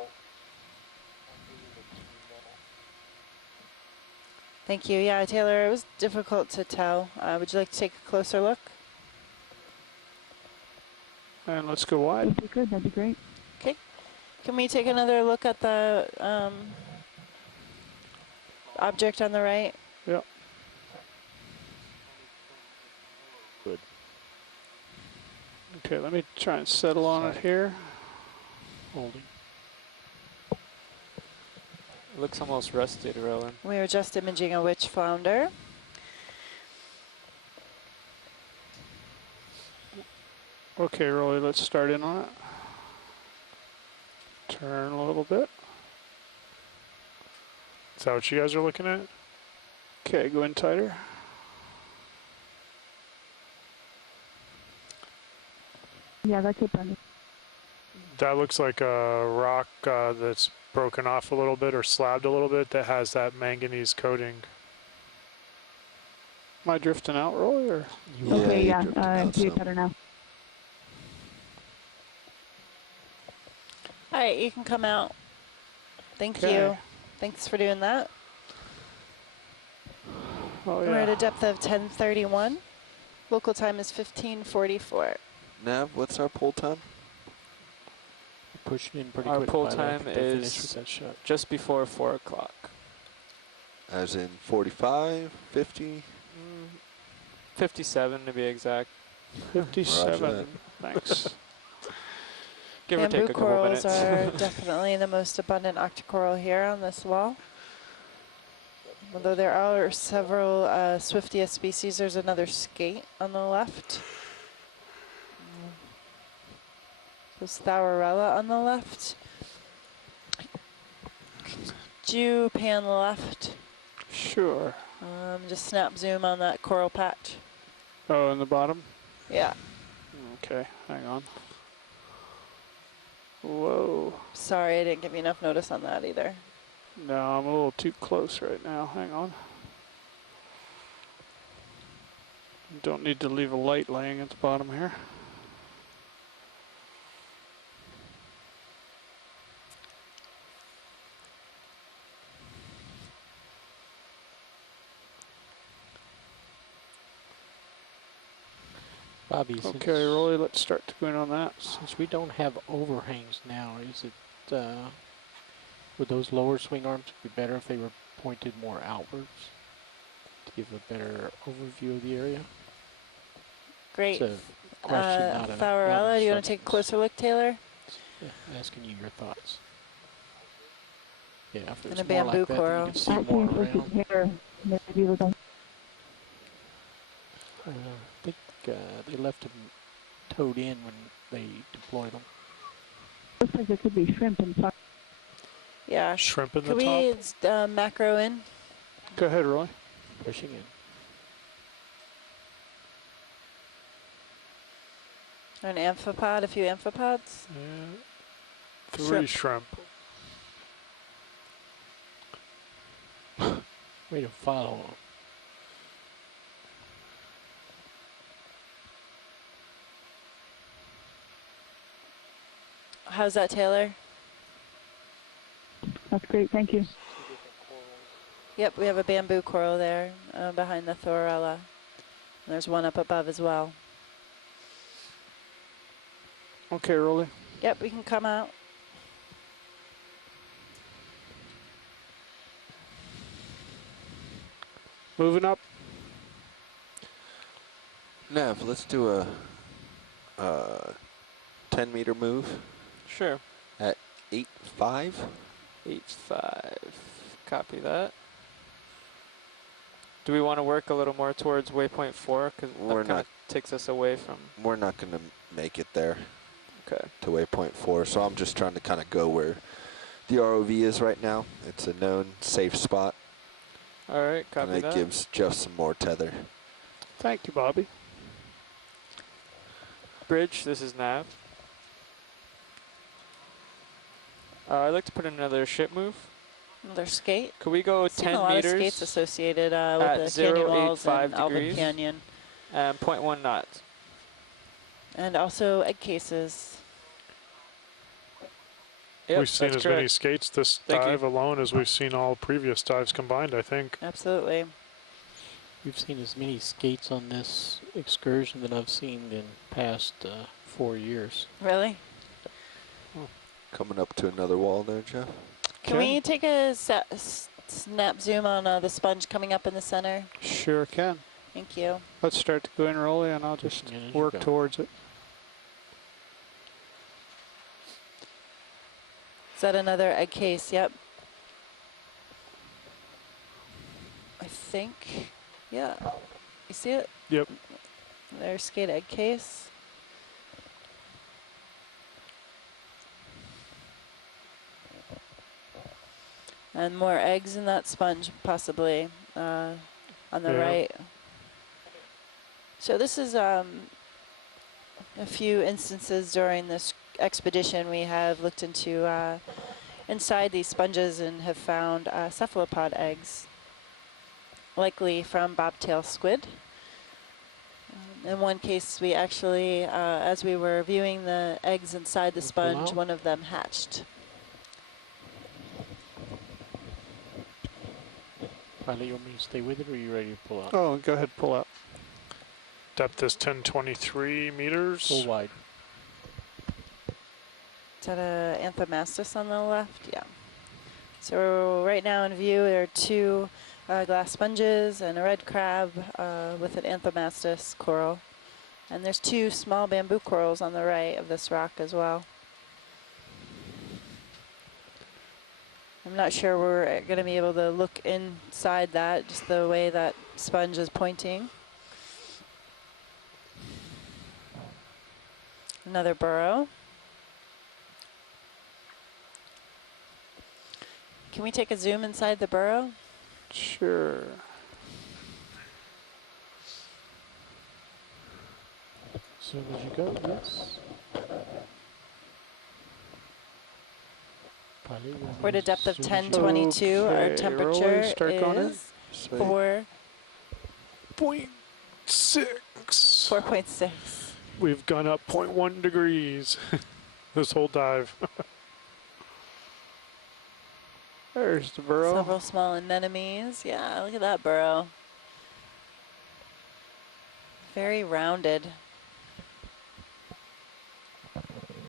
Thank you. Yeah, Taylor, it was difficult to tell. Would you like to take a closer look? And let's go wide. That'd be good. That'd be great. Okay. Can we take another look at the object on the right? Yep. Good. Okay, let me try and settle on it here. Holding. It looks almost rusted, Rowan. We were just imaging a witch flounder. Okay, Rolly, let's start in on it. Turn a little bit. Is that what you guys are looking at? Okay, go in tighter. Yeah, that's it, Brendan. That looks like a rock that's broken off a little bit or slabbed a little bit that has that manganese coating. Am I drifting out, Rolly, or? Okay, yeah, I see it better now. All right, you can come out. Thank you. Thanks for doing that. Oh, We're at yeah. a depth of 1031. Local time is 1544. Nav, what's our pull time? Pushing in pretty Our quick. pull by time like they finish with is that shot. just before 4 o'clock. As in 45, 50? 57 to be exact. 57. Thanks. Give or take Bamboo a couple corals minutes. are definitely the most abundant octocoral here on this wall. Although there are several Swiftia species, there's another skate on the left. There's Thaurella on the left. Could you pan left? Sure. Just snap zoom on that coral patch. Oh, in the bottom? Yeah. Okay, hang on. Whoa. Sorry, I didn't give you enough notice on that either. No, I'm a little too close right now. Hang on. Don't need to leave a light laying at the bottom here. Bobby, Okay, Rolly, let's start to go in on that. Since we don't have overhangs now, is it, would those lower swing arms be better if they were pointed more outwards to give a better overview of the area? Great. It's a question, not a Thaurella, do you want to take a closer look, Taylor? Yeah, asking you your thoughts. Yeah, if it And was a more bamboo like that, then coral. you could see more around. Hair, maybe with a I think they left them towed in when they deployed them. looks like there could be shrimp inside. Yeah. Shrimp in the Could we macro in? Go ahead, Roy. Pushing in. An amphipod, a few amphipods. Yeah. 3 shrimp. Way to follow him. How's that, Taylor? That's great. Thank you. Yep, we have a bamboo coral there behind the Thorella. And there's one up above as well. Okay, Rolly. Yep, we can come out. Moving up. Nav, let's do a 10-meter move. Sure. At 8.5. 8.5. Copy that. Do we want to work a little more towards waypoint 4? Because that kind of takes us away from... We're not going to make it there. Okay. To waypoint 4, so I'm just trying to kind of go where the ROV is right now. It's a known safe spot. All right, copy and that. it gives Jeff some more tether. Thank you, Bobby. Bridge, this is Nav. I'd like to put in another ship move. Another skate. Could we go 10 a lot meters? of skates associated at with the canyon walls 0.85 and Alvin degrees Canyon. And 0.1 knots. And also egg cases. Yep, We've seen that's as correct. many skates this dive alone as we've seen all previous dives combined, I think. Absolutely. We've seen as many skates on this excursion that I've seen in past 4 years. Really? Coming up to another wall there, Jeff. Can we take a snap zoom on the sponge coming up in the center? Sure can. Thank you. Let's start to go in, Rolly, and I'll just work towards it. Is that another egg case? Yep. I think, yeah. You see it? Yep. There's skate egg case. And more eggs in that sponge, possibly, on the right. So this is a few instances during this expedition we have looked into inside these sponges and have found cephalopod eggs, likely from bobtail squid. In one case, we actually, as we were viewing the eggs inside the sponge, one of them hatched. Pilot, you want me to stay with it, or are you ready to pull out? Oh, go ahead, pull out. Depth is 1023 meters. Full wide. Is that a Anthomastus on the left? Yeah. So right now in view, there are 2 glass sponges and a red crab with an Anthomastus coral. And there's 2 small bamboo corals on the right of this rock as well. I'm not sure we're going to be able to look inside that, just the way that sponge is pointing. Another burrow. Can we take a zoom inside the burrow? Sure. As soon as you go, yes. We're at a depth of 1022. Our temperature is 4.6. 4.6. We've gone up 0.1 degrees this whole dive. There's the burrow. Several small anemones. Yeah, look at that burrow. Very rounded.